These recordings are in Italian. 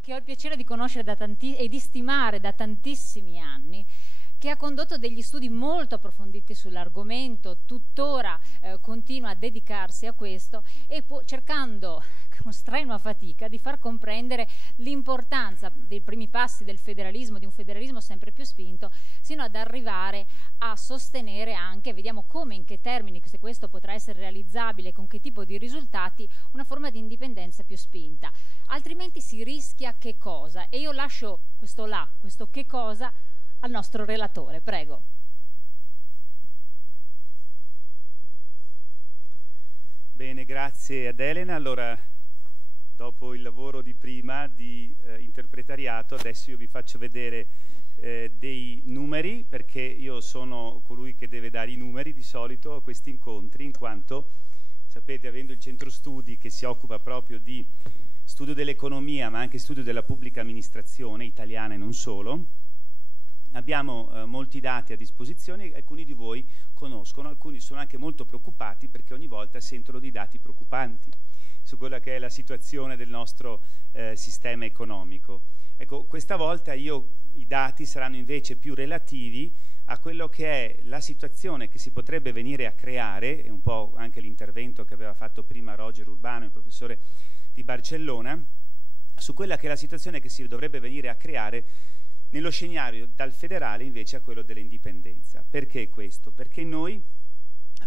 che ho il piacere di conoscere e di stimare da tantissimi anni, che ha condotto degli studi molto approfonditi sull'argomento, tuttora continua a dedicarsi a questo e cercando con strenua fatica di far comprendere l'importanza dei primi passi del federalismo, di un federalismo sempre più spinto, sino ad arrivare a sostenere anche, vediamo come, in che termini, se questo potrà essere realizzabile, con che tipo di risultati, una forma di indipendenza più spinta. Altrimenti si rischia che cosa? E io lascio questo che cosa al nostro relatore, prego. Bene, grazie ad Elena. Allora, dopo il lavoro di prima di interpretariato, adesso io vi faccio vedere dei numeri, perché io sono colui che deve dare i numeri di solito a questi incontri, in quanto, sapete, avendo il centro studi che si occupa proprio di studio dell'economia, ma anche studio della pubblica amministrazione italiana e non solo, abbiamo molti dati a disposizione, alcuni di voi conoscono, alcuni sono anche molto preoccupati perché ogni volta sentono dei dati preoccupanti su quella che è la situazione del nostro sistema economico. Ecco, questa volta i dati saranno invece più relativi a quello che è la situazione che si potrebbe venire a creare, e un po' anche l'intervento che aveva fatto prima Roger Urbano, il professore di Barcellona, su quella che è la situazione che si dovrebbe venire a creare nello scenario dal federale invece a quello dell'indipendenza. Perché questo? Perché noi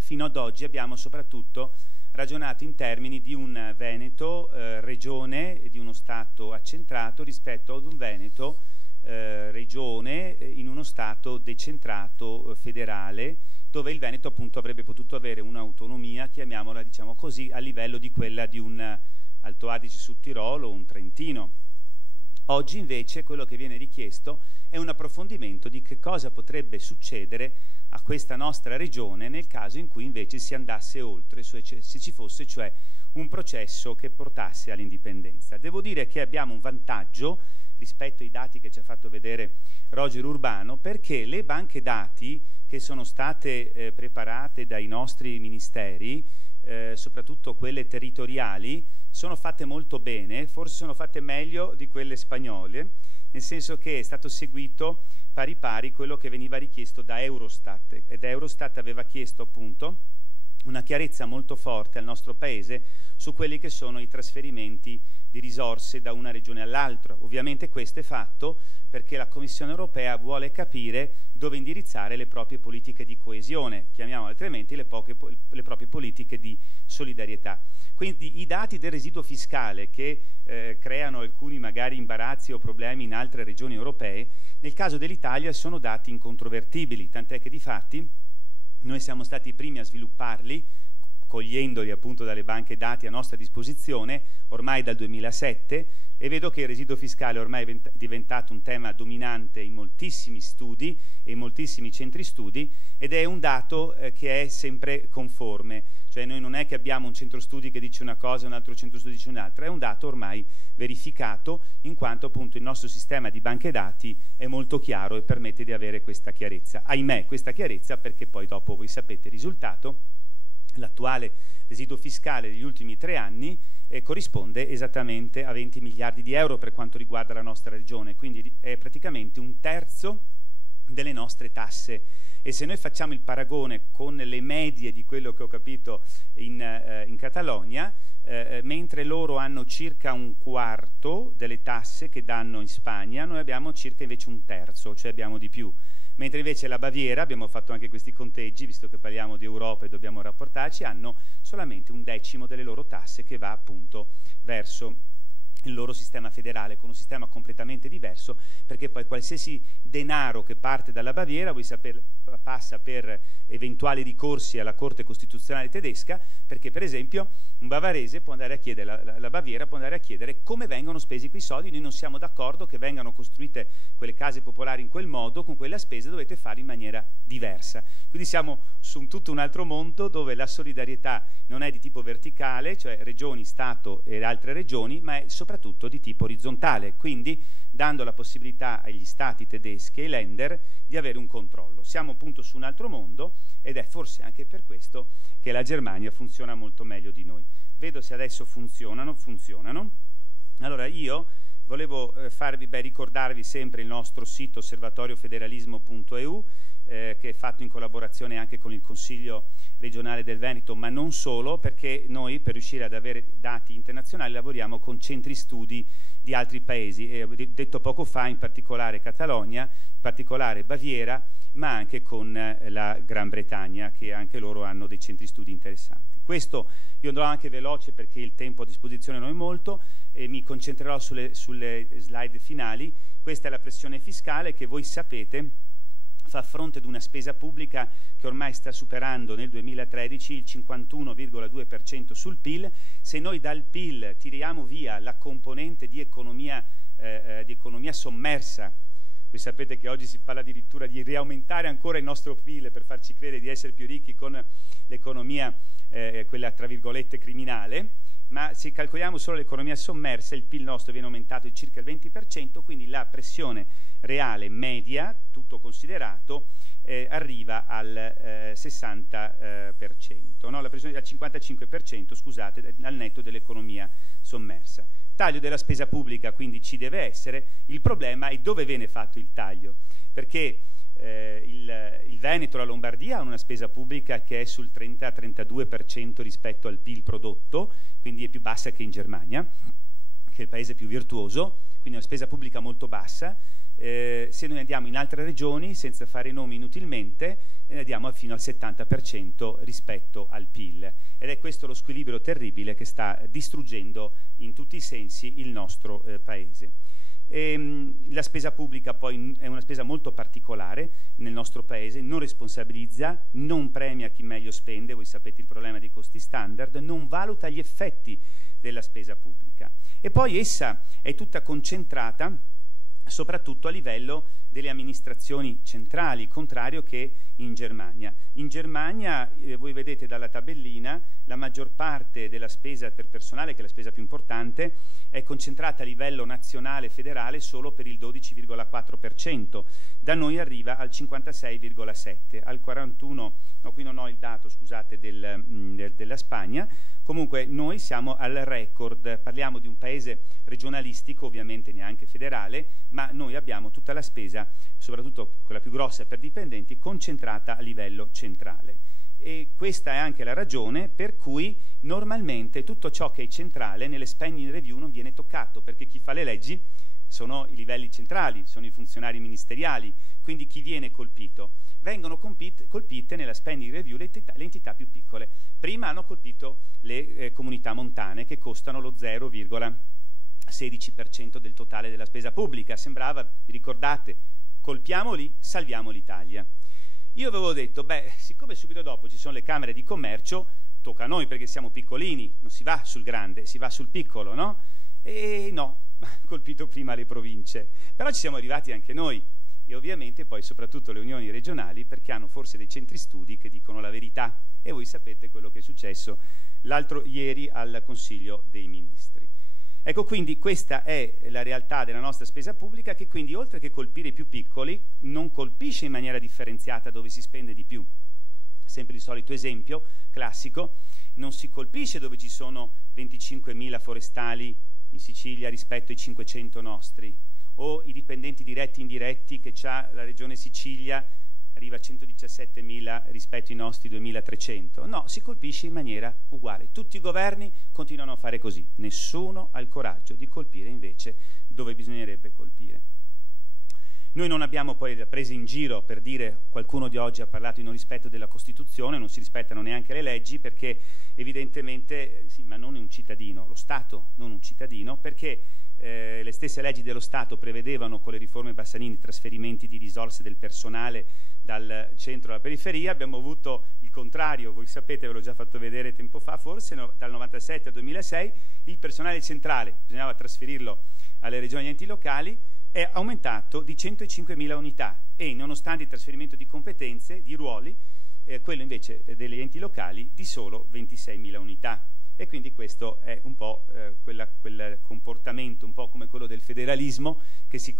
fino ad oggi abbiamo soprattutto ragionato in termini di un Veneto regione e di uno Stato accentrato rispetto ad un Veneto regione in uno Stato decentrato federale, dove il Veneto appunto avrebbe potuto avere un'autonomia, chiamiamola diciamo così, a livello di quella di un Alto Adige Sud Tirolo o un Trentino. Oggi invece quello che viene richiesto è un approfondimento di che cosa potrebbe succedere a questa nostra regione nel caso in cui invece si andasse oltre, se ci fosse cioè un processo che portasse all'indipendenza. Devo dire che abbiamo un vantaggio rispetto ai dati che ci ha fatto vedere Roger Urbano, perché le banche dati che sono state preparate dai nostri ministeri, soprattutto quelle territoriali, sono fatte molto bene, forse sono fatte meglio di quelle spagnole, nel senso che è stato seguito pari pari quello che veniva richiesto da Eurostat, ed Eurostat aveva chiesto appunto una chiarezza molto forte al nostro paese su quelli che sono i trasferimenti di risorse da una regione all'altra. Ovviamente questo è fatto perché la Commissione europea vuole capire dove indirizzare le proprie politiche di coesione, chiamiamole altrimenti le proprie politiche di solidarietà. Quindi i dati del residuo fiscale che creano alcuni magari imbarazzi o problemi in altre regioni europee, nel caso dell'Italia sono dati incontrovertibili, tant'è che di fatti noi siamo stati i primi a svilupparli, cogliendoli appunto dalle banche dati a nostra disposizione ormai dal 2007, e vedo che il residuo fiscale ormai è diventato un tema dominante in moltissimi studi e in moltissimi centri studi, ed è un dato che è sempre conforme, cioè noi non è che abbiamo un centro studi che dice una cosa e un altro centro studi dice un'altra, è un dato ormai verificato, in quanto appunto il nostro sistema di banche dati è molto chiaro e permette di avere questa chiarezza. Ahimè, questa chiarezza, perché poi dopo voi sapete il risultato, l'attuale residuo fiscale degli ultimi 3 anni corrisponde esattamente a 20 miliardi di euro per quanto riguarda la nostra regione, quindi è praticamente un terzo delle nostre tasse. E se noi facciamo il paragone con le medie di quello che ho capito in Catalogna, mentre loro hanno circa un quarto delle tasse che danno in Spagna, noi abbiamo circa invece un terzo, cioè abbiamo di più. Mentre invece la Baviera, abbiamo fatto anche questi conteggi, visto che parliamo di Europa e dobbiamo rapportarci, hanno solamente un decimo delle loro tasse che va appunto verso il loro sistema federale, con un sistema completamente diverso, perché poi qualsiasi denaro che parte dalla Baviera, voi sapete, passa per eventuali ricorsi alla Corte Costituzionale tedesca, perché per esempio un bavarese può andare a chiedere, la Baviera può andare a chiedere come vengono spesi quei soldi. Noi non siamo d'accordo che vengano costruite quelle case popolari in quel modo, con quella spesa dovete fare in maniera diversa. Quindi siamo su tutto un altro mondo dove la solidarietà non è di tipo verticale, cioè regioni, Stato e altre regioni, ma è soprattutto di tipo orizzontale, quindi dando la possibilità agli stati tedeschi e ai Länder di avere un controllo. Siamo appunto su un altro mondo, ed è forse anche per questo che la Germania funziona molto meglio di noi. Vedo se adesso funzionano. Allora io volevo ricordarvi sempre il nostro sito osservatoriofederalismo.eu, che è fatto in collaborazione anche con il Consiglio regionale del Veneto, ma non solo, perché noi per riuscire ad avere dati internazionali lavoriamo con centri studi di altri paesi, e ho detto poco fa in particolare Catalogna, in particolare Baviera, ma anche con la Gran Bretagna, che anche loro hanno dei centri studi interessanti. Questo io andrò anche veloce perché il tempo a disposizione non è molto e mi concentrerò sulle slide finali. Questa è la pressione fiscale che voi sapete fa fronte ad una spesa pubblica che ormai sta superando nel 2013 il 51,2% sul PIL. Se noi dal PIL tiriamo via la componente di economia sommersa, voi sapete che oggi si parla addirittura di riaumentare ancora il nostro PIL per farci credere di essere più ricchi con l'economia, quella tra virgolette criminale, ma se calcoliamo solo l'economia sommersa il PIL nostro viene aumentato di circa il 20%, quindi la pressione reale media, tutto considerato, arriva al 60%, no? La pressione al 55%, scusate, al netto dell'economia sommersa. Taglio della spesa pubblica quindi ci deve essere, il problema è dove viene fatto il taglio, perché il Veneto e la Lombardia hanno una spesa pubblica che è sul 30-32% rispetto al PIL prodotto, quindi è più bassa che in Germania, che è il paese più virtuoso, quindi una spesa pubblica molto bassa. Se noi andiamo in altre regioni, senza fare nomi inutilmente, andiamo fino al 70% rispetto al PIL, ed è questo lo squilibrio terribile che sta distruggendo in tutti i sensi il nostro paese. La spesa pubblica poi è una spesa molto particolare nel nostro paese, non responsabilizza, non premia chi meglio spende, voi sapete il problema dei costi standard, non valuta gli effetti della spesa pubblica, e poi essa è tutta concentrata soprattutto a livello delle amministrazioni centrali, contrario che in Germania. In Germania, voi vedete dalla tabellina, la maggior parte della spesa per personale, che è la spesa più importante, è concentrata a livello nazionale federale solo per il 12,4%, da noi arriva al 56,7%, al 41%, no, qui non ho il dato, scusate, della Spagna. Comunque noi siamo al record, parliamo di un paese regionalistico, ovviamente neanche federale, ma noi abbiamo tutta la spesa, soprattutto quella più grossa per dipendenti, concentrata a livello centrale. E questa è anche la ragione per cui normalmente tutto ciò che è centrale nelle spending review non viene toccato, perché chi fa le leggi sono i livelli centrali, sono i funzionari ministeriali, quindi chi viene colpito? Vengono colpite nella spending review le entità più piccole. Prima hanno colpito le comunità montane, che costano lo 0,16% del totale della spesa pubblica. Sembrava, vi ricordate, colpiamoli, salviamo l'Italia. Io avevo detto, beh, siccome subito dopo ci sono le camere di commercio, tocca a noi perché siamo piccolini, non si va sul grande, si va sul piccolo, no? E no, colpito prima le province. Però ci siamo arrivati anche noi. E ovviamente poi soprattutto le unioni regionali, perché hanno forse dei centri studi che dicono la verità, e voi sapete quello che è successo l'altro ieri al Consiglio dei Ministri. Ecco, quindi questa è la realtà della nostra spesa pubblica, che quindi oltre che colpire i più piccoli non colpisce in maniera differenziata dove si spende di più. Sempre il solito esempio classico, non si colpisce dove ci sono 25.000 forestali in Sicilia rispetto ai 500 nostri, o i dipendenti diretti e indiretti che c'ha la regione Sicilia, arriva a 117.000 rispetto ai nostri 2.300. No, si colpisce in maniera uguale. Tutti i governi continuano a fare così. Nessuno ha il coraggio di colpire invece dove bisognerebbe colpire. Noi non abbiamo poi prese in giro per dire, qualcuno di oggi ha parlato di non rispetto della Costituzione, non si rispettano neanche le leggi, perché evidentemente, sì, ma non è un cittadino, lo Stato non un cittadino, perché le stesse leggi dello Stato prevedevano con le riforme Bassanini trasferimenti di risorse del personale dal centro alla periferia. Abbiamo avuto il contrario, voi sapete, ve l'ho già fatto vedere tempo fa, forse dal 97 al 2006 il personale centrale, bisognava trasferirlo alle regioni e enti locali, è aumentato di 105.000 unità, e nonostante il trasferimento di competenze, di ruoli, quello invece degli enti locali di solo 26.000 unità. E quindi questo è un po' quel comportamento, un po' come quello del federalismo, che si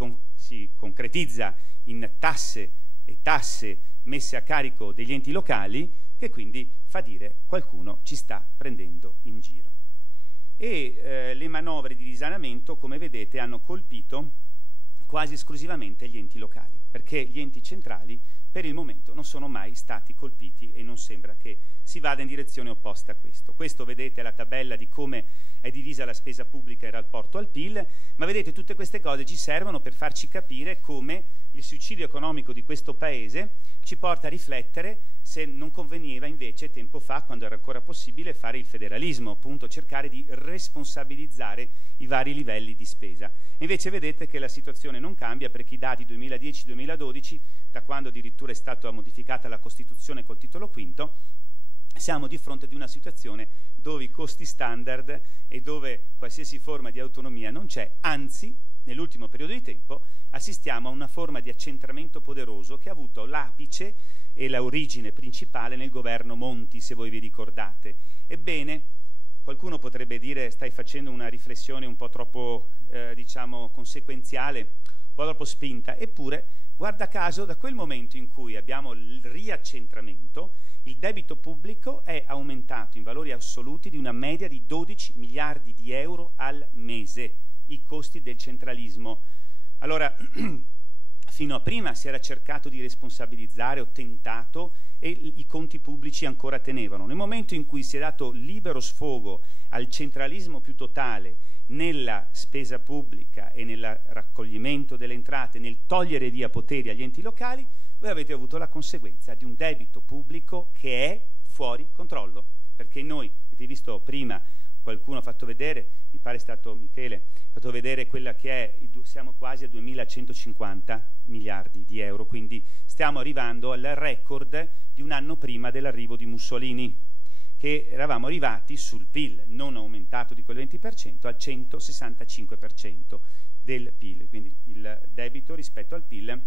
concretizza in tasse e tasse messe a carico degli enti locali, che quindi fa dire qualcuno ci sta prendendo in giro. e le manovre di risanamento, come vedete, hanno colpito quasi esclusivamente gli enti locali, perché gli enti centrali per il momento non sono mai stati colpiti e non sembra che si vada in direzione opposta a questo. Questo, vedete, è la tabella di come è divisa la spesa pubblica in rapporto al PIL, ma vedete, tutte queste cose ci servono per farci capire come il suicidio economico di questo Paese ci porta a riflettere se non conveniva invece tempo fa, quando era ancora possibile, fare il federalismo, appunto cercare di responsabilizzare i vari livelli di spesa. E invece vedete che la situazione non cambia, perché i dati 2010-2012, da quando addirittura è stata modificata la Costituzione col titolo quinto, siamo di fronte ad una situazione dove i costi standard e dove qualsiasi forma di autonomia non c'è, anzi, nell'ultimo periodo di tempo assistiamo a una forma di accentramento poderoso che ha avuto l'apice e l'origine principale nel governo Monti, se voi vi ricordate. Ebbene, qualcuno potrebbe dire stai facendo una riflessione un po' troppo, diciamo, conseguenziale, un po' troppo spinta, eppure, guarda caso, da quel momento in cui abbiamo il riaccentramento, il debito pubblico è aumentato in valori assoluti di una media di 12 miliardi di euro al mese, i costi del centralismo. Allora, fino a prima si era cercato di responsabilizzare o tentato e i conti pubblici ancora tenevano. Nel momento in cui si è dato libero sfogo al centralismo più totale nella spesa pubblica e nel raccoglimento delle entrate, nel togliere via poteri agli enti locali, voi avete avuto la conseguenza di un debito pubblico che è fuori controllo, perché noi, avete visto prima, qualcuno ha fatto vedere, mi pare è stato Michele, ha fatto vedere quella che è, siamo quasi a 2150 miliardi di euro, quindi stiamo arrivando al record di un anno prima dell'arrivo di Mussolini, che eravamo arrivati sul PIL, non aumentato di quel 20%, al 165% del PIL, quindi il debito rispetto al PIL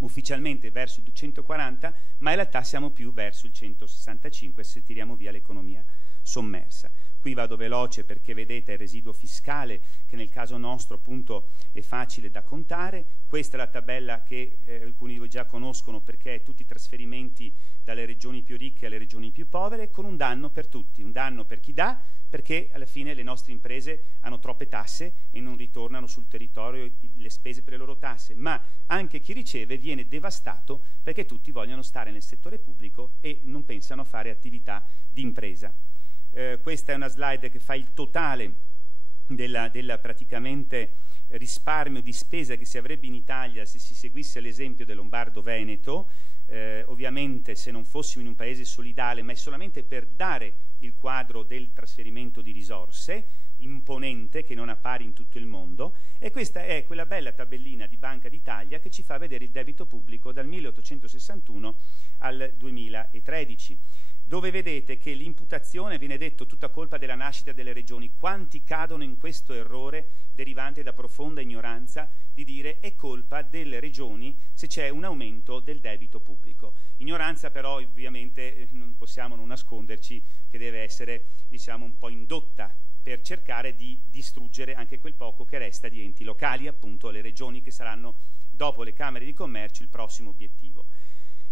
ufficialmente verso il 140, ma in realtà siamo più verso il 165 se tiriamo via l'economia sommersa. Qui vado veloce perché vedete il residuo fiscale, che nel caso nostro appunto è facile da contare. Questa è la tabella che alcuni di voi già conoscono, perché è tutti i trasferimenti dalle regioni più ricche alle regioni più povere, con un danno per tutti, un danno per chi dà, perché alla fine le nostre imprese hanno troppe tasse e non ritornano sul territorio le spese per le loro tasse, ma anche chi riceve viene devastato perché tutti vogliono stare nel settore pubblico e non pensano a fare attività di impresa. Questa è una slide che fa il totale della praticamente risparmio di spesa che si avrebbe in Italia se si seguisse l'esempio del Lombardo-Veneto. Ovviamente se non fossimo in un paese solidale, ma è solamente per dare il quadro del trasferimento di risorse imponente che non ha pari in tutto il mondo, e questa è quella bella tabellina di Banca d'Italia che ci fa vedere il debito pubblico dal 1861 al 2013, dove vedete che l'imputazione viene detto tutta colpa della nascita delle regioni. Quanti cadono in questo errore derivante da profonda ignoranza di dire è colpa delle regioni se c'è un aumento del debito pubblico. Ignoranza però ovviamente non possiamo non nasconderci che deve essere, diciamo, un po' indotta per cercare di distruggere anche quel poco che resta di enti locali, appunto le regioni, che saranno dopo le camere di commercio il prossimo obiettivo.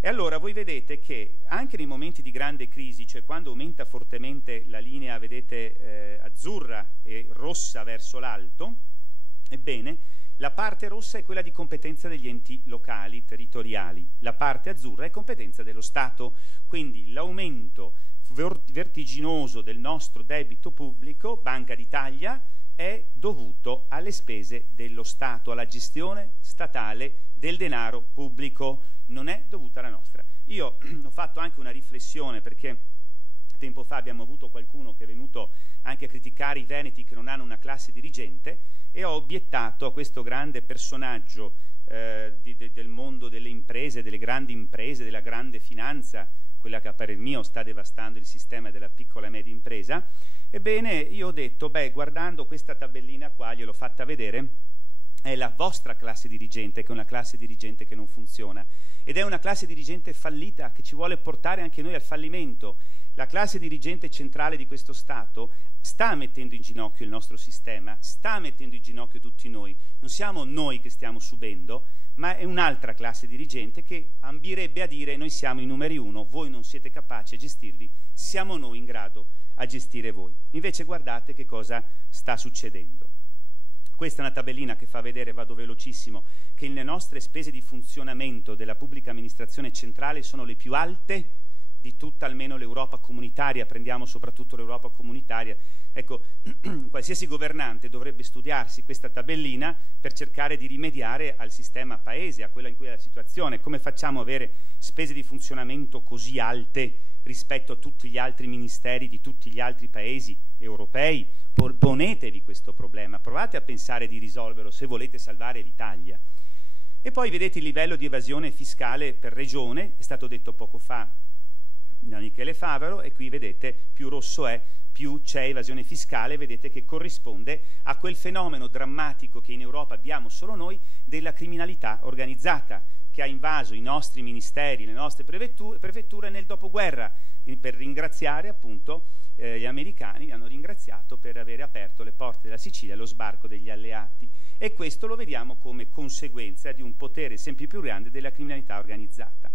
E allora voi vedete che anche nei momenti di grande crisi, cioè quando aumenta fortemente la linea, vedete, azzurra e rossa verso l'alto, ebbene, la parte rossa è quella di competenza degli enti locali, territoriali, la parte azzurra è competenza dello Stato, quindi l'aumento vertiginoso del nostro debito pubblico, Banca d'Italia, è dovuto alle spese dello Stato, alla gestione statale del denaro pubblico, non è dovuta alla nostra. Io ho fatto anche una riflessione, perché tempo fa abbiamo avuto qualcuno che è venuto anche a criticare i veneti che non hanno una classe dirigente, e ho obiettato a questo grande personaggio del mondo delle imprese, delle grandi imprese, della grande finanza, quella che a parer mio sta devastando il sistema della piccola e media impresa. Ebbene, io ho detto, beh, guardando questa tabellina qua, gliel'ho fatta vedere, è la vostra classe dirigente, che è una classe dirigente che non funziona, ed è una classe dirigente fallita che ci vuole portare anche noi al fallimento. La classe dirigente centrale di questo Stato sta mettendo in ginocchio il nostro sistema, sta mettendo in ginocchio tutti noi. Non siamo noi che stiamo subendo, ma è un'altra classe dirigente che ambirebbe a dire: noi siamo i numeri uno, voi non siete capaci a gestirvi, siamo noi in grado a gestire voi. Invece guardate che cosa sta succedendo. Questa è una tabellina che fa vedere, vado velocissimo, che le nostre spese di funzionamento della pubblica amministrazione centrale sono le più alte di tutta almeno l'Europa comunitaria. Prendiamo soprattutto l'Europa comunitaria. Ecco, qualsiasi governante dovrebbe studiarsi questa tabellina per cercare di rimediare al sistema paese, a quella in cui è la situazione. Come facciamo ad avere spese di funzionamento così alte rispetto a tutti gli altri ministeri di tutti gli altri paesi europei? Ponetevi questo problema, provate a pensare di risolverlo se volete salvare l'Italia. E poi vedete il livello di evasione fiscale per regione, è stato detto poco fa da Michele Favaro, e qui vedete più rosso è, più c'è evasione fiscale, vedete che corrisponde a quel fenomeno drammatico che in Europa abbiamo solo noi, della criminalità organizzata, che ha invaso i nostri ministeri, le nostre prefetture nel dopoguerra, per ringraziare appunto gli americani, li hanno ringraziato per aver aperto le porte della Sicilia allo sbarco degli alleati, e questo lo vediamo come conseguenza di un potere sempre più grande della criminalità organizzata.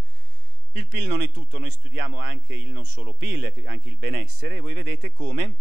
Il PIL non è tutto, noi studiamo anche il non solo PIL, anche il benessere, e voi vedete come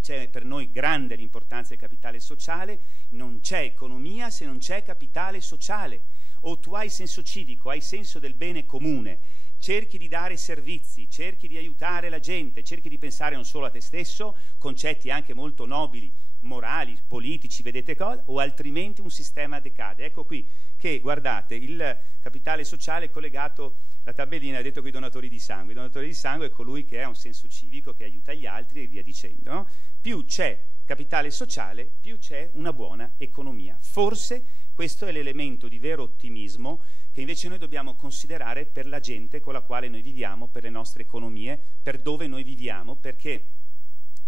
c'è per noi grande l'importanza del capitale sociale. Non c'è economia se non c'è capitale sociale. O tu hai senso civico, hai senso del bene comune, cerchi di dare servizi, cerchi di aiutare la gente, cerchi di pensare non solo a te stesso, concetti anche molto nobili, morali, politici, vedete cosa, o altrimenti un sistema decade. Ecco qui che, guardate, il capitale sociale è collegato, la tabellina ha detto qui donatori di sangue. Il donatore di sangue è colui che ha un senso civico, che aiuta gli altri e via dicendo, no? Più c'è capitale sociale, più c'è una buona economia. Forse questo è l'elemento di vero ottimismo che invece noi dobbiamo considerare per la gente con la quale noi viviamo, per le nostre economie, per dove noi viviamo, perché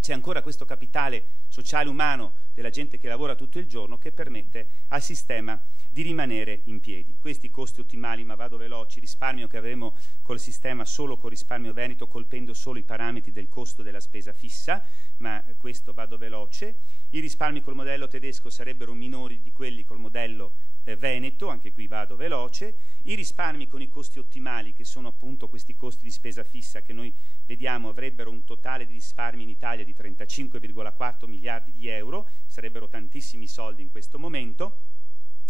c'è ancora questo capitale sociale umano della gente che lavora tutto il giorno che permette al sistema di rimanere in piedi. Questi costi ottimali, ma vado veloci, risparmio che avremo col sistema solo col risparmio veneto, colpendo solo i parametri del costo della spesa fissa, ma questo vado veloce. I risparmi col modello tedesco sarebbero minori di quelli col modello veneto, anche qui vado veloce. I risparmi con i costi ottimali, che sono appunto questi costi di spesa fissa che noi vediamo, avrebbero un totale di risparmi in Italia di 35,4 miliardi di euro, sarebbero tantissimi soldi in questo momento.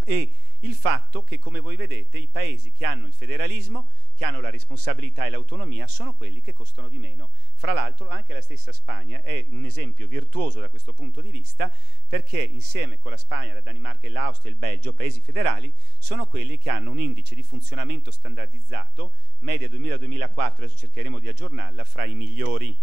E il fatto che, come voi vedete, i paesi che hanno il federalismo, che hanno la responsabilità e l'autonomia, sono quelli che costano di meno. Fra l'altro anche la stessa Spagna è un esempio virtuoso da questo punto di vista, perché insieme con la Spagna, la Danimarca, l'Austria e il Belgio, paesi federali, sono quelli che hanno un indice di funzionamento standardizzato, media 2000-2004, adesso cercheremo di aggiornarla, fra i migliori.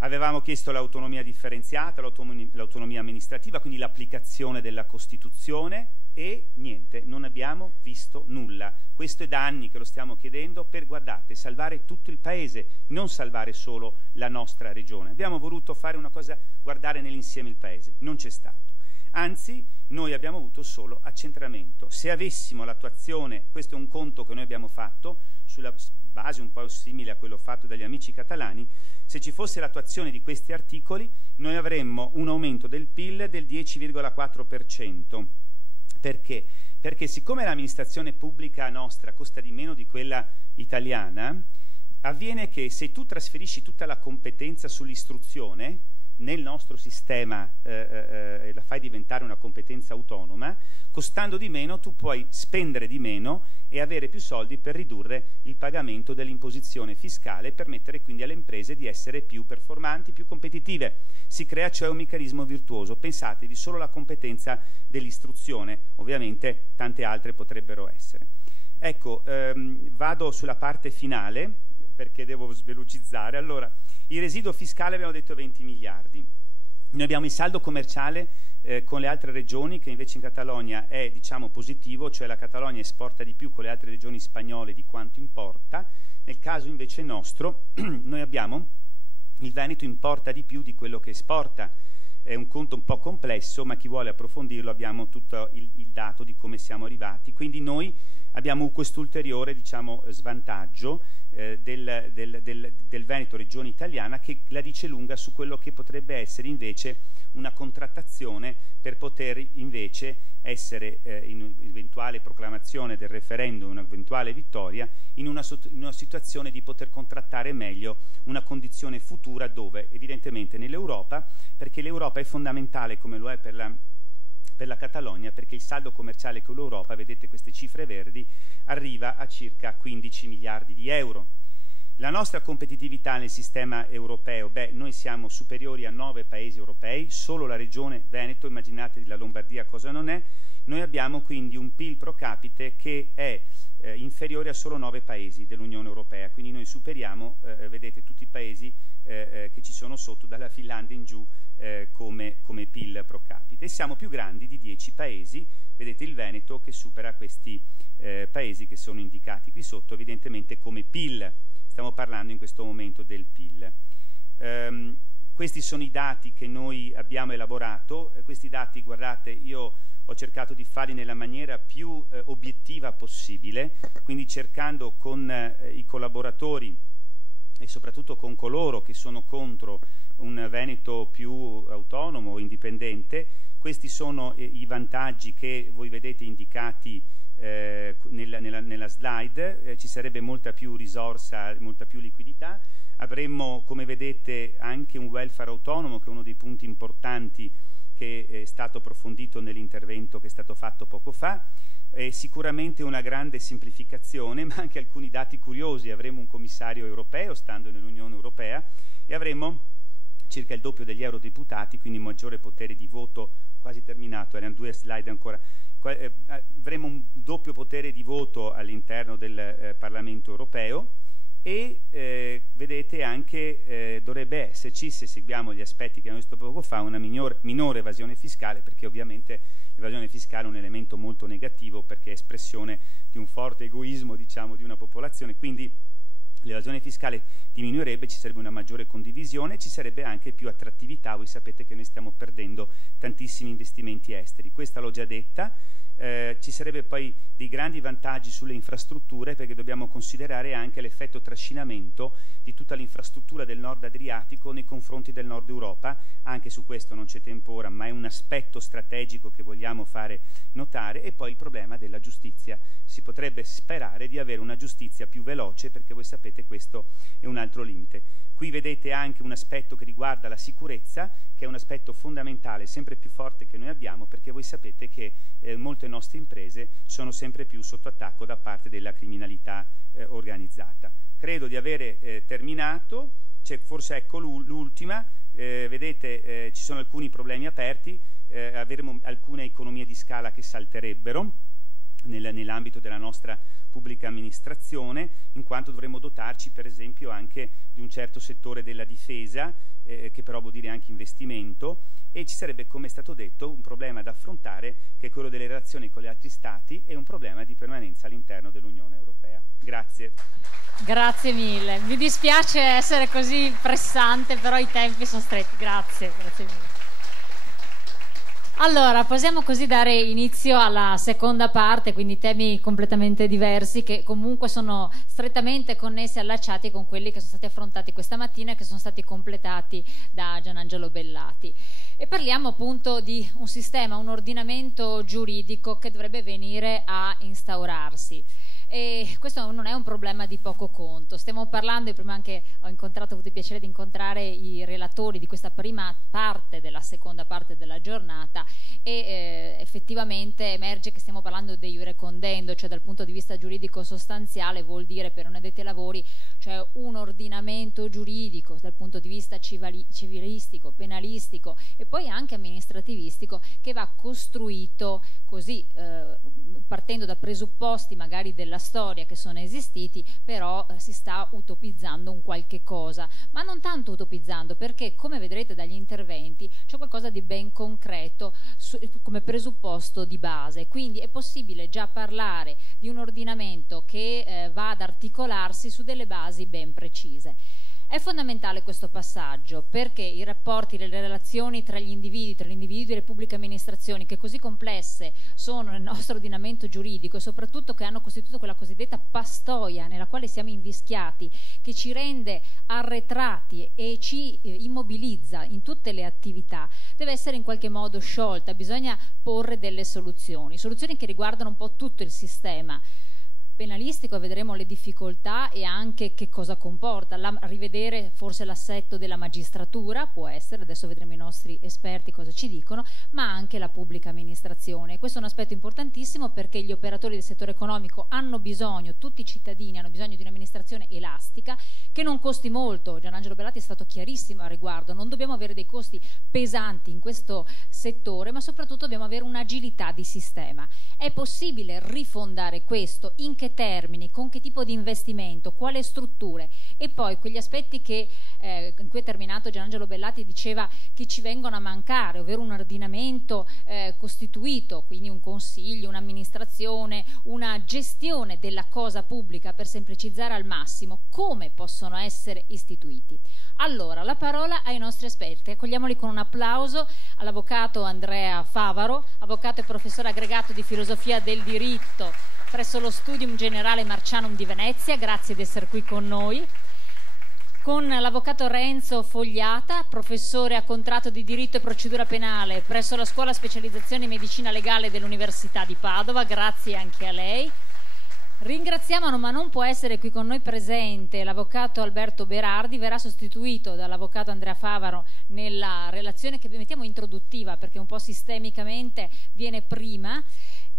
Avevamo chiesto l'autonomia differenziata, l'autonomia amministrativa, quindi l'applicazione della Costituzione, e niente, non abbiamo visto nulla. Questo è da anni che lo stiamo chiedendo per, guardate, salvare tutto il paese, non salvare solo la nostra regione. Abbiamo voluto fare una cosa, guardare nell'insieme il paese, non c'è stato. Anzi, noi abbiamo avuto solo accentramento. Se avessimo l'attuazione, questo è un conto che noi abbiamo fatto, sulla base un po' simile a quello fatto dagli amici catalani, se ci fosse l'attuazione di questi articoli, noi avremmo un aumento del PIL del 10,4%. Perché? Perché siccome l'amministrazione pubblica nostra costa di meno di quella italiana, avviene che se tu trasferisci tutta la competenza sull'istruzione nel nostro sistema e la fai diventare una competenza autonoma, costando di meno tu puoi spendere di meno e avere più soldi per ridurre il pagamento dell'imposizione fiscale e permettere quindi alle imprese di essere più performanti, più competitive. Si crea cioè un meccanismo virtuoso. Pensatevi solo alla competenza dell'istruzione, ovviamente tante altre potrebbero essere. Ecco, vado sulla parte finale perché devo velocizzare. Allora, il residuo fiscale abbiamo detto 20 miliardi. Noi abbiamo il saldo commerciale con le altre regioni, che invece in Catalogna è, diciamo, positivo, cioè la Catalogna esporta di più con le altre regioni spagnole di quanto importa. Nel caso invece nostro, noi abbiamo, il Veneto importa di più di quello che esporta. è un conto un po' complesso, ma chi vuole approfondirlo abbiamo tutto il dato di come siamo arrivati. Quindi noi abbiamo quest'ulteriore, diciamo, svantaggio del Veneto, regione italiana, che la dice lunga su quello che potrebbe essere invece una contrattazione per poter invece essere in eventuale proclamazione del referendum, un'eventuale vittoria, in una situazione di poter contrattare meglio una condizione futura dove evidentemente nell'Europa, perché l'Europa è fondamentale come lo è per la Catalogna, perché il saldo commerciale con l'Europa, vedete queste cifre verdi, arriva a circa 15 miliardi di euro. La nostra competitività nel sistema europeo, noi siamo superiori a 9 paesi europei, solo la regione Veneto, immaginate la Lombardia cosa non è, noi abbiamo quindi un PIL pro capite che è inferiore a solo 9 paesi dell'Unione Europea, quindi noi superiamo, vedete, tutti i paesi che ci sono sotto, dalla Finlandia in giù, come PIL pro capite, e siamo più grandi di 10 paesi, vedete il Veneto che supera questi paesi che sono indicati qui sotto, evidentemente come PIL. Stiamo parlando in questo momento del PIL. Questi sono i dati che noi abbiamo elaborato. Questi dati, guardate, io ho cercato di farli nella maniera più obiettiva possibile, quindi cercando con i collaboratori e soprattutto con coloro che sono contro un Veneto più autonomo o indipendente. Questi sono i vantaggi che voi vedete indicati nella slide. Ci sarebbe molta più risorsa, molta più liquidità, avremmo, come vedete, anche un welfare autonomo, che è uno dei punti importanti che è stato approfondito nell'intervento che è stato fatto poco fa, sicuramente una grande semplificazione, ma anche alcuni dati curiosi. Avremo un commissario europeo stando nell'Unione Europea e avremo circa il doppio degli eurodeputati, quindi maggiore potere di voto. Quasi terminato, erano 2 slide ancora. Avremo un doppio potere di voto all'interno del Parlamento europeo e vedete anche dovrebbe esserci, se seguiamo gli aspetti che abbiamo visto poco fa, una minore evasione fiscale, perché ovviamente l'evasione fiscale è un elemento molto negativo, perché è espressione di un forte egoismo, diciamo, di una popolazione. Quindi l'evasione fiscale diminuirebbe, ci sarebbe una maggiore condivisione, ci sarebbe anche più attrattività. Voi sapete che noi stiamo perdendo tantissimi investimenti esteri, questa l'ho già detta. Ci sarebbe poi dei grandi vantaggi sulle infrastrutture, perché dobbiamo considerare anche l'effetto trascinamento di tutta l'infrastruttura del nord Adriatico nei confronti del nord Europa. Anche su questo non c'è tempo ora, ma è un aspetto strategico che vogliamo fare notare. E poi il problema della giustizia. Si potrebbe sperare di avere una giustizia più veloce, perché voi sapete questo è un altro limite. Qui vedete anche un aspetto che riguarda la sicurezza, che è un aspetto fondamentale, sempre più forte che noi abbiamo, perché voi sapete che molte nostre imprese sono sempre più sotto attacco da parte della criminalità organizzata. Credo di avere terminato. Forse ecco l'ultima. Vedete, ci sono alcuni problemi aperti, avremo alcune economie di scala che salterebbero nell'ambito della nostra pubblica amministrazione, in quanto dovremmo dotarci per esempio anche di un certo settore della difesa, che però vuol dire anche investimento, e ci sarebbe, come è stato detto, un problema da affrontare, che è quello delle relazioni con gli altri Stati, e un problema di permanenza all'interno dell'Unione Europea. Grazie. Grazie mille, mi dispiace essere così pressante, però i tempi sono stretti. Grazie mille. Allora, possiamo così dare inizio alla seconda parte, quindi temi completamente diversi che comunque sono strettamente connessi e allacciati con quelli che sono stati affrontati questa mattina e che sono stati completati da Gianangelo Bellati. E parliamo appunto di un sistema, un ordinamento giuridico che dovrebbe venire a instaurarsi. E questo non è un problema di poco conto. Stiamo parlando, e prima anche ho avuto il piacere di incontrare i relatori di questa prima parte della seconda parte della giornata, e effettivamente emerge che stiamo parlando de iure condendo, cioè dal punto di vista giuridico sostanziale vuol dire, per un addetto ai lavori, cioè un ordinamento giuridico dal punto di vista civilistico, penalistico e poi anche amministrativistico, che va costruito così, partendo da presupposti magari della storia che sono esistiti, però si sta utopizzando un qualche cosa, ma non tanto utopizzando, perché come vedrete dagli interventi c'è qualcosa di ben concreto come presupposto di base. Quindi è possibile già parlare di un ordinamento che va ad articolarsi su delle basi ben precise. È fondamentale questo passaggio perché i rapporti, le relazioni tra gli individui e le pubbliche amministrazioni, che così complesse sono nel nostro ordinamento giuridico e soprattutto che hanno costituito quella cosiddetta pastoia nella quale siamo invischiati, che ci rende arretrati e ci immobilizza in tutte le attività, deve essere in qualche modo sciolta. Bisogna porre delle soluzioni che riguardano un po' tutto il sistema penalistico. Vedremo le difficoltà e anche che cosa comporta, rivedere forse l'assetto della magistratura, può essere, adesso vedremo i nostri esperti cosa ci dicono, ma anche la pubblica amministrazione. Questo è un aspetto importantissimo perché gli operatori del settore economico hanno bisogno, tutti i cittadini hanno bisogno di un'amministrazione elastica che non costi molto. Gianangelo Bellati è stato chiarissimo al riguardo, non dobbiamo avere dei costi pesanti in questo settore, ma soprattutto dobbiamo avere un'agilità di sistema. È possibile rifondare questo? In che termini, con che tipo di investimento, quale strutture? E poi quegli aspetti che in cui è terminato Gianangelo Bellati diceva che ci vengono a mancare, ovvero un ordinamento costituito, quindi un consiglio, un'amministrazione, una gestione della cosa pubblica per semplicizzare al massimo. Come possono essere istituiti? Allora, la parola ai nostri esperti. Accogliamoli con un applauso all'avvocato Andrea Favaro, avvocato e professore aggregato di filosofia del diritto presso lo Studium Generale Marcianum di Venezia. Grazie di essere qui con noi. Con l'avvocato Renzo Fogliata, professore a contratto di diritto e procedura penale presso la Scuola Specializzazione in Medicina Legale dell'Università di Padova. Grazie anche a lei. Ringraziamo, ma non può essere qui con noi presente, l'avvocato Alberto Berardi. Verrà sostituito dall'avvocato Andrea Favaro nella relazione che mettiamo introduttiva perché un po' sistemicamente viene prima,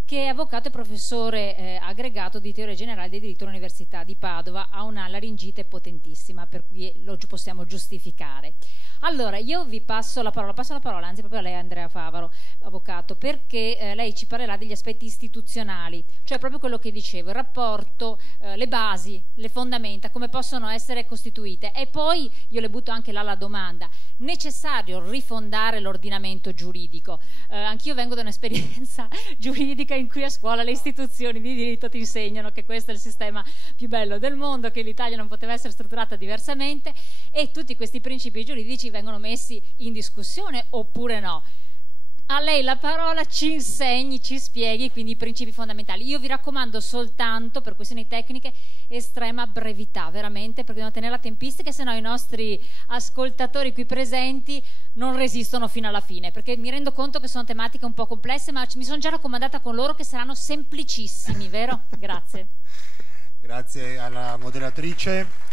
che è avvocato e professore aggregato di teoria generale del diritto all'Università di Padova, ha una laringite potentissima, per cui lo possiamo giustificare. Allora, io vi passo la parola, anzi proprio a lei Andrea Favaro, avvocato, perché lei ci parlerà degli aspetti istituzionali, cioè proprio quello che dicevo, il rapporto, le basi, le fondamenta, come possono essere costituite. E poi io le butto anche là la domanda: necessario rifondare l'ordinamento giuridico? Anch'io vengo da un'esperienza giuridica in cui a scuola le istituzioni di diritto ti insegnano che questo è il sistema più bello del mondo, che l'Italia non poteva essere strutturata diversamente, e tutti questi principi giuridici vengono messi in discussione oppure no. A lei la parola, ci insegni, ci spieghi quindi i principi fondamentali. Io vi raccomando soltanto, per questioni tecniche, estrema brevità, veramente, perché dobbiamo tenere la tempistica, se no i nostri ascoltatori qui presenti non resistono fino alla fine, perché mi rendo conto che sono tematiche un po' complesse, ma mi sono già raccomandata con loro che saranno semplicissimi, vero? Grazie. Grazie alla moderatrice.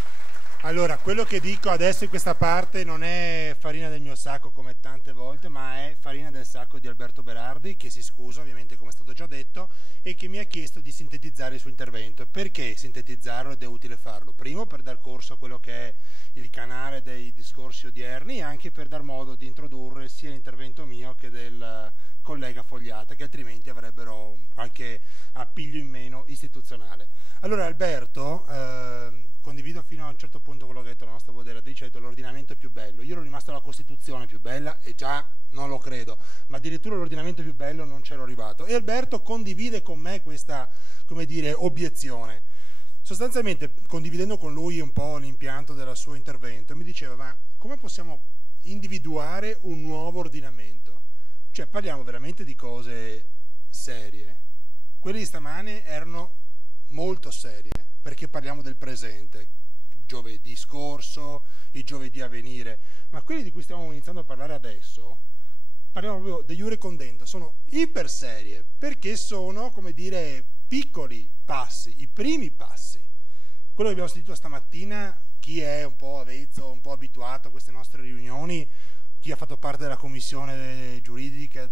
Allora, quello che dico adesso in questa parte non è farina del mio sacco come tante volte, ma è farina del sacco di Alberto Berardi, che si scusa ovviamente, come è stato già detto, e che mi ha chiesto di sintetizzare il suo intervento. Perché sintetizzarlo ed è utile farlo? Primo, per dar corso a quello che è il canale dei discorsi odierni, e anche per dar modo di introdurre sia l'intervento mio che del collega Fogliata, che altrimenti avrebbero qualche appiglio in meno istituzionale. Allora, Alberto, condivido fino a un certo punto quello che ha detto la nostra moderatrice, ha detto l'ordinamento più bello. Io ero rimasto alla Costituzione più bella e già non lo credo, ma addirittura l'ordinamento più bello non c'ero arrivato. E Alberto condivide con me questa, come dire, obiezione. Sostanzialmente, condividendo con lui un po' l'impianto del suo intervento, mi diceva: ma come possiamo individuare un nuovo ordinamento? Cioè, parliamo veramente di cose serie. Quelle di stamane erano molto serie, perché parliamo del presente, giovedì scorso, i giovedì a venire, ma quelli di cui stiamo iniziando a parlare adesso, parliamo proprio de iure condendo, sono iper serie, perché sono, come dire, piccoli passi, i primi passi. Quello che abbiamo sentito stamattina, chi è un po' avvezzo, un po' abituato a queste nostre riunioni, chi ha fatto parte della commissione giuridica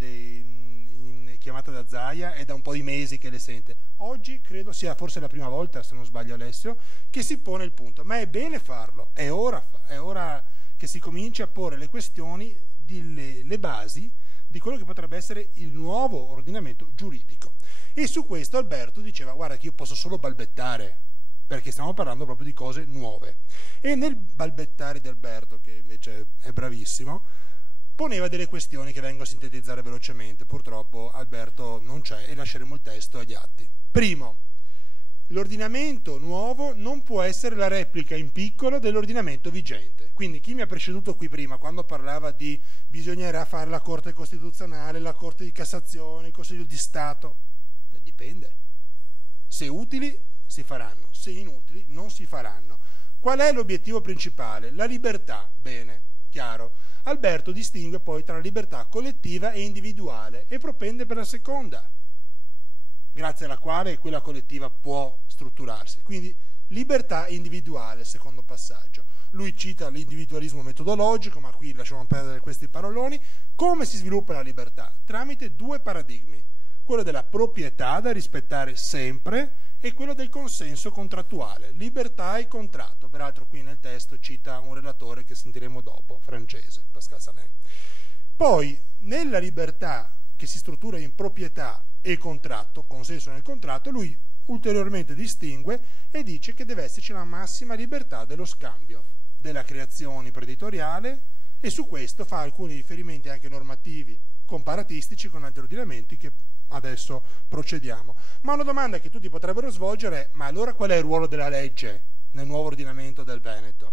chiamata da Zaia, è da un po' di mesi che le sente. Oggi credo sia forse la prima volta, se non sbaglio Alessio, che si pone il punto, ma è bene farlo, è ora che si cominci a porre le questioni, le basi di quello che potrebbe essere il nuovo ordinamento giuridico. E su questo Alberto diceva: guarda che io posso solo balbettare, perché stiamo parlando proprio di cose nuove. E nel balbettare di Alberto, che invece è bravissimo, poneva delle questioni che vengo a sintetizzare velocemente. Purtroppo Alberto non c'è e lasceremo il testo agli atti. Primo, l'ordinamento nuovo non può essere la replica in piccolo dell'ordinamento vigente. Quindi chi mi ha preceduto qui prima, quando parlava di bisognerà fare la Corte Costituzionale, la Corte di Cassazione, il Consiglio di Stato, dipende. Se utili si faranno, se inutili non si faranno. Qual è l'obiettivo principale? La libertà, bene, chiaro. Alberto distingue poi tra libertà collettiva e individuale e propende per la seconda, grazie alla quale quella collettiva può strutturarsi. Quindi libertà individuale, secondo passaggio. Lui cita l'individualismo metodologico, ma qui lasciamo perdere questi paroloni. Come si sviluppa la libertà? Tramite due paradigmi, quello della proprietà da rispettare sempre e quello del consenso contrattuale, libertà e contratto. Peraltro qui nel testo cita un relatore che sentiremo dopo, francese, Pascal Salin. Poi, nella libertà che si struttura in proprietà e contratto, consenso nel contratto, lui ulteriormente distingue e dice che deve esserci la massima libertà dello scambio, della creazione imprenditoriale, e su questo fa alcuni riferimenti anche normativi comparatistici con altri ordinamenti che adesso procediamo. Ma una domanda che tutti potrebbero svolgere è: ma allora qual è il ruolo della legge nel nuovo ordinamento del Veneto?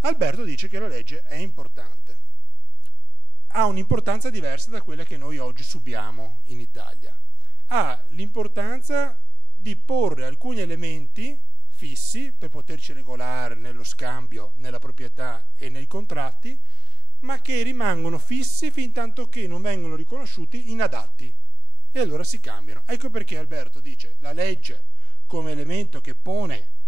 Alberto dice che la legge è importante, ha un'importanza diversa da quella che noi oggi subiamo in Italia. Ha l'importanza di porre alcuni elementi fissi per poterci regolare nello scambio, nella proprietà e nei contratti, ma che rimangono fissi fin tanto che non vengono riconosciuti inadatti, e allora si cambiano. Ecco perché Alberto dice la legge come elemento che pone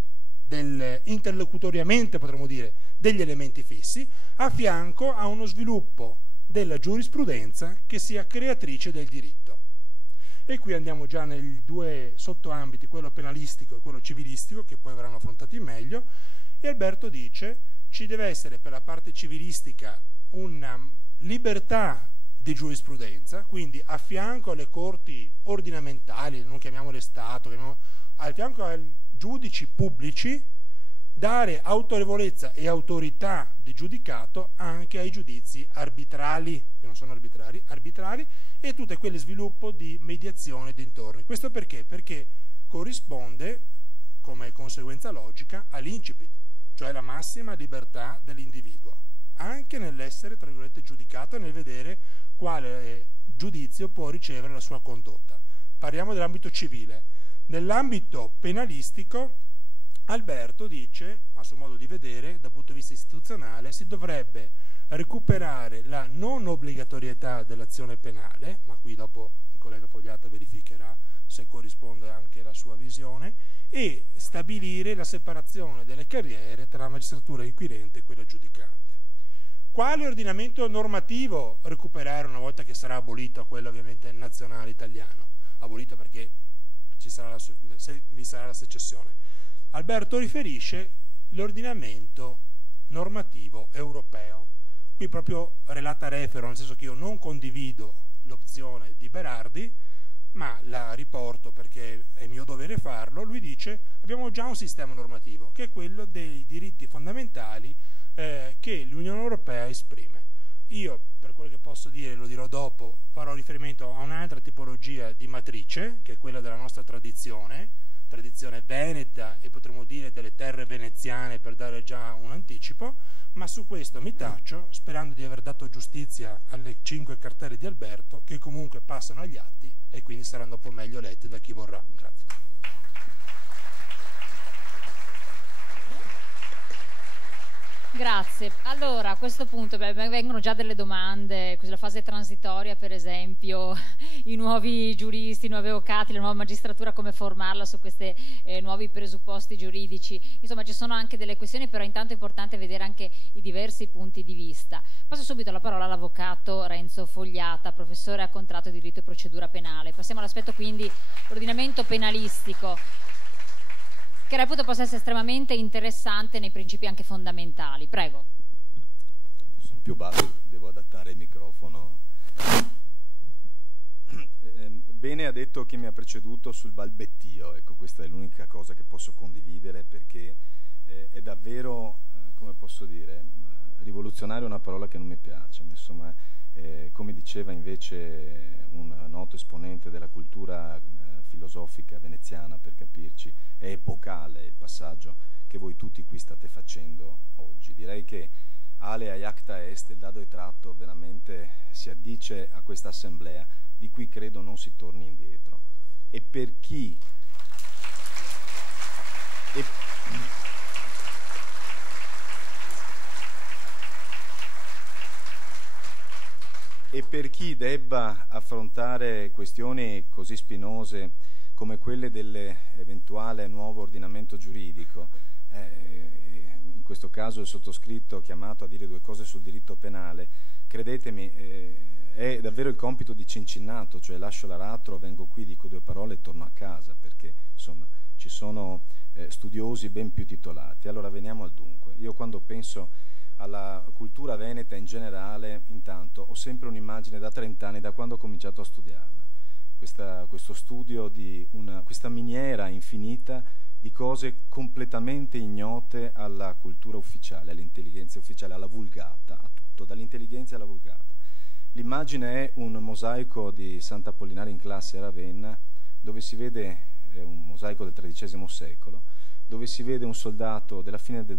interlocutoriamente, potremmo dire, degli elementi fissi, a fianco a uno sviluppo della giurisprudenza che sia creatrice del diritto. E qui andiamo già nei due sottoambiti, quello penalistico e quello civilistico, che poi verranno affrontati meglio. E Alberto dice ci deve essere per la parte civilistica una libertà di giurisprudenza, quindi a fianco alle corti ordinamentali, non chiamiamole Stato, a fianco ai giudici pubblici, dare autorevolezza e autorità di giudicato anche ai giudizi arbitrali, che non sono arbitrari, e tutto quello sviluppo di mediazione dintorni. Questo perché? Perché corrisponde, come conseguenza logica, all'incipit, cioè la massima libertà dell'individuo, anche nell'essere, tra virgolette, giudicato e nel vedere quale giudizio può ricevere la sua condotta. Parliamo dell'ambito civile. Nell'ambito penalistico Alberto dice, a suo modo di vedere, dal punto di vista istituzionale, si dovrebbe recuperare la non obbligatorietà dell'azione penale, ma qui dopo il collega Fogliata verificherà se corrisponde anche la sua visione, e stabilire la separazione delle carriere tra la magistratura inquirente e quella giudicante. Quale ordinamento normativo recuperare una volta che sarà abolito quello ovviamente nazionale italiano? Abolito perché vi sarà la secessione. Alberto riferisce l'ordinamento normativo europeo. Qui proprio relata refero, nel senso che io non condivido l'opzione di Berardi, ma la riporto perché è mio dovere farlo. Lui dice abbiamo già un sistema normativo che è quello dei diritti fondamentali che l'Unione Europea esprime. Io, per quello che posso dire, lo dirò dopo, farò riferimento a un'altra tipologia di matrice, che è quella della nostra tradizione veneta e potremmo dire delle terre veneziane, per dare già un anticipo, ma su questo mi taccio, sperando di aver dato giustizia alle 5 cartelle di Alberto, che comunque passano agli atti e quindi saranno poi meglio letti da chi vorrà. Grazie. Grazie. Allora, a questo punto vengono già delle domande, la fase transitoria per esempio, i nuovi giuristi, i nuovi avvocati, la nuova magistratura, come formarla su questi nuovi presupposti giuridici. Insomma, ci sono anche delle questioni, però intanto è importante vedere anche i diversi punti di vista. Passo subito la parola all'avvocato Renzo Fogliata, professore a contratto di diritto e procedura penale. Passiamo all'aspetto quindi ordinamento penalistico, che reputo possa essere estremamente interessante nei principi anche fondamentali. Prego. Sono più basso, devo adattare il microfono. Bene ha detto chi mi ha preceduto sul balbettio, ecco, questa è l'unica cosa che posso condividere, perché è davvero, come posso dire, rivoluzionario è una parola che non mi piace, ma insomma, come diceva invece un noto esponente della cultura filosofica veneziana, per capirci, è epocale il passaggio che voi tutti qui state facendo oggi. Direi che Ale Iacta Est, il dado è tratto, veramente si addice a questa assemblea, di cui credo non si torni indietro. E per chi E per chi debba affrontare questioni così spinose come quelle dell'eventuale nuovo ordinamento giuridico, in questo caso il sottoscritto chiamato a dire due cose sul diritto penale, credetemi, è davvero il compito di Cincinnato, cioè lascio l'aratro, vengo qui, dico due parole e torno a casa, perché insomma ci sono studiosi ben più titolati. Allora veniamo al dunque. Io quando penso alla cultura veneta in generale, intanto ho sempre un'immagine da 30 anni, da quando ho cominciato a studiarla, questo studio di questa miniera infinita di cose completamente ignote alla cultura ufficiale, all'intelligenza ufficiale, alla vulgata, a tutto, dall'intelligenza alla vulgata. L'immagine è un mosaico di Sant'Apollinare in classe a Ravenna, dove si vede, un mosaico del XIII secolo, dove si vede un soldato della fine del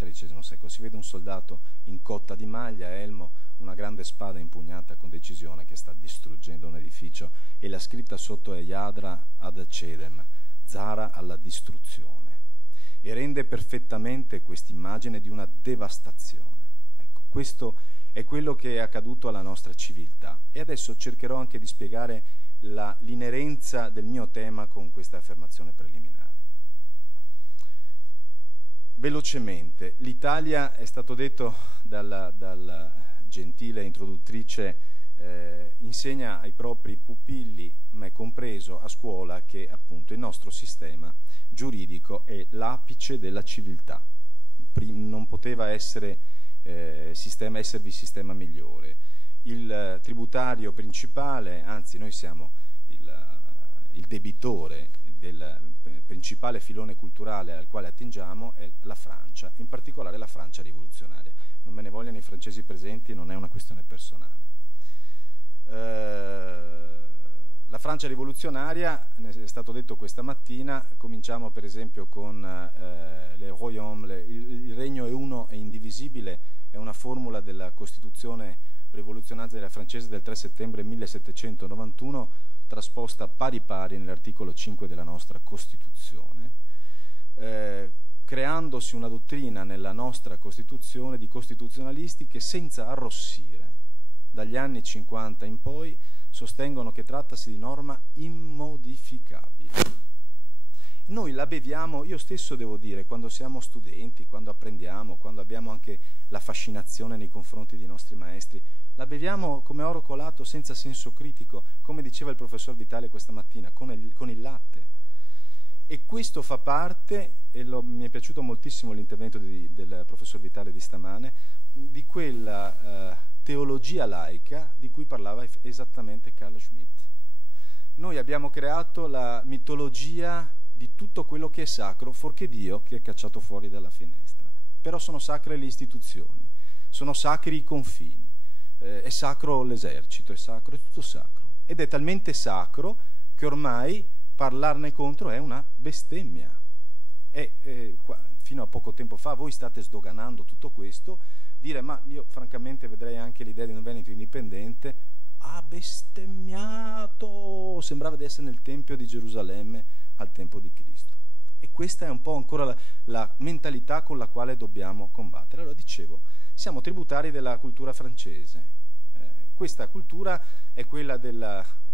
XIII secolo, si vede un soldato in cotta di maglia, elmo, una grande spada impugnata con decisione che sta distruggendo un edificio, e la scritta sotto è Iadra ad cedem, Zara alla distruzione, e rende perfettamente quest'immagine di una devastazione. Ecco, questo è quello che è accaduto alla nostra civiltà, e adesso cercherò anche di spiegare l'inerenza del mio tema con questa affermazione preliminare. Velocemente, l'Italia, è stato detto dalla gentile introduttrice, insegna ai propri pupilli, me compreso, a scuola, che appunto il nostro sistema giuridico è l'apice della civiltà. Non poteva esservi sistema migliore. Il tributario principale, anzi noi siamo il debitore del principale filone culturale al quale attingiamo, è la Francia, in particolare la Francia rivoluzionaria. Non me ne vogliano i francesi presenti, non è una questione personale. La Francia rivoluzionaria, è stato detto questa mattina, cominciamo per esempio con le royaume, il regno è uno e indivisibile, è una formula della Costituzione rivoluzionaria francese del 3 settembre 1791, trasposta pari pari nell'articolo 5 della nostra Costituzione, creandosi una dottrina nella nostra Costituzione di costituzionalisti che, senza arrossire, dagli anni 50 in poi sostengono che trattasi di norma immodificabile. Noi la beviamo, io stesso devo dire, quando siamo studenti, quando apprendiamo, quando abbiamo anche la fascinazione nei confronti dei nostri maestri, la beviamo come oro colato, senza senso critico, come diceva il professor Vitale questa mattina, con il latte. E questo fa parte, e mi è piaciuto moltissimo l'intervento del professor Vitale di stamane, di quella teologia laica di cui parlava esattamente Carl Schmitt. Noi abbiamo creato la mitologia di tutto quello che è sacro, fuorché Dio che è cacciato fuori dalla finestra. Però sono sacre le istituzioni, sono sacri i confini, è sacro l'esercito, è tutto sacro. Ed è talmente sacro che ormai parlarne contro è una bestemmia. Fino a poco tempo fa voi state sdoganando tutto questo, dire, ma io francamente vedrei anche l'idea di un Veneto indipendente. Ha bestemmiato, sembrava di essere nel Tempio di Gerusalemme al tempo di Cristo. E questa è un po' ancora la mentalità con la quale dobbiamo combattere. Allora dicevo, siamo tributari della cultura francese. Questa cultura è quella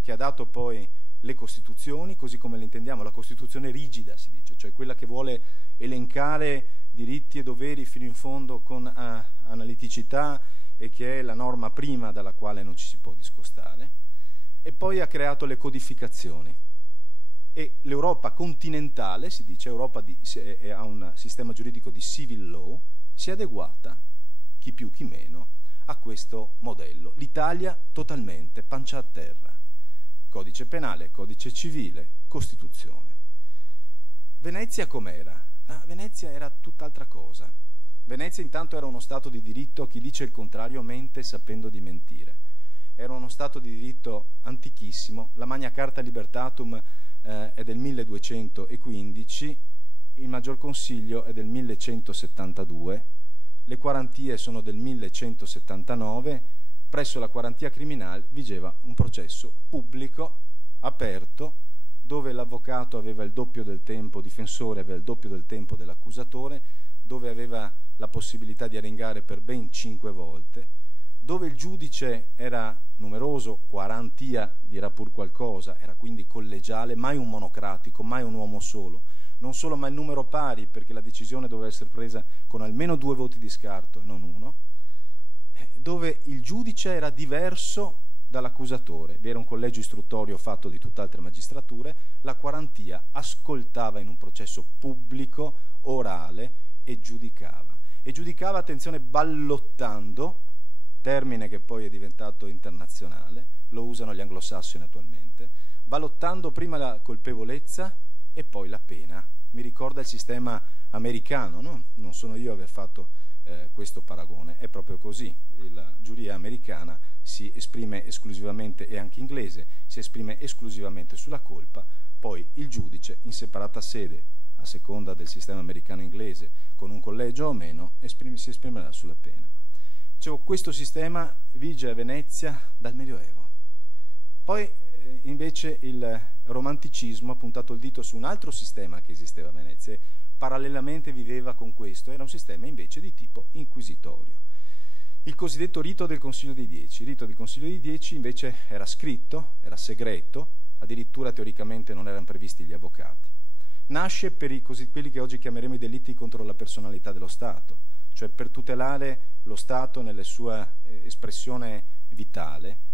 che ha dato poi le Costituzioni, così come le intendiamo, la Costituzione rigida si dice, cioè quella che vuole elencare diritti e doveri fino in fondo con analiticità, e che è la norma prima dalla quale non ci si può discostare, e poi ha creato le codificazioni. E l'Europa continentale, si dice, Europa ha un sistema giuridico di civil law, si è adeguata, chi più chi meno, a questo modello. L'Italia totalmente pancia a terra. Codice penale, codice civile, Costituzione. Venezia com'era? Venezia era tutt'altra cosa. Venezia intanto era uno stato di diritto, chi dice il contrario mente sapendo di mentire. era uno Stato di diritto antichissimo, la Magna Carta Libertatum è del 1215, il Maggior Consiglio è del 1172, le quarantie sono del 1179, presso la quarantia criminale vigeva un processo pubblico, aperto, dove l'avvocato aveva il doppio del tempo, difensore aveva il doppio del tempo dell'accusatore, dove aveva la possibilità di arringare per ben 5 volte, dove il giudice era numeroso, quarantia dirà pur qualcosa, era quindi collegiale, mai un monocratico, mai un uomo solo, non solo ma il numero pari, perché la decisione doveva essere presa con almeno 2 voti di scarto e non 1, dove il giudice era diverso dall'accusatore, vi era un collegio istruttorio fatto di tutt'altre magistrature, la quarantia ascoltava in un processo pubblico, orale, e giudicava, attenzione, ballottando, termine che poi è diventato internazionale, lo usano gli anglosassoni attualmente, ballottando prima la colpevolezza e poi la pena. Mi ricorda il sistema americano, no? Non sono io a aver fatto questo paragone, è proprio così, la giuria americana si esprime esclusivamente, e anche inglese, si esprime esclusivamente sulla colpa, poi il giudice in separata sede, a seconda del sistema americano-inglese, con un collegio o meno, si esprimerà sulla pena. Dicevo, questo sistema vige a Venezia dal Medioevo. Poi invece il romanticismo ha puntato il dito su un altro sistema che esisteva a Venezia, parallelamente viveva con questo, era un sistema invece di tipo inquisitorio. Il cosiddetto rito del Consiglio dei Dieci. Il rito del Consiglio dei Dieci invece era scritto, era segreto, addirittura teoricamente non erano previsti gli avvocati. Nasce per quelli che oggi chiameremo i delitti contro la personalità dello Stato, cioè per tutelare lo Stato nella sua espressione vitale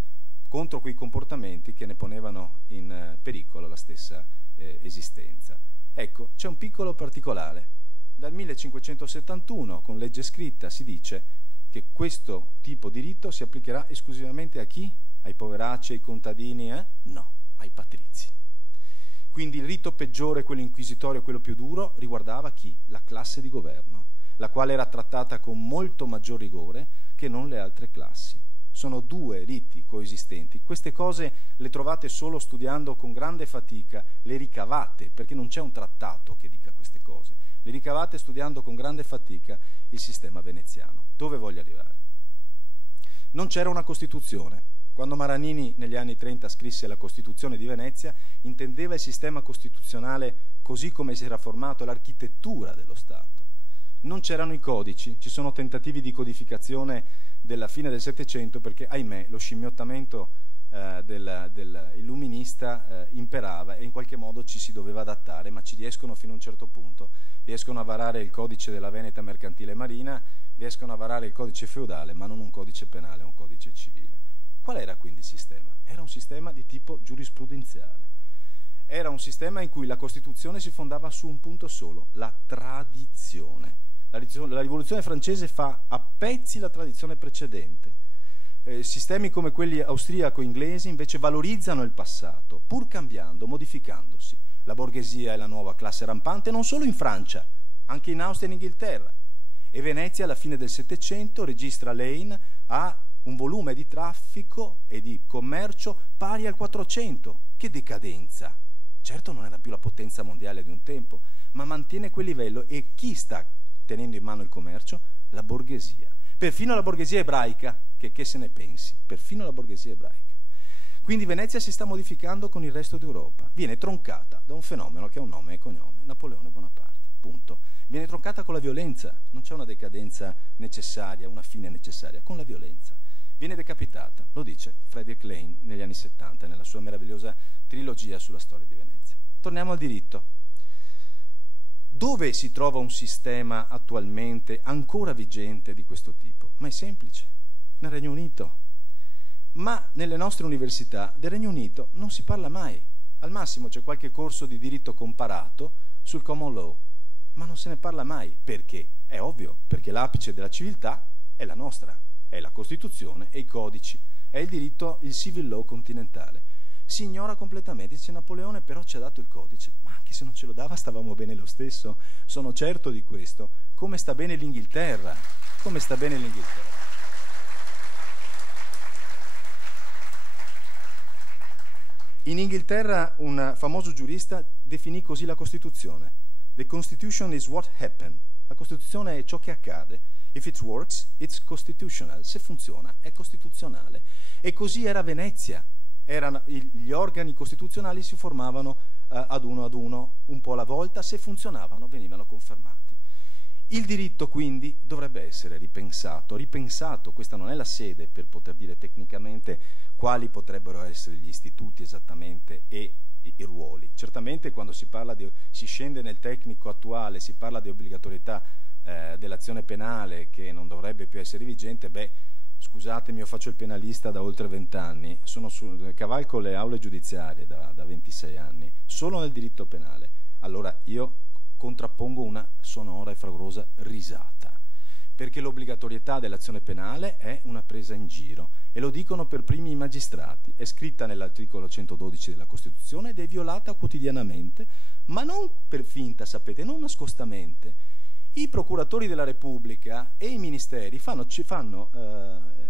contro quei comportamenti che ne ponevano in pericolo la stessa esistenza. Ecco, c'è un piccolo particolare. Dal 1571, con legge scritta, si dice che questo tipo di rito si applicherà esclusivamente a chi? Ai poveracci, ai contadini? No, ai patrizi. Quindi il rito peggiore, quello inquisitorio, quello più duro, riguardava chi? La classe di governo, la quale era trattata con molto maggior rigore che non le altre classi. Sono 2 riti coesistenti. Queste cose le trovate solo studiando con grande fatica, le ricavate, perché non c'è un trattato che dica queste cose. Le ricavate studiando con grande fatica il sistema veneziano. Dove voglio arrivare? Non c'era una Costituzione. Quando Maranini negli anni 30 scrisse la Costituzione di Venezia, intendeva il sistema costituzionale così come si era formato, l'architettura dello Stato. Non c'erano i codici, ci sono tentativi di codificazione della fine del Settecento perché, ahimè, lo scimmiottamento dell'illuminista imperava e in qualche modo ci si doveva adattare, ma ci riescono fino a un certo punto. Riescono a varare il codice della Veneta mercantile marina, riescono a varare il codice feudale, ma non un codice penale, un codice civile. Qual era quindi il sistema? Era un sistema di tipo giurisprudenziale. Era un sistema in cui la Costituzione si fondava su un punto solo, la tradizione. La rivoluzione francese fa a pezzi la tradizione precedente. Sistemi come quelli austriaco-inglesi invece valorizzano il passato, pur cambiando, modificandosi. La borghesia è la nuova classe rampante non solo in Francia, anche in Austria e in Inghilterra. E Venezia alla fine del Settecento registra Lane a un volume di traffico e di commercio pari al 400. Che decadenza! Certo non era più la potenza mondiale di un tempo, ma mantiene quel livello. E chi sta tenendo in mano il commercio? La borghesia. Perfino la borghesia ebraica, che se ne pensi, perfino la borghesia ebraica. Quindi Venezia si sta modificando con il resto d'Europa. Viene troncata da un fenomeno che ha un nome e cognome, Napoleone Bonaparte, punto. Viene troncata con la violenza, non c'è una decadenza necessaria, una fine necessaria, con la violenza. Viene decapitata, lo dice Frederick Lane negli anni 70, nella sua meravigliosa trilogia sulla storia di Venezia. Torniamo al diritto. Dove si trova un sistema attualmente ancora vigente di questo tipo? Ma è semplice, nel Regno Unito. Ma nelle nostre università del Regno Unito non si parla mai. Al massimo c'è qualche corso di diritto comparato sul common law, ma non se ne parla mai. Perché? È ovvio, perché l'apice della civiltà è la nostra, è la Costituzione e i codici, è il diritto, il civil law continentale. Si ignora completamente, dice Napoleone però ci ha dato il codice, ma anche se non ce lo dava stavamo bene lo stesso, sono certo di questo. Come sta bene l'Inghilterra? Come sta bene l'Inghilterra? In Inghilterra un famoso giurista definì così la Costituzione: "The Constitution is what happened." La Costituzione è ciò che accade. If it works, it's constitutional. Se funziona, è costituzionale. E così era Venezia. Gli organi costituzionali si formavano ad uno, un po' alla volta. Se funzionavano, venivano confermati. Il diritto quindi dovrebbe essere ripensato. Questa non è la sede per poter dire tecnicamente quali potrebbero essere gli istituti esattamente e i ruoli. Certamente quando si scende nel tecnico attuale, si parla di obbligatorietà dell'azione penale che non dovrebbe più essere vigente. Scusatemi, io faccio il penalista da oltre 20 anni, cavalco le aule giudiziarie da 26 anni, solo nel diritto penale. Allora io contrappongo una sonora e fragorosa risata, perché l'obbligatorietà dell'azione penale è una presa in giro, e lo dicono per primi i magistrati. È scritta nell'articolo 112 della Costituzione ed è violata quotidianamente, ma non per finta, sapete, non nascostamente. I procuratori della Repubblica e i ministeri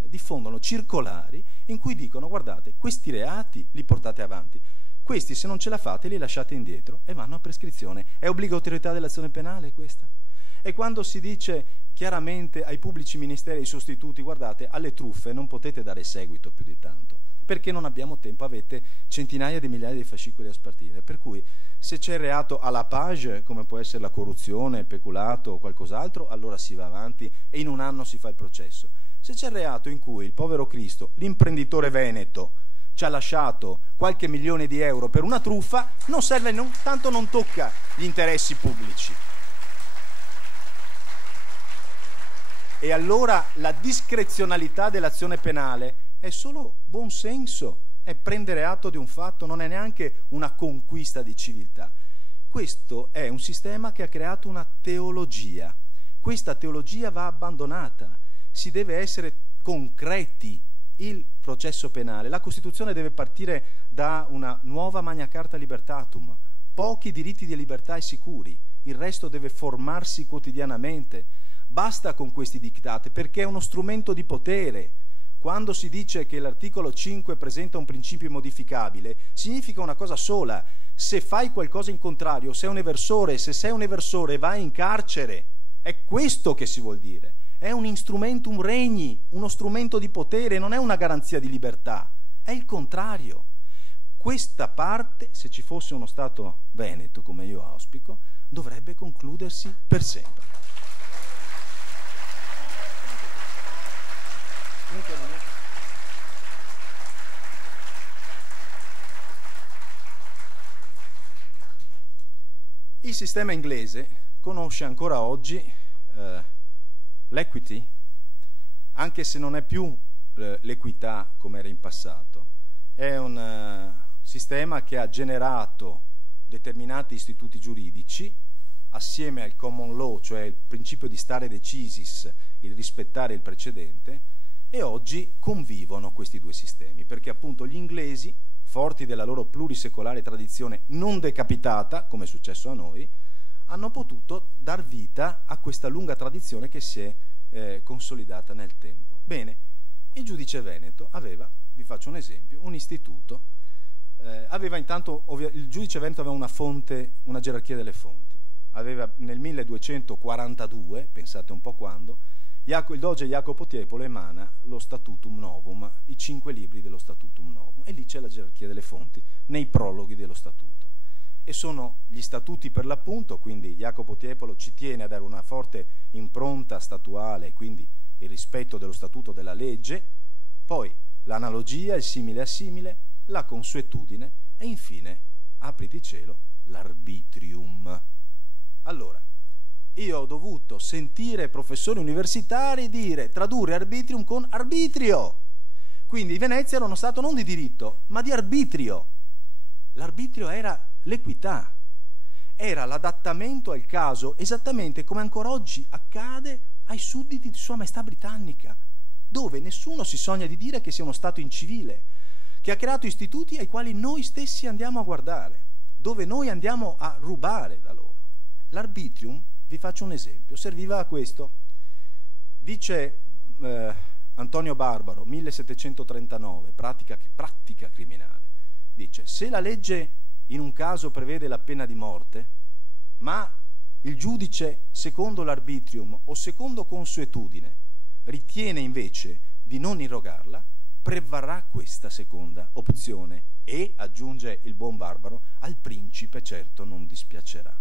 diffondono circolari in cui dicono: guardate, questi reati li portate avanti, questi se non ce la fate li lasciate indietro e vanno a prescrizione. È obbligatorietà dell'azione penale questa? E quando si dice chiaramente ai pubblici ministeri e ai sostituti: guardate, alle truffe non potete dare seguito più di tanto, perché non abbiamo tempo, avete centinaia di migliaia di fascicoli a spartire, per cui se c'è reato alla page, come può essere la corruzione, il peculato o qualcos'altro, allora si va avanti e in un anno si fa il processo. Se c'è reato in cui il povero Cristo, l'imprenditore veneto, ci ha lasciato qualche milione di euro per una truffa, non serve, tanto non tocca gli interessi pubblici. E allora la discrezionalità dell'azione penale è solo buon senso, è prendere atto di un fatto, non è neanche una conquista di civiltà. Questo è un sistema che ha creato una teologia. Questa teologia va abbandonata, si deve essere concreti. Il processo penale, la Costituzione deve partire da una nuova Magna Carta Libertatum, pochi diritti di libertà e sicuri, il resto deve formarsi quotidianamente. Basta con questi diktat, perché è uno strumento di potere. Quando si dice che l'articolo 5 presenta un principio immodificabile, significa una cosa sola: se fai qualcosa in contrario, sei un eversore, se sei un eversore vai in carcere. È questo che si vuol dire. È un instrumentum regni, uno strumento di potere, non è una garanzia di libertà, è il contrario. Questa parte, se ci fosse uno Stato veneto, come io auspico, dovrebbe concludersi per sempre. Il sistema inglese conosce ancora oggi l'equity, anche se non è più l'equità come era in passato. È un sistema che ha generato determinati istituti giuridici assieme al common law, cioè il principio di stare decisis, il rispettare il precedente, e oggi convivono questi due sistemi, perché appunto gli inglesi, forti della loro plurisecolare tradizione non decapitata, come è successo a noi, hanno potuto dar vita a questa lunga tradizione che si è consolidata nel tempo. Bene, il giudice veneto aveva, vi faccio un esempio, un istituto, il giudice veneto aveva una fonte, una gerarchia delle fonti. Aveva nel 1242, pensate un po' quando, il doge Jacopo Tiepolo emana lo Statutum Novum, i 5 libri dello Statutum Novum, e lì c'è la gerarchia delle fonti, nei prologhi dello Statuto. E sono gli statuti per l'appunto, quindi Jacopo Tiepolo ci tiene a dare una forte impronta statuale, quindi il rispetto dello statuto della legge, poi l'analogia, il simile a simile, la consuetudine e infine, apriti cielo, l'arbitrium. Allora, io ho dovuto sentire professori universitari tradurre arbitrium con arbitrio. Quindi Venezia era uno stato non di diritto, ma di arbitrio. L'arbitrio era l'equità, era l'adattamento al caso, esattamente come ancora oggi accade ai sudditi di Sua Maestà Britannica, dove nessuno si sogna di dire che sia uno stato incivile, che ha creato istituti ai quali noi stessi andiamo a guardare, dove noi andiamo a rubare da loro. L'arbitrium, vi faccio un esempio, serviva a questo. Dice Antonio Barbaro, 1739, pratica criminale, dice: se la legge in un caso prevede la pena di morte, ma il giudice, secondo l'arbitrium o secondo consuetudine, ritiene invece di non irrogarla, prevarrà questa seconda opzione e, aggiunge il buon Barbaro, al principe certo non dispiacerà.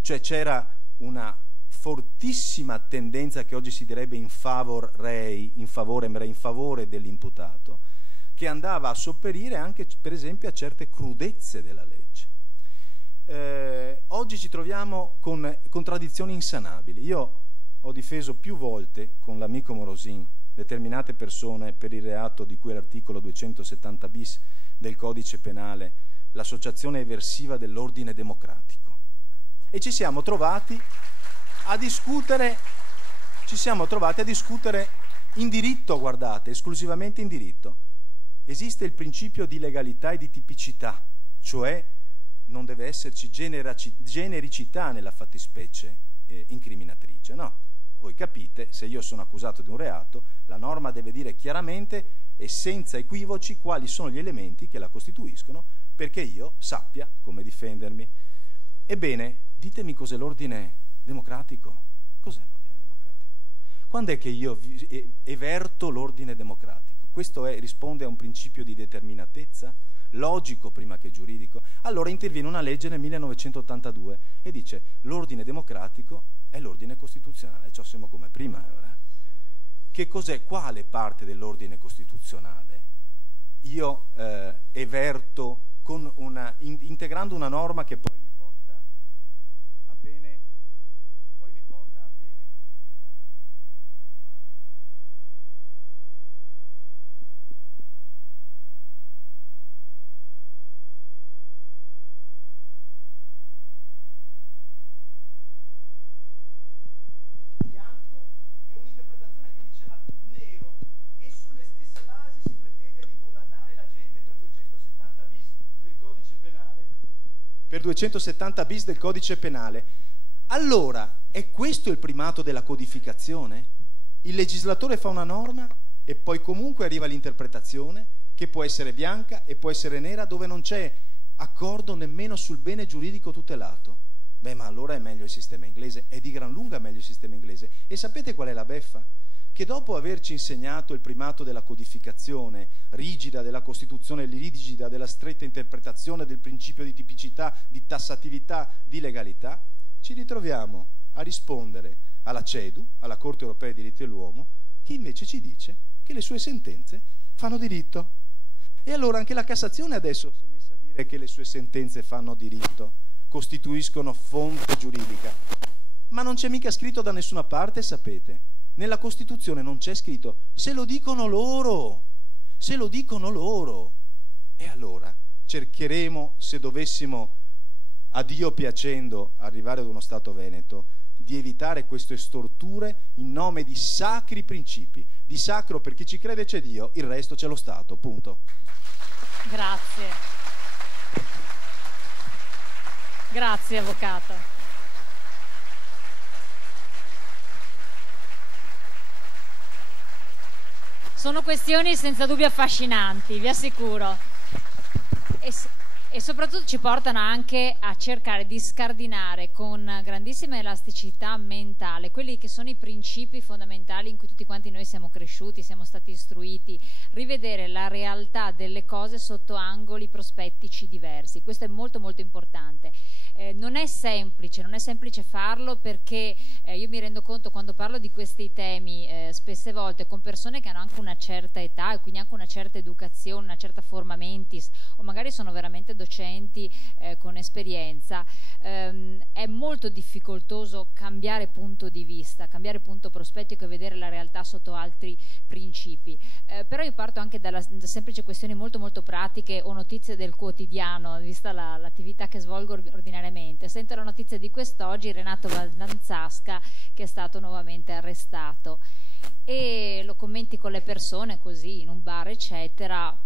Cioè c'era una fortissima tendenza che oggi si direbbe in favor rei, in favore dell'imputato, che andava a sopperire anche per esempio a certe crudezze della legge. Oggi ci troviamo con contraddizioni insanabili. Io ho difeso più volte con l'amico Morosin determinate persone per il reato di cui è l'articolo 270 bis del codice penale, l'associazione eversiva dell'ordine democratico, e ci siamo trovati a discutere in diritto, guardate, esclusivamente in diritto. Esiste il principio di legalità e di tipicità, cioè non deve esserci genericità nella fattispecie incriminatrice, no? Voi capite, se io sono accusato di un reato, la norma deve dire chiaramente e senza equivoci quali sono gli elementi che la costituiscono, perché io sappia come difendermi. Ebbene, ditemi cos'è l'ordine democratico? Cos'è l'ordine democratico? Quando è che io everto l'ordine democratico? Questo risponde a un principio di determinatezza, logico prima che giuridico. Allora interviene una legge nel 1982 e dice: l'ordine democratico è l'ordine costituzionale. Ciò siamo come prima ora. Che cos'è? Quale parte dell'ordine costituzionale io everto con integrando una norma che poi mi porta a pene così pesanti? Bianco è un'interpretazione che diceva nero, e sulle stesse basi si pretende di condannare la gente per 270 bis del codice penale. Per 270 bis del codice penale. Allora, è questo il primato della codificazione? Il legislatore fa una norma e poi comunque arriva l'interpretazione, che può essere bianca e può essere nera, dove non c'è accordo nemmeno sul bene giuridico tutelato. Beh, ma allora è meglio il sistema inglese, è di gran lunga meglio il sistema inglese. E sapete qual è la beffa? Che dopo averci insegnato il primato della codificazione rigida della Costituzione, rigida della stretta interpretazione del principio di tipicità, di tassatività, di legalità, ci ritroviamo a rispondere alla CEDU, alla Corte Europea dei Diritti dell'Uomo, che invece ci dice che le sue sentenze fanno diritto. E allora anche la Cassazione adesso si è messa a dire che le sue sentenze fanno diritto, costituiscono fonte giuridica. Ma non c'è mica scritto da nessuna parte, sapete? Nella Costituzione non c'è scritto, se lo dicono loro, se lo dicono loro. E allora cercheremo, se dovessimo, a Dio piacendo, arrivare ad uno Stato veneto, di evitare queste storture in nome di sacri principi. Di sacro per chi ci crede c'è Dio, il resto c'è lo Stato, punto. Grazie. Grazie, avvocato. Sono questioni senza dubbio affascinanti, vi assicuro. E soprattutto ci portano anche a cercare di scardinare con grandissima elasticità mentale quelli che sono i principi fondamentali in cui tutti quanti noi siamo cresciuti, siamo stati istruiti, rivedere la realtà delle cose sotto angoli prospettici diversi. Questo è molto molto importante. Non è semplice farlo, perché io mi rendo conto, quando parlo di questi temi spesse volte con persone che hanno anche una certa età e quindi anche una certa educazione, una certa forma mentis, o magari sono veramente docenti con esperienza, è molto difficoltoso cambiare punto di vista, cambiare punto prospettico e vedere la realtà sotto altri principi. Però io parto anche da semplici questioni molto molto pratiche o notizie del quotidiano, vista l'attività che svolgo ordinariamente. Sento la notizia di quest'oggi, Renato Valdanzasca, che è stato nuovamente arrestato, e lo commenti con le persone così in un bar eccetera,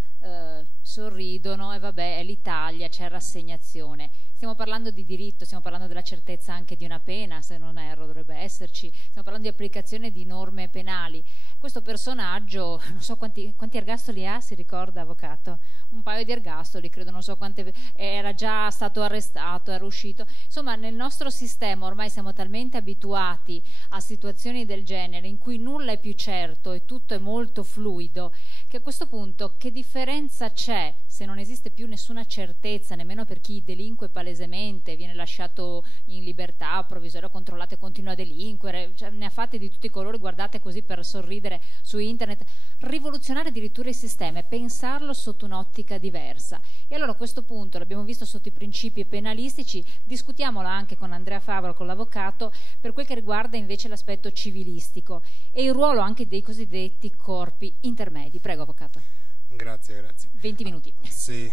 sorridono e vabbè, è l'Italia, c'è rassegnazione. Stiamo parlando di diritto, stiamo parlando della certezza anche di una pena, se non erro dovrebbe esserci, stiamo parlando di applicazione di norme penali. Questo personaggio, non so quanti ergastoli ha, si ricorda, avvocato? Un paio di ergastoli, credo, non so quante, era già stato arrestato, era uscito. Insomma, nel nostro sistema ormai siamo talmente abituati a situazioni del genere in cui nulla è più certo e tutto è molto fluido, che a questo punto che differenza c'è se non esiste più nessuna certezza nemmeno per chi delinque palesemente, viene lasciato in libertà provvisoria, controllato e continua a delinquere, cioè, ne ha fatti di tutti i colori, guardate così per sorridere su internet. Rivoluzionare addirittura il sistema e pensarlo sotto un'ottica diversa. E allora a questo punto, l'abbiamo visto sotto i principi penalistici, discutiamola anche con Andrea Favaro, con l'avvocato, per quel che riguarda invece l'aspetto civilistico e il ruolo anche dei cosiddetti corpi intermedi. Prego, avvocato. Grazie. 20 minuti. Sì,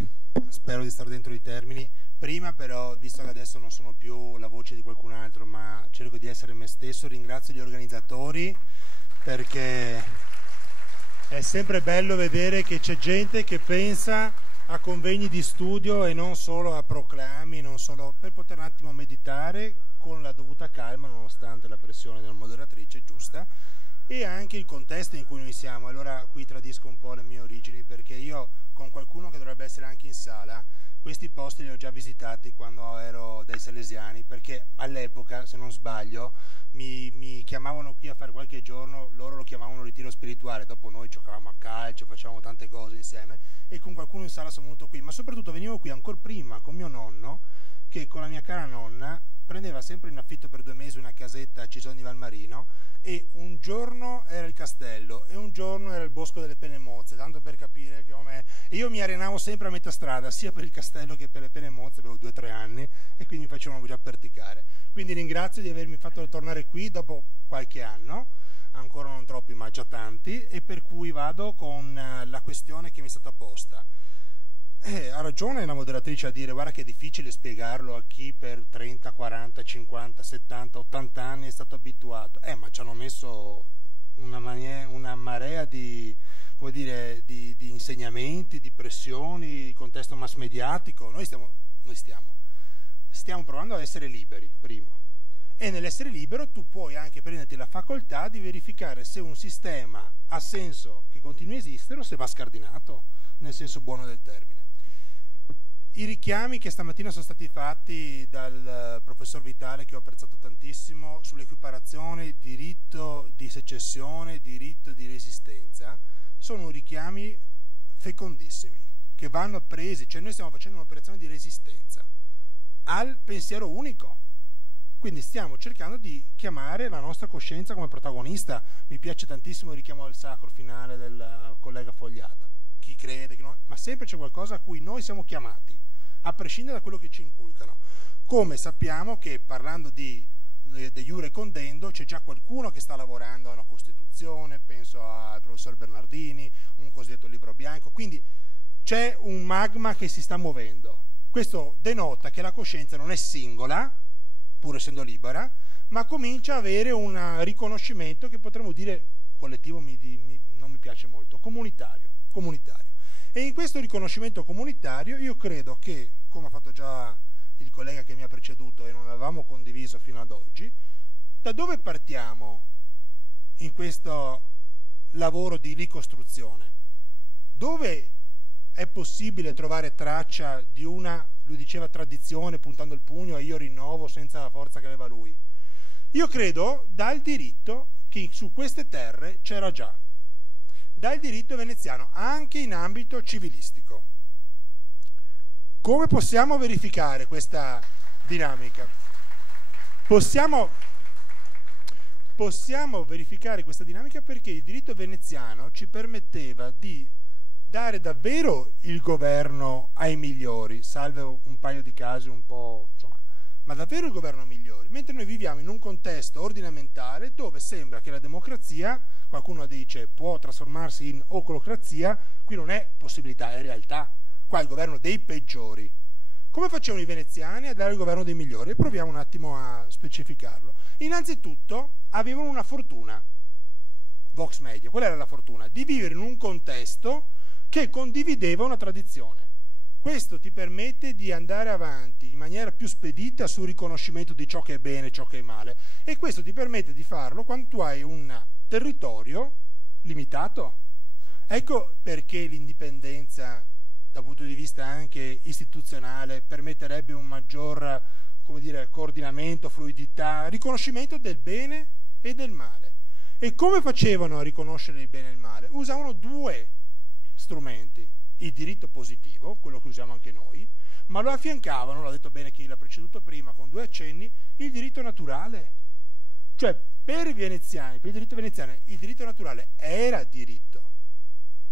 spero di stare dentro i termini. Prima però, visto che adesso non sono più la voce di qualcun altro, ma cerco di essere me stesso, ringrazio gli organizzatori, perché è sempre bello vedere che c'è gente che pensa a convegni di studio e non solo a proclami, non solo per poter un attimo meditare con la dovuta calma, nonostante la pressione della moderatrice giusta, e anche il contesto in cui noi siamo. Allora qui tradisco un po' le mie origini, perché io con qualcuno che dovrebbe essere anche in sala, questi posti li ho già visitati quando ero dai Salesiani, perché all'epoca, se non sbaglio, mi chiamavano qui a fare qualche giorno, loro lo chiamavano ritiro spirituale, dopo noi giocavamo a calcio, facevamo tante cose insieme, e con qualcuno in sala sono venuto qui, ma soprattutto venivo qui ancora prima con mio nonno, che con la mia cara nonna prendeva sempre in affitto per 2 mesi una casetta a Cisone di Valmarino, e un giorno era il castello e un giorno era il bosco delle Penemozze, tanto per capire che e io mi arenavo sempre a metà strada, sia per il castello che per le Penemozze, avevo 2 o 3 anni e quindi mi facevano già perticare. Quindi ringrazio di avermi fatto tornare qui dopo qualche anno, ancora non troppi ma già tanti, e per cui vado con la questione che mi è stata posta. Ha ragione la moderatrice a dire: guarda che è difficile spiegarlo a chi per 30, 40, 50, 70, 80 anni è stato abituato, ma ci hanno messo una marea di, come dire, di insegnamenti, di pressioni, il contesto mass mediatico. Noi stiamo provando a essere liberi, primo, e nell'essere libero tu puoi anche prenderti la facoltà di verificare se un sistema ha senso che continui a esistere o se va scardinato, nel senso buono del termine. I richiami che stamattina sono stati fatti dal professor Vitale, che ho apprezzato tantissimo, sull'equiparazione, diritto di secessione, diritto di resistenza, sono richiami fecondissimi, che vanno presi, cioè noi stiamo facendo un'operazione di resistenza al pensiero unico, quindi stiamo cercando di chiamare la nostra coscienza come protagonista. Mi piace tantissimo il richiamo al sacro finale del collega Fogliata, chi crede, chi no, ma sempre c'è qualcosa a cui noi siamo chiamati, a prescindere da quello che ci inculcano. Come sappiamo che, parlando di de iure condendo, c'è già qualcuno che sta lavorando a una Costituzione, penso al professor Bernardini, un cosiddetto libro bianco, quindi c'è un magma che si sta muovendo. Questo denota che la coscienza non è singola, pur essendo libera, ma comincia a avere un riconoscimento che potremmo dire collettivo, non mi piace molto, comunitario. E in questo riconoscimento comunitario io credo che, come ha fatto già il collega che mi ha preceduto e non avevamo condiviso fino ad oggi, da dove partiamo in questo lavoro di ricostruzione? Dove è possibile trovare traccia di una, lui diceva, tradizione puntando il pugno e io rinnovo senza la forza che aveva lui? Io credo dal diritto che su queste terre c'era già, dal diritto veneziano, anche in ambito civilistico. Come possiamo verificare questa dinamica? Possiamo verificare questa dinamica perché il diritto veneziano ci permetteva di dare davvero il governo ai migliori, salvo un paio di casi un po', insomma, ma davvero il governo ai migliori, mentre noi viviamo in un contesto ordinamentale dove sembra che la democrazia, qualcuno dice, può trasformarsi in oclocrazia, qui non è possibilità, è realtà, qua è il governo dei peggiori. Come facevano i veneziani a dare il governo dei migliori? E proviamo un attimo a specificarlo. Innanzitutto avevano una fortuna, Vox Media, qual era la fortuna? Di vivere in un contesto che condivideva una tradizione. Questo ti permette di andare avanti in maniera più spedita sul riconoscimento di ciò che è bene e ciò che è male, e questo ti permette di farlo quando tu hai un territorio limitato. Ecco perché l'indipendenza dal punto di vista anche istituzionale permetterebbe un maggior, come dire, coordinamento, fluidità, riconoscimento del bene e del male. E come facevano a riconoscere il bene e il male? Usavano due strumenti: il diritto positivo, quello che usiamo anche noi, ma lo affiancavano, l'ha detto bene chi l'ha preceduto prima con due accenni, il diritto naturale. Cioè per i veneziani, per il diritto veneziano, il diritto naturale era diritto,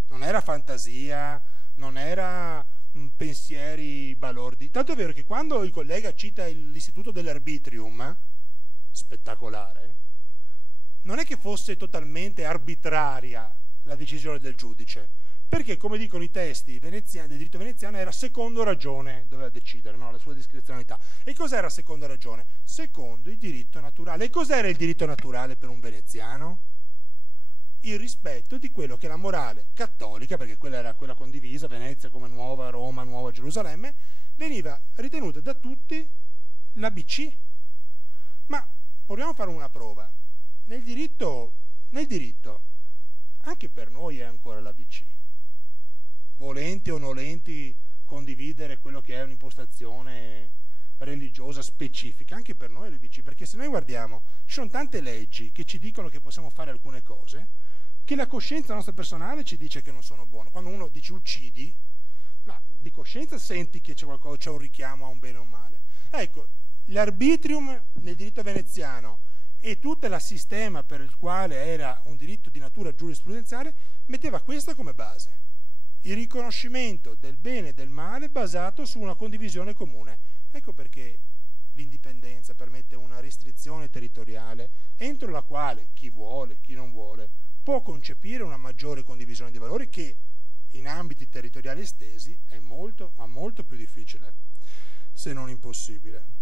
non era fantasia, non era pensieri balordi. Tanto è vero che quando il collega cita l'istituto dell'arbitrium, spettacolare, non è che fosse totalmente arbitraria la decisione del giudice, perché come dicono i testi veneziani, del diritto veneziano, era secondo ragione, doveva decidere, no? La sua discrezionalità. E cos'era seconda ragione? Secondo il diritto naturale. E cos'era il diritto naturale per un veneziano? Il rispetto di quello che la morale cattolica, perché quella era quella condivisa, Venezia come nuova Roma, nuova Gerusalemme, veniva ritenuta da tutti l'ABC. Ma proviamo a fare una prova. Nel diritto, anche per noi è ancora l'ABC. Volenti o nolenti condividere quello che è un'impostazione religiosa specifica, anche per noi è l'ABC, perché se noi guardiamo, ci sono tante leggi che ci dicono che possiamo fare alcune cose, che la coscienza nostra personale ci dice che non sono buone. Quando uno dice uccidi, ma di coscienza senti che c'è qualcosa, c'è un richiamo a un bene o un male. Ecco, l'arbitrium nel diritto veneziano e tutto il sistema per il quale era un diritto di natura giurisprudenziale metteva questo come base: il riconoscimento del bene e del male basato su una condivisione comune. Ecco perché l'indipendenza permette una restrizione territoriale entro la quale chi vuole, chi non vuole, può concepire una maggiore condivisione di valori, che in ambiti territoriali estesi è molto, ma molto più difficile, se non impossibile.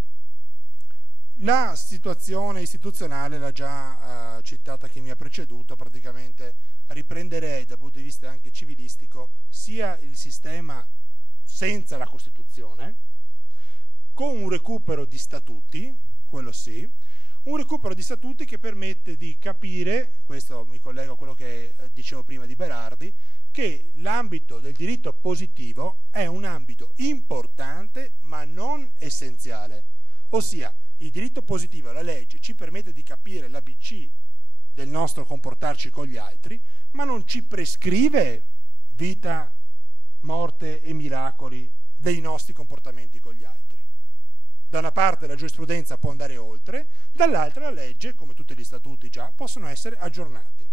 La situazione istituzionale l'ha già citata chi mi ha preceduto, praticamente riprenderei dal punto di vista anche civilistico sia il sistema senza la Costituzione, con un recupero di statuti, quello sì, un recupero di statuti che permette di capire, questo mi collego a quello che dicevo prima di Berardi, che l'ambito del diritto positivo è un ambito importante ma non essenziale, ossia il diritto positivo, la legge, ci permette di capire l'ABC del nostro comportarci con gli altri, ma non ci prescrive vita, morte e miracoli dei nostri comportamenti con gli altri. Da una parte la giurisprudenza può andare oltre, dall'altra la legge, come tutti gli statuti già, possono essere aggiornati.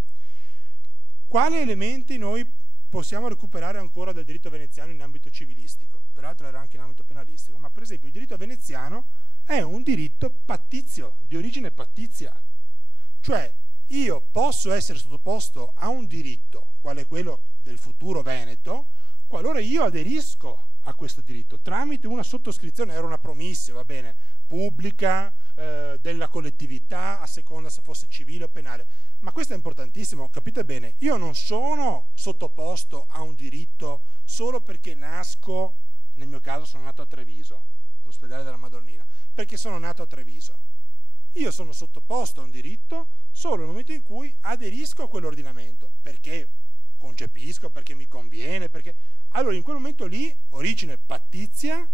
Quali elementi noi possiamo recuperare ancora del diritto veneziano in ambito civilistico? Peraltro era anche in ambito penalistico, ma per esempio il diritto veneziano è un diritto pattizio, di origine pattizia. Cioè io posso essere sottoposto a un diritto, quale quello del futuro Veneto, qualora io aderisco a questo diritto tramite una sottoscrizione, era una promessa, va bene, pubblica, della collettività, a seconda se fosse civile o penale. Ma questo è importantissimo, capite bene, io non sono sottoposto a un diritto solo perché nasco, nel mio caso sono nato a Treviso, all'ospedale della Madonnina, perché sono nato a Treviso. Io sono sottoposto a un diritto solo nel momento in cui aderisco a quell'ordinamento, perché concepisco, perché mi conviene, perché... Allora in quel momento lì, origine pattizia,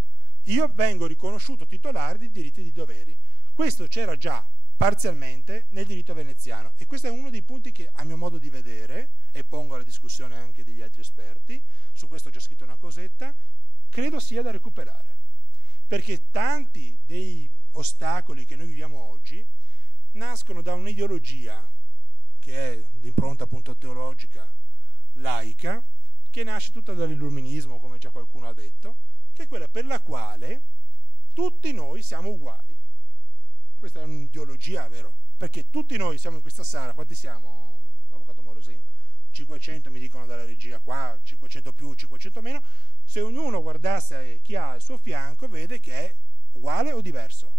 io vengo riconosciuto titolare di diritti e di doveri. Questo c'era già parzialmente nel diritto veneziano e questo è uno dei punti che a mio modo di vedere, e pongo alla discussione anche degli altri esperti, su questo ho già scritto una cosetta, credo sia da recuperare, perché tanti dei ostacoli che noi viviamo oggi nascono da un'ideologia che è di impronta appunto teologica laica, che nasce tutta dall'illuminismo, come già qualcuno ha detto, che è quella per la quale tutti noi siamo uguali. Questa è un'ideologia, vero? Perché tutti noi siamo in questa sala, quanti siamo, avvocato Morosini? 500 mi dicono dalla regia qua, 500 più, 500 meno. Se ognuno guardasse chi ha al suo fianco, vede che è uguale o diverso?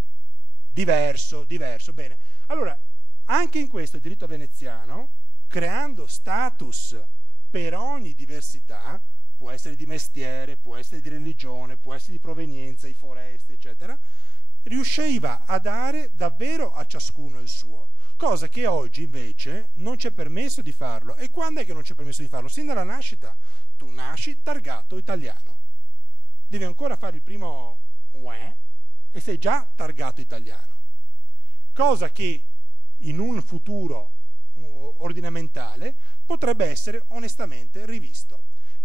Diverso, bene. Allora, anche in questo il diritto veneziano, creando status per ogni diversità, può essere di mestiere, può essere di religione, può essere di provenienza, i foresti, eccetera, riusciva a dare davvero a ciascuno il suo, cosa che oggi invece non c'è permesso di farlo. E quando è che non c'è permesso di farlo? Sin dalla nascita. Tu nasci targato italiano, devi ancora fare il primo uè e sei già targato italiano, cosa che in un futuro ordinamentale potrebbe essere onestamente rivisto.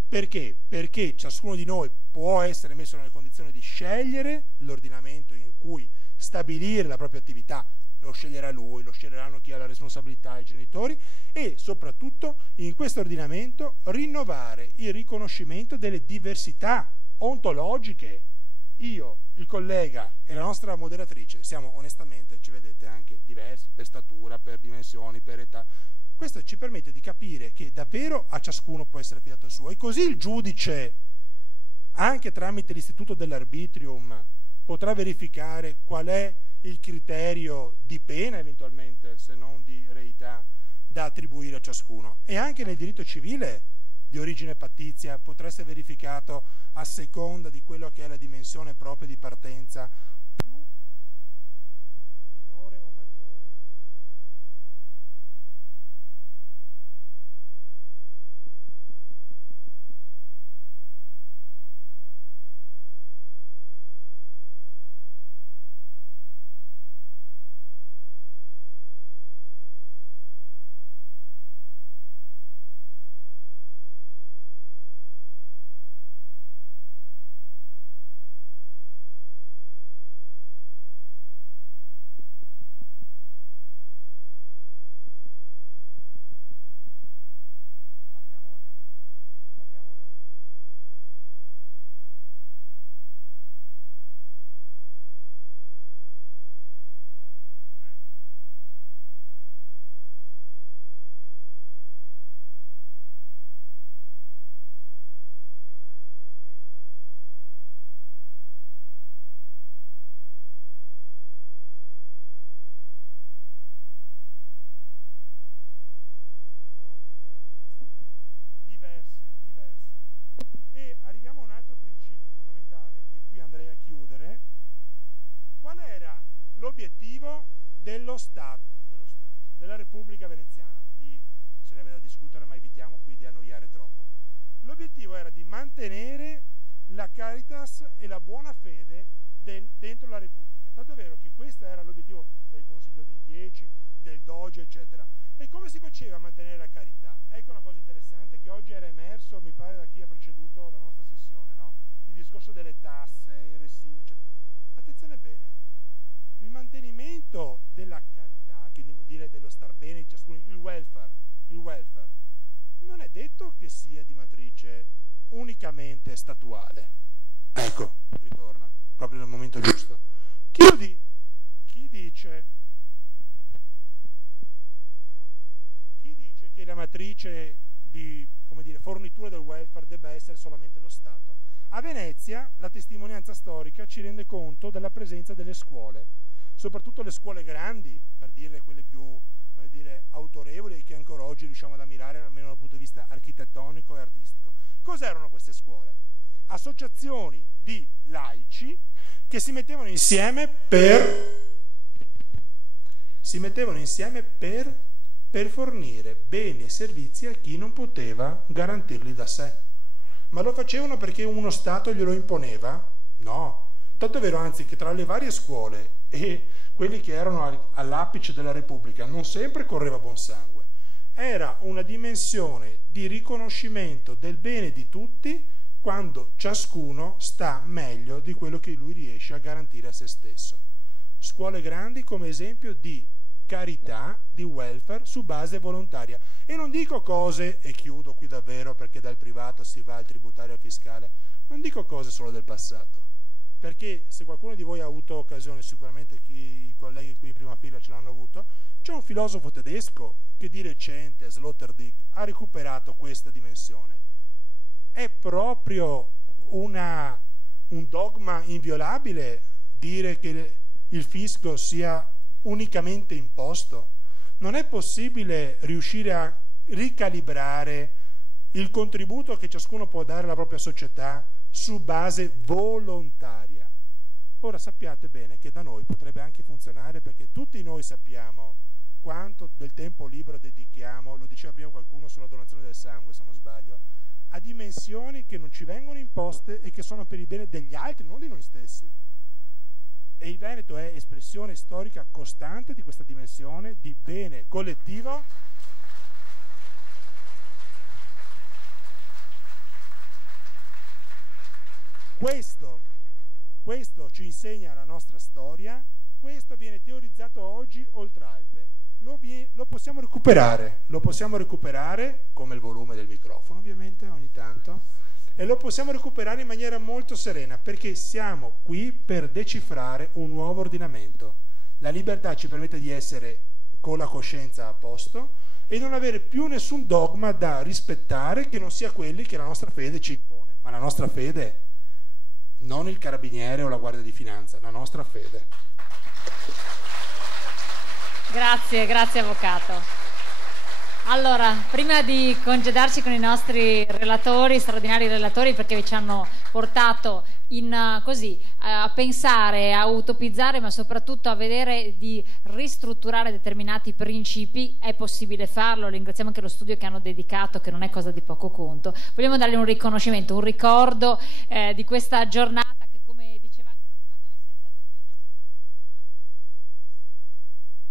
Perché? Perché ciascuno di noi può essere messo nelle condizioni di scegliere l'ordinamento in cui stabilire la propria attività. Lo sceglierà lui, lo sceglieranno chi ha la responsabilità, i genitori, e soprattutto in questo ordinamento rinnovare il riconoscimento delle diversità ontologiche. Io, il collega e la nostra moderatrice siamo onestamente, ci vedete, anche diversi per statura, per dimensioni, per età. Questo ci permette di capire che davvero a ciascuno può essere affidato il suo, e così il giudice, anche tramite l'istituto dell'arbitrium, potrà verificare qual è il criterio di pena eventualmente, se non di reità, da attribuire a ciascuno. E anche nel diritto civile di origine pattizia potrà essere verificato a seconda di quello che è la dimensione propria di partenza, più minore o maggiore. L'obiettivo dello Stato, della Repubblica Veneziana, lì sarebbe da discutere, ma evitiamo qui di annoiare troppo. L'obiettivo era di mantenere la caritas e la buona fede dentro la Repubblica, tanto è vero che questo era l'obiettivo del Consiglio dei 10, del Doge, eccetera. E come si faceva a mantenere la carità? Ecco una cosa interessante che oggi era emerso, mi pare, da chi ha preceduto la nostra sessione, no? Il discorso delle tasse, il residuo, eccetera. Attenzione bene. Il mantenimento della carità, che vuol dire dello star bene di ciascuno, il welfare, non è detto che sia di matrice unicamente statuale. Ecco, ritorna, proprio nel momento giusto. Chi dice che la matrice di, come dire, fornitura del welfare debba essere solamente lo Stato? A Venezia la testimonianza storica ci rende conto della presenza delle scuole, soprattutto le scuole grandi, per dire quelle più, come dire, autorevoli, e che ancora oggi riusciamo ad ammirare, almeno dal punto di vista architettonico e artistico. Cos'erano queste scuole? Associazioni di laici che si mettevano insieme per fornire beni e servizi a chi non poteva garantirli da sé. Ma lo facevano perché uno Stato glielo imponeva? No. Tanto è vero, anzi, che tra le varie scuole e quelli che erano all'apice della Repubblica non sempre correva buon sangue. Era una dimensione di riconoscimento del bene di tutti quando ciascuno sta meglio di quello che lui riesce a garantire a se stesso. Scuole grandi come esempio di carità, di welfare su base volontaria. E non dico cose, e chiudo qui davvero perché dal privato si va al tributario e al fiscale, non dico cose solo del passato. Perché se qualcuno di voi ha avuto occasione, sicuramente i colleghi qui in prima fila ce l'hanno avuto, c'è un filosofo tedesco che di recente, Sloterdijk, ha recuperato questa dimensione. È proprio un dogma inviolabile dire che il fisco sia unicamente imposto. Non è possibile riuscire a ricalibrare il contributo che ciascuno può dare alla propria società su base volontaria. Ora sappiate bene che da noi potrebbe anche funzionare, perché tutti noi sappiamo quanto del tempo libero dedichiamo, lo diceva prima qualcuno sulla donazione del sangue se non sbaglio, a dimensioni che non ci vengono imposte e che sono per il bene degli altri, non di noi stessi. E il Veneto è espressione storica costante di questa dimensione di bene collettivo. Questo ci insegna la nostra storia, questo viene teorizzato oggi oltre Alpe. Lo possiamo recuperare, come il volume del microfono ovviamente ogni tanto, e lo possiamo recuperare in maniera molto serena, perché siamo qui per decifrare un nuovo ordinamento. La libertà ci permette di essere con la coscienza a posto e non avere più nessun dogma da rispettare che non sia quelli che la nostra fede ci impone. Ma la nostra fede, non il carabiniere o la guardia di finanza, la nostra fede. Grazie avvocato. Allora, prima di congedarci con i nostri relatori, straordinari relatori, perché ci hanno portato a pensare, a utopizzare, ma soprattutto a vedere di ristrutturare determinati principi, è possibile farlo. Ringraziamo anche lo studio che hanno dedicato, che non è cosa di poco conto. Vogliamo dargli un riconoscimento, un ricordo di questa giornata che, come diceva anche l'avvocato, è senza dubbio una giornata memorabile,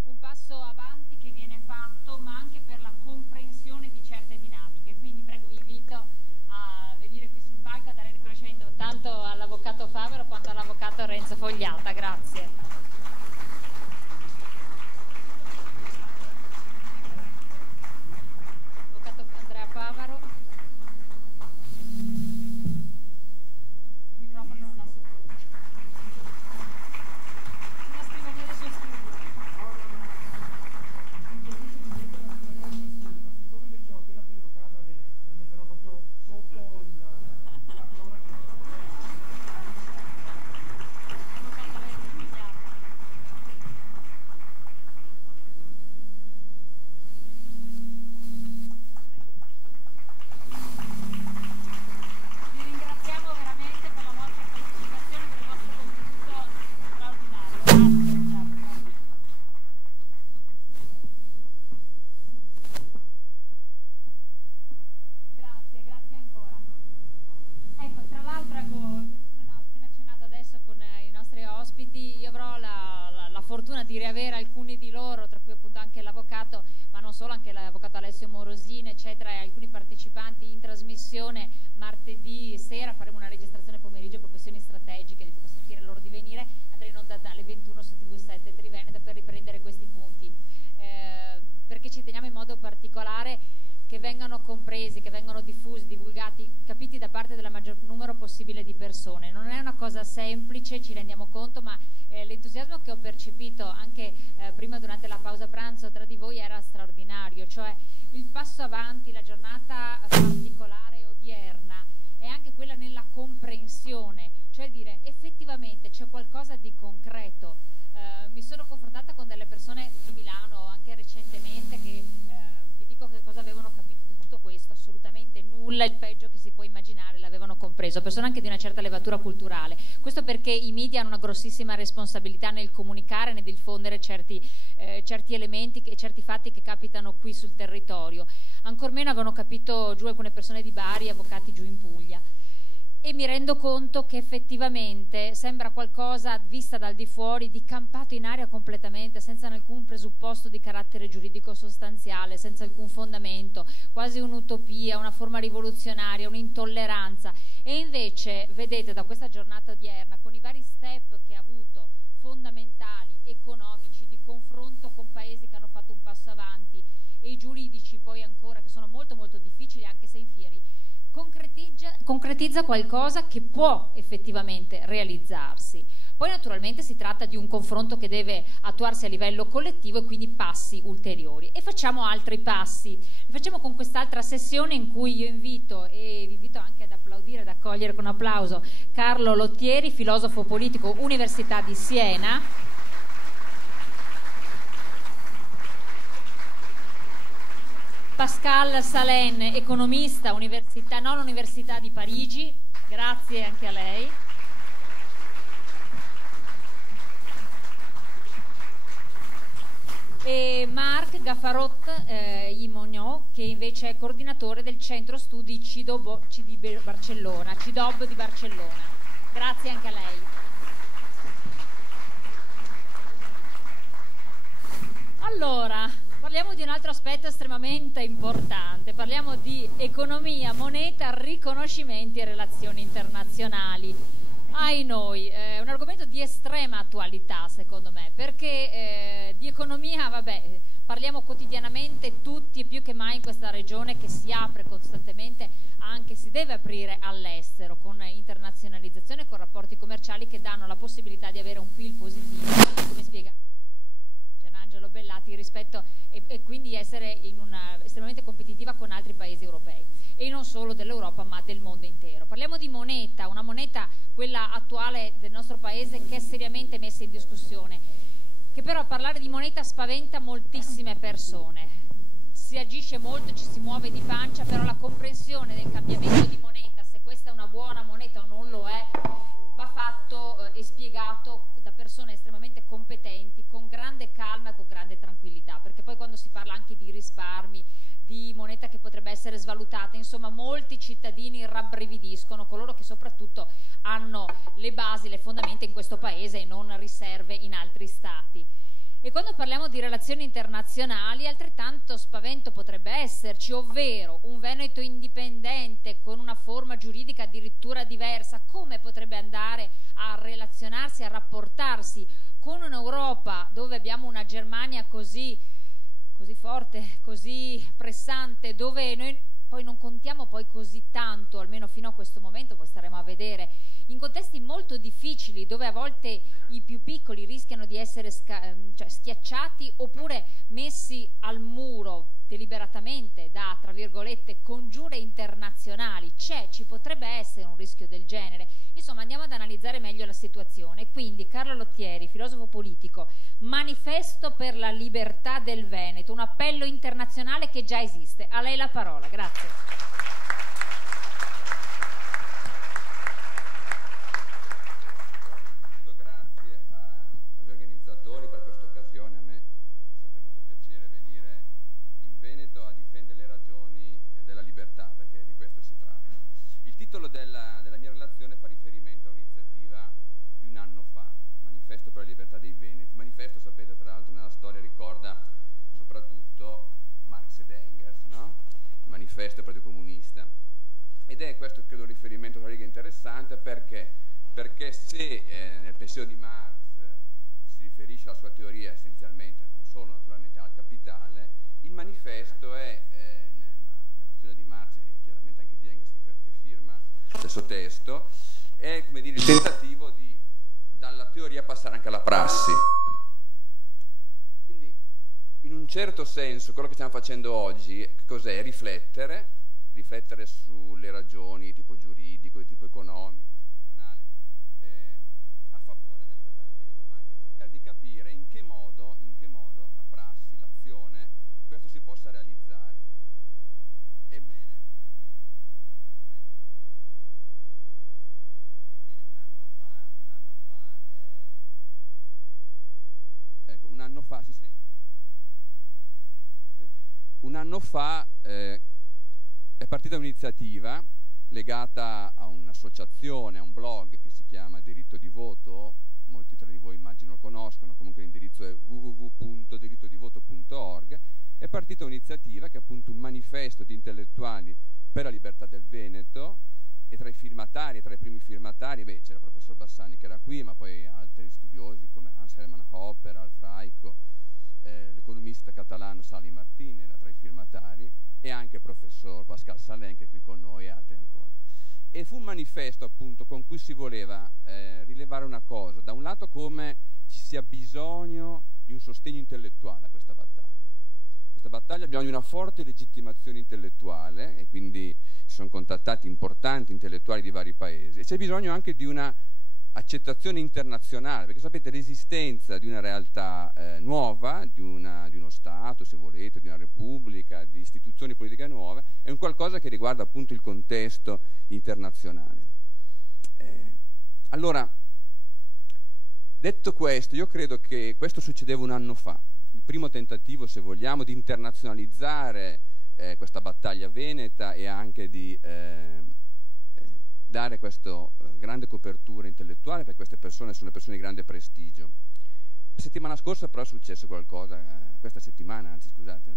un passo avanti che viene fatto, ma anche per la comprensione di certe dinamiche. Quindi prego, vi invito a venire qui sul palco a dare riconoscimento tanto all'avvocato Favero quanto all'avvocato Renzo Fogliata. Grazie. Avvocato Andrea Favaro. Il microfono non ha supporto. Una scrivania del suo studio. Siccome invece ho appena preso casa a Venezia, metterò proprio sotto la corona che Vi ringraziamo veramente per la vostra partecipazione, per il vostro contributo straordinario. Grazie ancora. Ecco, tra l'altro, come ho appena accennato adesso con i nostri ospiti, io avrò la fortuna di riavere alcuni di loro, tra cui appunto anche l'avvocato, ma non solo, anche l'avvocato Alessio Morosini, eccetera, e alcuni partecipanti in trasmissione martedì sera. Faremo una registrazione pomeriggio per questioni strategiche, di cui consentire loro di venire. Andrei in onda dalle 21 su TV7 Triveneta per riprendere questi punti, perché ci teniamo in modo particolare che vengano compresi, che vengano diffusi, divulgati, capiti da parte del maggior numero possibile di persone. Non è una cosa semplice, ci rendiamo conto, ma l'entusiasmo che ho percepito anche prima durante la pausa pranzo tra di voi era straordinario. Cioè il passo avanti, la giornata particolare odierna è anche quella nella comprensione, cioè dire effettivamente c'è qualcosa di concreto. Mi sono confrontata con delle persone di Milano anche recentemente che vi dico che cosa avevano capito di tutto questo: assolutamente nulla, il peggio che si può immaginare l'avevano compreso, persone anche di una certa levatura culturale. Questo perché i media hanno una grossissima responsabilità nel comunicare, nel diffondere certi elementi e certi fatti che capitano qui sul territorio. Ancor meno avevano capito giù alcune persone di Bari, avvocati giù in Puglia. E mi rendo conto che effettivamente sembra qualcosa, vista dal di fuori, di campato in aria completamente, senza alcun presupposto di carattere giuridico sostanziale, senza alcun fondamento, quasi un'utopia, una forma rivoluzionaria, un'intolleranza. E invece, vedete, da questa giornata odierna, con i vari step che ha avuto, fondamentali, economici, di confronto con paesi che hanno fatto un passo avanti, e i giuridici poi ancora, che sono molto molto difficili, anche se in fieri, concretizza qualcosa che può effettivamente realizzarsi. Poi naturalmente si tratta di un confronto che deve attuarsi a livello collettivo e quindi passi ulteriori. E facciamo altri passi. Li facciamo con quest'altra sessione in cui io invito, e vi invito anche ad applaudire, ad accogliere con applauso, Carlo Lottieri, filosofo politico, Università di Siena. Pascal Salen, economista, non Università di Parigi, grazie anche a lei. E Marc Gaffarot Imogno, che invece è coordinatore del centro studi CIDOB di Barcellona. Grazie anche a lei. Allora, parliamo di un altro aspetto estremamente importante, parliamo di economia, moneta, riconoscimenti e relazioni internazionali. Ai noi, è un argomento di estrema attualità secondo me, perché di economia, vabbè, parliamo quotidianamente tutti e più che mai in questa regione che si apre costantemente, anche si deve aprire all'estero, con internazionalizzazione, con rapporti commerciali che danno la possibilità di avere un PIL positivo, come spiegava Gianangelo Bellati, rispetto e quindi essere estremamente competitiva con altri paesi europei, e non solo dell'Europa ma del mondo intero. Parliamo di moneta, una moneta, quella attuale del nostro paese, che è seriamente messa in discussione, che però a parlare di moneta spaventa moltissime persone. Si agisce molto, ci si muove di pancia, però la comprensione del cambiamento di moneta, se questa è una buona moneta o non lo è, va fatto e spiegato da persone estremamente competenti, con grande calma e con grande tranquillità, perché poi quando si parla anche di risparmi, di moneta che potrebbe essere svalutata, insomma molti cittadini rabbrividiscono, coloro che soprattutto hanno le basi, le fondamenta in questo paese e non riserve in altri stati. E quando parliamo di relazioni internazionali, altrettanto spavento potrebbe esserci, ovvero un Veneto indipendente con una forma giuridica addirittura diversa, come potrebbe andare a relazionarsi, a rapportarsi con un'Europa dove abbiamo una Germania così forte, così pressante, dove noi poi non contiamo poi così tanto, almeno fino a questo momento, poi staremo a vedere, in contesti molto difficili, dove a volte i più piccoli rischiano di essere schiacciati oppure messi al muro deliberatamente da, tra virgolette, congiure internazionali. Ci potrebbe essere un rischio del genere. Insomma, andiamo ad analizzare meglio la situazione. Quindi Carlo Lottieri, filosofo politico, manifesto per la libertà del Veneto, un appello internazionale che già esiste. A lei la parola, grazie. Grazie agli organizzatori per questa occasione. A me è sempre molto piacere venire in Veneto a difendere le ragioni della libertà, perché di questo si tratta. Il titolo della mia relazione fa riferimento a un'iniziativa di un anno fa, Manifesto per la libertà dei Veneti. Manifesto, sapete, tra l'altro nella storia ricorda soprattutto Marx ed Engels, no? Il manifesto del Partito Comunista. Ed è questo, credo, un riferimento tra righe interessante, perché se nel pensiero di Marx si riferisce alla sua teoria essenzialmente, non solo naturalmente al capitale, il manifesto è nell'azione di Marx e chiaramente anche di Engels che firma lo stesso testo, è, come dire, il tentativo di dalla teoria passare anche alla prassi. Quindi in un certo senso quello che stiamo facendo oggi cos'è? Riflettere sulle ragioni di tipo giuridico, di tipo economico, istituzionale a favore della libertà del Veneto, ma anche cercare di capire in che modo la prassi, l'azione, questo si possa realizzare. Ebbene, un anno fa si sente? Un anno fa è partita un'iniziativa legata a un'associazione, a un blog che si chiama Diritto di Voto, molti tra di voi immagino lo conoscono, comunque l'indirizzo è www.dirittodivoto.org. È partita un'iniziativa che è appunto un manifesto di intellettuali per la libertà del Veneto, e tra i primi firmatari c'era il professor Bassani che era qui, ma poi altri studiosi come Hans Hermann Hoppe, Ralf Raico, l'economista catalano Sali Martini era tra i firmatari, e anche il professor Pascal Salen che è qui con noi, e altri ancora. E fu un manifesto appunto con cui si voleva rilevare una cosa: da un lato come ci sia bisogno di un sostegno intellettuale a questa battaglia. Questa battaglia ha bisogno di una forte legittimazione intellettuale, e quindi si sono contattati importanti intellettuali di vari paesi, e c'è bisogno anche di una accettazione internazionale, perché sapete l'esistenza di una realtà nuova, di uno Stato, se volete, di una repubblica, di istituzioni politiche nuove, è un qualcosa che riguarda appunto il contesto internazionale. Allora, detto questo, io credo che questo succedeva un anno fa, il primo tentativo, se vogliamo, di internazionalizzare questa battaglia veneta e anche di dare questa grande copertura intellettuale, perché queste persone sono persone di grande prestigio. La settimana scorsa però è successo qualcosa, questa settimana, anzi scusate,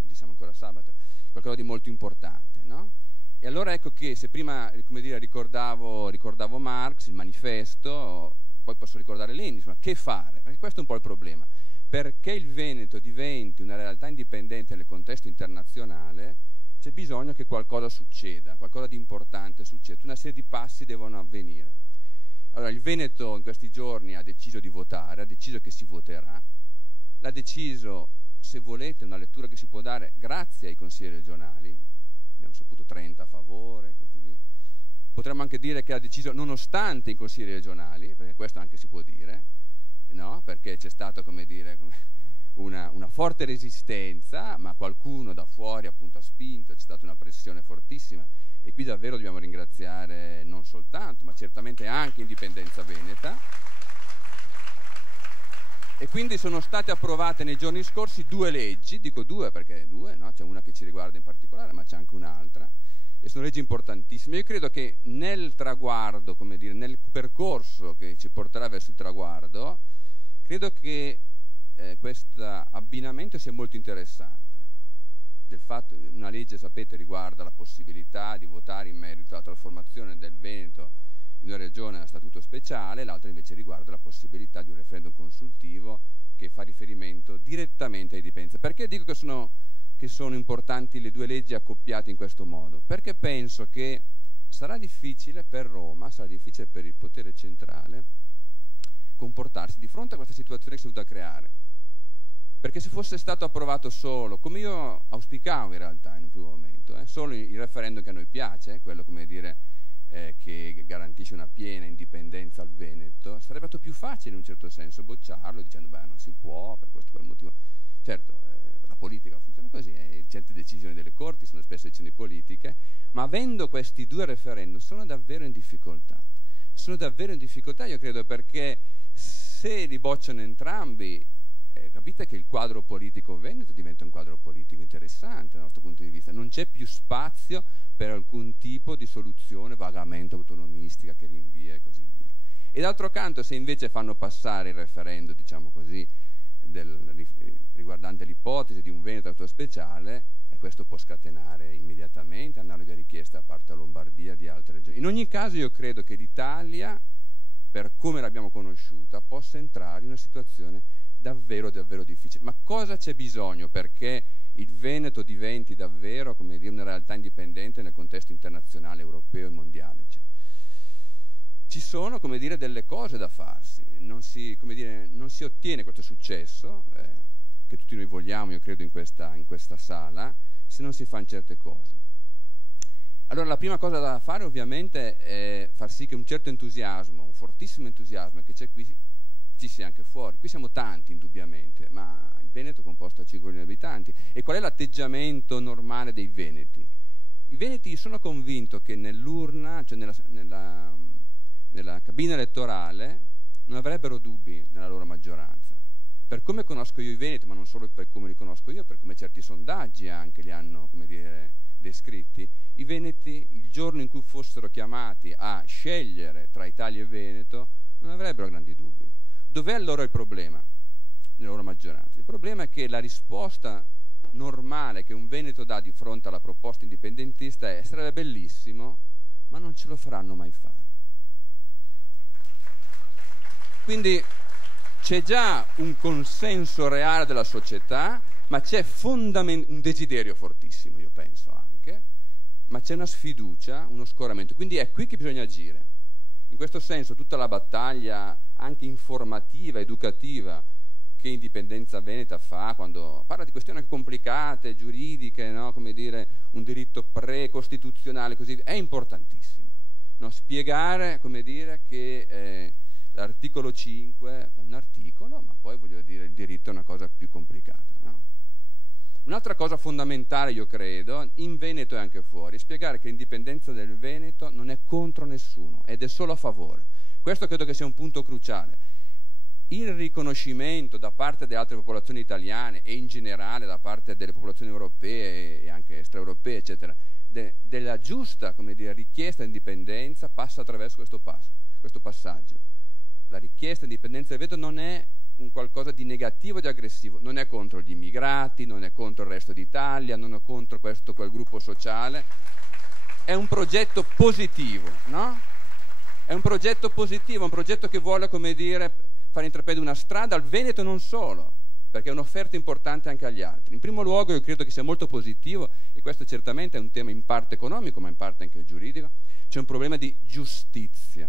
oggi siamo ancora sabato, qualcosa di molto importante, no? E allora ecco che se prima, come dire, ricordavo Marx, il manifesto, poi posso ricordare Lenin, insomma, che fare? Perché questo è un po' il problema. Perché il Veneto diventi una realtà indipendente nel contesto internazionale, c'è bisogno che qualcosa succeda, qualcosa di importante succeda, una serie di passi devono avvenire. Allora il Veneto in questi giorni ha deciso di votare, ha deciso che si voterà, l'ha deciso, se volete, una lettura che si può dare grazie ai consigli regionali, abbiamo saputo 30 a favore e così via. Potremmo anche dire che ha deciso nonostante i consigli regionali, perché questo anche si può dire, no? Perché c'è stato, come dire, una forte resistenza, ma qualcuno da fuori appunto ha spinto, c'è stata una pressione fortissima e qui davvero dobbiamo ringraziare non soltanto, ma certamente anche Indipendenza Veneta. E quindi sono state approvate nei giorni scorsi 2 leggi, dico 2 perché 2, no? C'è una che ci riguarda in particolare, ma c'è anche un'altra, e sono leggi importantissime. Io credo che nel traguardo, come dire, nel percorso che ci porterà verso il traguardo, credo che questo abbinamento sia molto interessante. Del fatto, una legge, sapete, riguarda la possibilità di votare in merito alla trasformazione del Veneto in una regione a statuto speciale, l'altra invece riguarda la possibilità di un referendum consultivo che fa riferimento direttamente ai dipendenza. Perché dico che sono importanti le 2 leggi accoppiate in questo modo? Perché penso che sarà difficile per Roma, sarà difficile per il potere centrale comportarsi di fronte a questa situazione che si è dovuta creare. Perché se fosse stato approvato solo, come io auspicavo in realtà in un primo momento, solo il referendum che a noi piace, quello, come dire, che garantisce una piena indipendenza al Veneto, sarebbe stato più facile in un certo senso bocciarlo dicendo beh non si può per questo o quel motivo. Certo, la politica funziona così, certe decisioni delle corti sono spesso decisioni politiche, ma avendo questi 2 referendum sono davvero in difficoltà. Sono davvero in difficoltà, io credo, perché se li bocciano entrambi, capite che il quadro politico veneto diventa un quadro politico interessante dal nostro punto di vista, non c'è più spazio per alcun tipo di soluzione vagamente autonomistica che rinvia e così via. E d'altro canto, se invece fanno passare il referendum, diciamo così, riguardante l'ipotesi di un Veneto a statuto speciale, questo può scatenare immediatamente analoghe richieste da parte della Lombardia e di altre regioni. In ogni caso io credo che l'Italia, per come l'abbiamo conosciuta, possa entrare in una situazione davvero davvero difficile. Ma cosa c'è bisogno perché il Veneto diventi davvero, come dire, una realtà indipendente nel contesto internazionale, europeo e mondiale? Ci sono, come dire, delle cose da farsi. Non si ottiene questo successo che tutti noi vogliamo, io credo, in questa sala, se non si fanno certe cose. Allora la prima cosa da fare ovviamente è far sì che un certo entusiasmo, un fortissimo entusiasmo che c'è qui, ci sia anche fuori. Qui siamo tanti indubbiamente, ma il Veneto è composto da 5 milioni di abitanti. E qual è l'atteggiamento normale dei veneti? I veneti, sono convinto che nell'urna, cioè nella cabina elettorale, non avrebbero dubbi nella loro maggioranza. Per come conosco io i veneti, ma non solo per come li conosco io, per come certi sondaggi anche li hanno, come dire, descritti, i veneti, il giorno in cui fossero chiamati a scegliere tra Italia e Veneto, non avrebbero grandi dubbi. Dov'è allora il problema nella loro maggioranza? Il problema è che la risposta normale che un veneto dà di fronte alla proposta indipendentista è: sarebbe bellissimo, ma non ce lo faranno mai fare. Quindi c'è già un consenso reale della società, ma c'è un desiderio fortissimo, io penso anche, ma c'è una sfiducia, uno scoramento. Quindi è qui che bisogna agire. In questo senso tutta la battaglia anche informativa, educativa che Indipendenza Veneta fa quando parla di questioni anche complicate, giuridiche, no? Come dire, un diritto precostituzionale, così via, è importantissima. no? Spiegare, come dire, che l'articolo 5 è un articolo, ma poi voglio dire il diritto è una cosa più complicata, no? Un'altra cosa fondamentale, io credo, in Veneto e anche fuori, è spiegare che l'indipendenza del Veneto non è contro nessuno ed è solo a favore. Questo credo che sia un punto cruciale. Il riconoscimento da parte delle altre popolazioni italiane e in generale da parte delle popolazioni europee e anche extraeuropee, eccetera, della giusta, come dire, richiesta di indipendenza passa attraverso questo passaggio. La richiesta di indipendenza del Veneto non è un qualcosa di negativo e di aggressivo, non è contro gli immigrati, non è contro il resto d'Italia, non è contro questo quel gruppo sociale, è un progetto positivo, no? È un progetto positivo, un progetto che vuole, come dire, fare intraprendere una strada al Veneto, non solo, perché è un'offerta importante anche agli altri. In primo luogo io credo che sia molto positivo, e questo certamente è un tema in parte economico ma in parte anche giuridico, c'è un problema di giustizia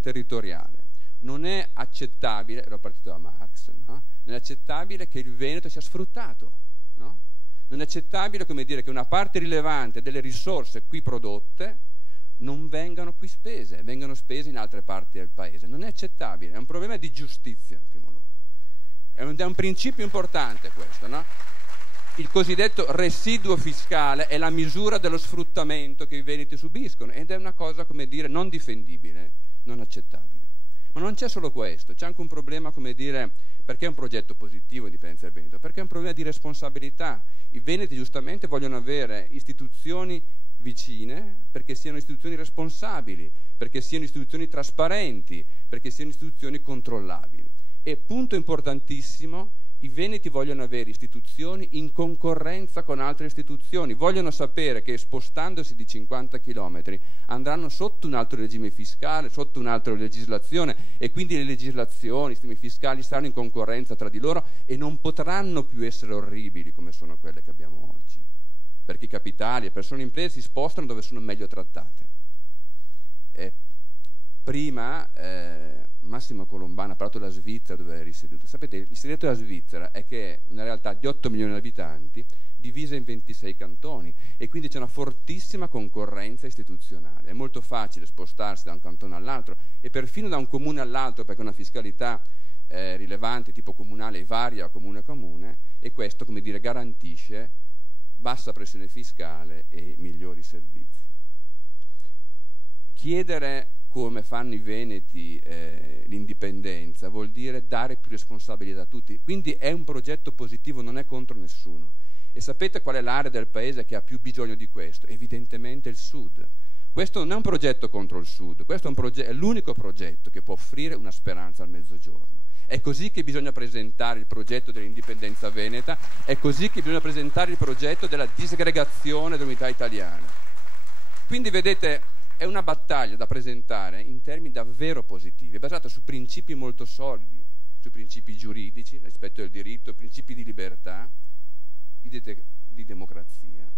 territoriale. Non è accettabile, ero partito da Marx, no? Non è accettabile che il Veneto sia sfruttato, no? Non è accettabile, come dire, che una parte rilevante delle risorse qui prodotte non vengano qui spese, vengano spese in altre parti del paese. Non è accettabile, è un problema di giustizia in primo luogo. È un principio importante questo, no? Il cosiddetto residuo fiscale è la misura dello sfruttamento che i veneti subiscono ed è una cosa, come dire, non difendibile, non accettabile. Ma non c'è solo questo, c'è anche un problema, come dire, perché è un progetto positivo Indipendenza del Veneto? Perché è un problema di responsabilità. I veneti giustamente vogliono avere istituzioni vicine, perché siano istituzioni responsabili, perché siano istituzioni trasparenti, perché siano istituzioni controllabili. E punto importantissimo, i veneti vogliono avere istituzioni in concorrenza con altre istituzioni, vogliono sapere che spostandosi di 50 km andranno sotto un altro regime fiscale, sotto un'altra legislazione, e quindi le legislazioni, i sistemi fiscali saranno in concorrenza tra di loro e non potranno più essere orribili come sono quelle che abbiamo oggi, perché i capitali, le persone e le imprese si spostano dove sono meglio trattate. Prima Massimo Colombano ha parlato della Svizzera, dove è risieduto. Sapete, il segreto della Svizzera è che è una realtà di 8 milioni di abitanti divisa in 26 cantoni e quindi c'è una fortissima concorrenza istituzionale. È molto facile spostarsi da un cantone all'altro e perfino da un comune all'altro, perché una fiscalità rilevante tipo comunale varia comune a comune, e questo, come dire, garantisce bassa pressione fiscale e migliori servizi. Chiedere, come fanno i veneti, l'indipendenza vuol dire dare più responsabilità a tutti, quindi è un progetto positivo, non è contro nessuno. E sapete qual è l'area del paese che ha più bisogno di questo? Evidentemente il sud. Questo non è un progetto contro il sud, questo è l'unico progetto che può offrire una speranza al mezzogiorno. È così che bisogna presentare il progetto dell'indipendenza veneta, è così che bisogna presentare il progetto della disgregazione dell'unità italiana. Quindi vedete, è una battaglia da presentare in termini davvero positivi, è basata su principi molto solidi, su principi giuridici, rispetto al diritto, principi di libertà, di democrazia.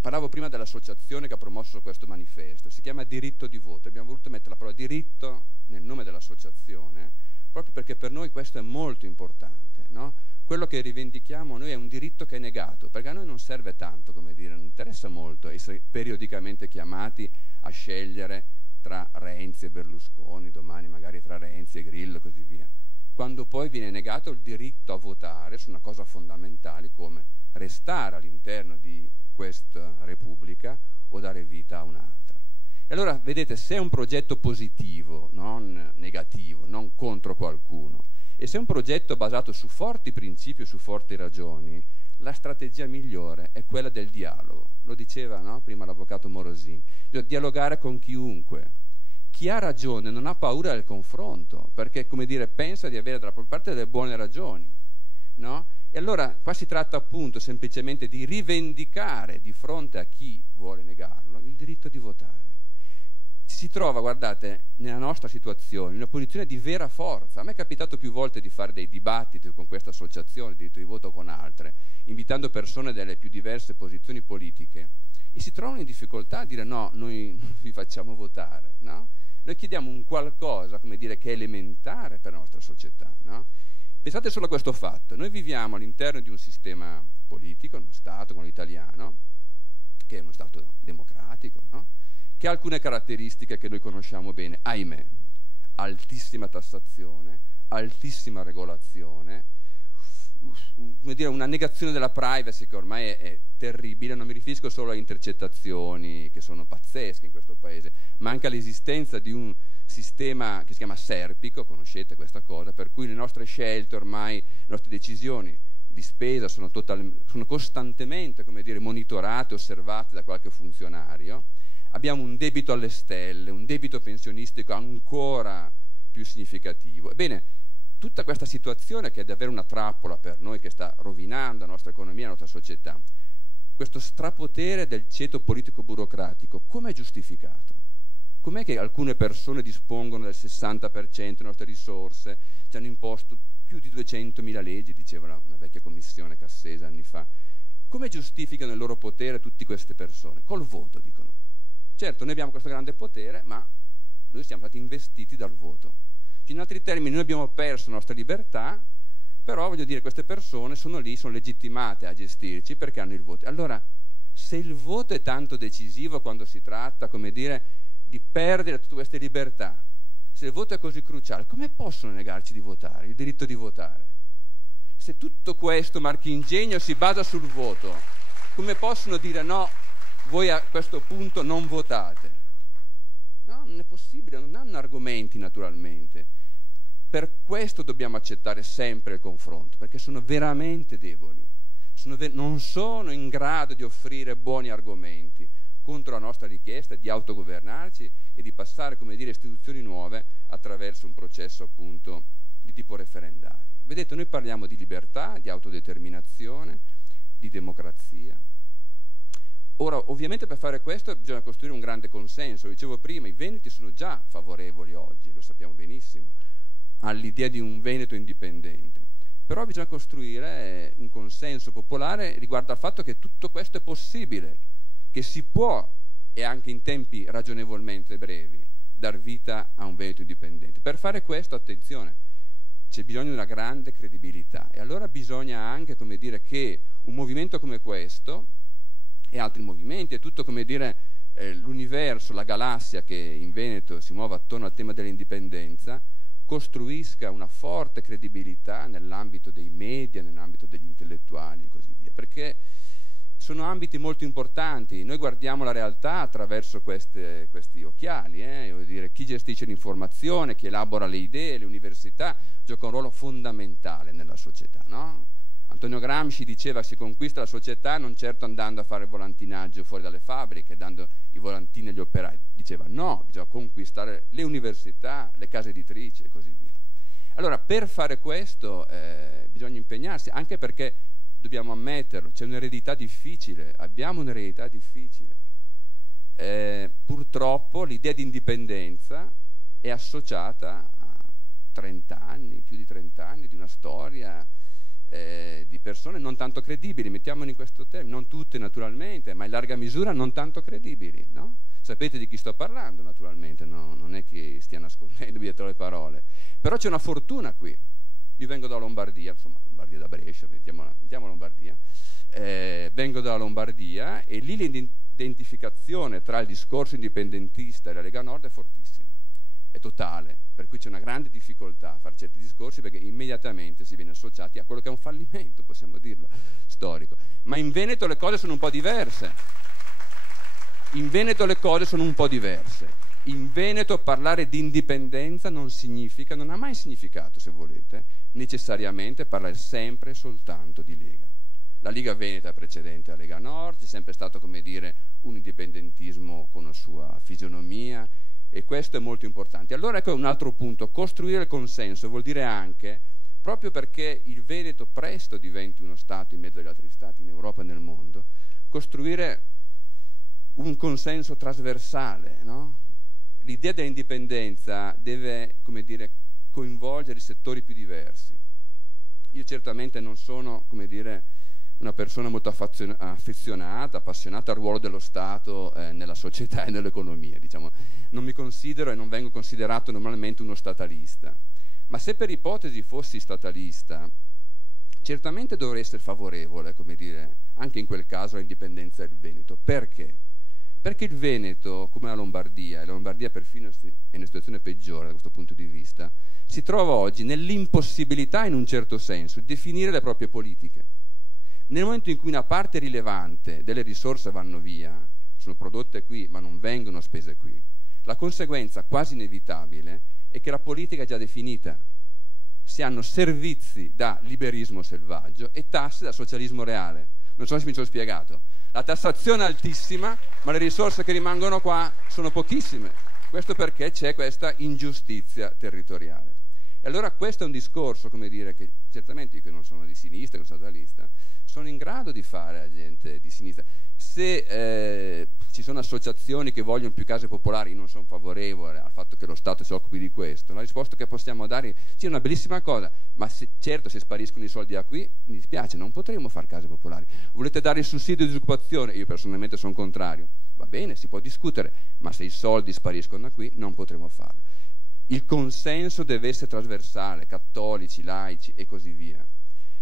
Parlavo prima dell'associazione che ha promosso questo manifesto, si chiama Diritto di Voto. Abbiamo voluto mettere la parola diritto nel nome dell'associazione proprio perché per noi questo è molto importante, no? Quello che rivendichiamo noi è un diritto che è negato, perché a noi non serve tanto, come dire, non interessa molto essere periodicamente chiamati a scegliere tra Renzi e Berlusconi, domani magari tra Renzi e Grillo e così via, quando poi viene negato il diritto a votare su una cosa fondamentale come restare all'interno di questa Repubblica o dare vita a un'altra. E allora vedete, se è un progetto positivo, non negativo, non contro qualcuno, e se è un progetto basato su forti principi e su forti ragioni, la strategia migliore è quella del dialogo. Lo diceva, no? Prima l'avvocato Morosini. Bisogna dialogare con chiunque. Chi ha ragione non ha paura del confronto, perché, come dire, pensa di avere dalla propria parte delle buone ragioni, no? E allora qua si tratta appunto semplicemente di rivendicare di fronte a chi vuole negarlo il diritto di votare. Si trova, guardate, nella nostra situazione, in una posizione di vera forza. A me è capitato più volte di fare dei dibattiti con questa associazione, diritto di voto con altre, invitando persone delle più diverse posizioni politiche, e si trovano in difficoltà a dire no, noi vi facciamo votare, no? Noi chiediamo un qualcosa, come dire, che è elementare per la nostra società, no? Pensate solo a questo fatto: noi viviamo all'interno di un sistema politico, uno Stato come l'italiano, che è uno Stato democratico, no? Che ha alcune caratteristiche che noi conosciamo bene, ahimè, altissima tassazione, altissima regolazione, come dire, una negazione della privacy che ormai è terribile. Non mi riferisco solo a intercettazioni che sono pazzesche in questo paese, ma anche all'esistenza di un sistema che si chiama Serpico, conoscete questa cosa, per cui le nostre scelte ormai, le nostre decisioni di spesa sono costantemente, come dire, monitorate, osservate da qualche funzionario. Abbiamo un debito alle stelle, un debito pensionistico ancora più significativo. Ebbene, tutta questa situazione, che è davvero una trappola per noi, che sta rovinando la nostra economia, la nostra società, questo strapotere del ceto politico-burocratico, come è giustificato? Com'è che alcune persone dispongono del 60% delle nostre risorse, ci hanno imposto più di 200.000 leggi, diceva una vecchia commissione Cassese anni fa? Come giustificano il loro potere tutte queste persone? Col voto, dicono. Certo, noi abbiamo questo grande potere, ma noi siamo stati investiti dal voto. In altri termini, noi abbiamo perso la nostra libertà, però voglio dire, queste persone sono lì, sono legittimate a gestirci perché hanno il voto. Allora, se il voto è tanto decisivo quando si tratta, come dire, di perdere tutte queste libertà, se il voto è così cruciale, come possono negarci di votare, il diritto di votare? Se tutto questo marchingegno si basa sul voto, come possono dire no, voi a questo punto non votate? No, non è possibile, non hanno argomenti naturalmente. Per questo dobbiamo accettare sempre il confronto, perché sono veramente deboli, non sono in grado di offrire buoni argomenti contro la nostra richiesta di autogovernarci e di passare, come dire, istituzioni nuove attraverso un processo appunto di tipo referendario. Vedete, noi parliamo di libertà, di autodeterminazione, di democrazia. Ora, ovviamente per fare questo bisogna costruire un grande consenso. Lo dicevo prima, i veneti sono già favorevoli oggi, lo sappiamo benissimo, all'idea di un Veneto indipendente. Però bisogna costruire un consenso popolare riguardo al fatto che tutto questo è possibile, che si può, e anche in tempi ragionevolmente brevi, dar vita a un Veneto indipendente. Per fare questo, attenzione, c'è bisogno di una grande credibilità, e allora bisogna anche, come dire, che un movimento come questo e altri movimenti, e tutto, come dire, l'universo, la galassia che in Veneto si muove attorno al tema dell'indipendenza, costruisca una forte credibilità nell'ambito dei media, nell'ambito degli intellettuali e così via, perché sono ambiti molto importanti. Noi guardiamo la realtà attraverso questi occhiali, voglio dire, chi gestisce l'informazione, chi elabora le idee, le università, gioca un ruolo fondamentale nella società, no? Antonio Gramsci diceva: si conquista la società non certo andando a fare volantinaggio fuori dalle fabbriche, dando i volantini agli operai. Diceva no, bisogna conquistare le università, le case editrici e così via. Allora, per fare questo bisogna impegnarsi, anche perché dobbiamo ammetterlo, c'è un'eredità difficile, abbiamo un'eredità difficile. Purtroppo l'idea di indipendenza è associata a 30 anni, più di 30 anni di una storia di persone non tanto credibili, mettiamolo in questo termine, non tutte naturalmente, ma in larga misura non tanto credibili, no? Sapete di chi sto parlando naturalmente, no? Non è che stia nascondendo dietro le parole, però c'è una fortuna qui. Io vengo dalla Lombardia, insomma Lombardia da Brescia, mettiamo Lombardia, vengo dalla Lombardia e lì l'identificazione tra il discorso indipendentista e la Lega Nord è fortissima, è totale, per cui c'è una grande difficoltà a fare certi discorsi perché immediatamente si viene associati a quello che è un fallimento, possiamo dirlo, storico. Ma in Veneto le cose sono un po' diverse. In Veneto le cose sono un po' diverse. In Veneto parlare di indipendenza non significa, non ha mai significato, se volete, necessariamente parlare sempre e soltanto di Lega. La Lega Veneta precedente alla Lega Nord, c'è sempre stato, come dire, un indipendentismo con la sua fisionomia, e questo è molto importante. Allora ecco un altro punto: costruire il consenso vuol dire anche, proprio perché il Veneto presto diventi uno Stato in mezzo agli altri Stati in Europa e nel mondo, costruire un consenso trasversale, no? L'idea dell'indipendenza deve, come dire, coinvolgere i settori più diversi. Io certamente non sono, come dire, una persona molto affezionata, appassionata al ruolo dello Stato nella società e nell'economia, diciamo. Non mi considero e non vengo considerato normalmente uno statalista, ma se per ipotesi fossi statalista, certamente dovrei essere favorevole, come dire, anche in quel caso all'indipendenza del Veneto. Perché? Perché il Veneto, come la Lombardia, e la Lombardia perfino è in una situazione peggiore da questo punto di vista, si trova oggi nell'impossibilità, in un certo senso, di definire le proprie politiche. Nel momento in cui una parte rilevante delle risorse vanno via, sono prodotte qui ma non vengono spese qui, la conseguenza quasi inevitabile è che la politica è già definita. Si hanno servizi da liberismo selvaggio e tasse da socialismo reale. Non so se mi sono spiegato. La tassazione è altissima, ma le risorse che rimangono qua sono pochissime. Questo perché c'è questa ingiustizia territoriale. E allora questo è un discorso, come dire, che certamente io che non sono di sinistra, che non sono statalista, sono in grado di fare a gente di sinistra. Se ci sono associazioni che vogliono più case popolari, io non sono favorevole al fatto che lo Stato si occupi di questo. La risposta che possiamo dare sì, è una bellissima cosa, ma certo se spariscono i soldi da qui, mi dispiace, non potremo fare case popolari. Volete dare il sussidio di disoccupazione? Io personalmente sono contrario. Va bene, si può discutere, ma se i soldi spariscono da qui non potremo farlo. Il consenso deve essere trasversale, cattolici, laici e così via.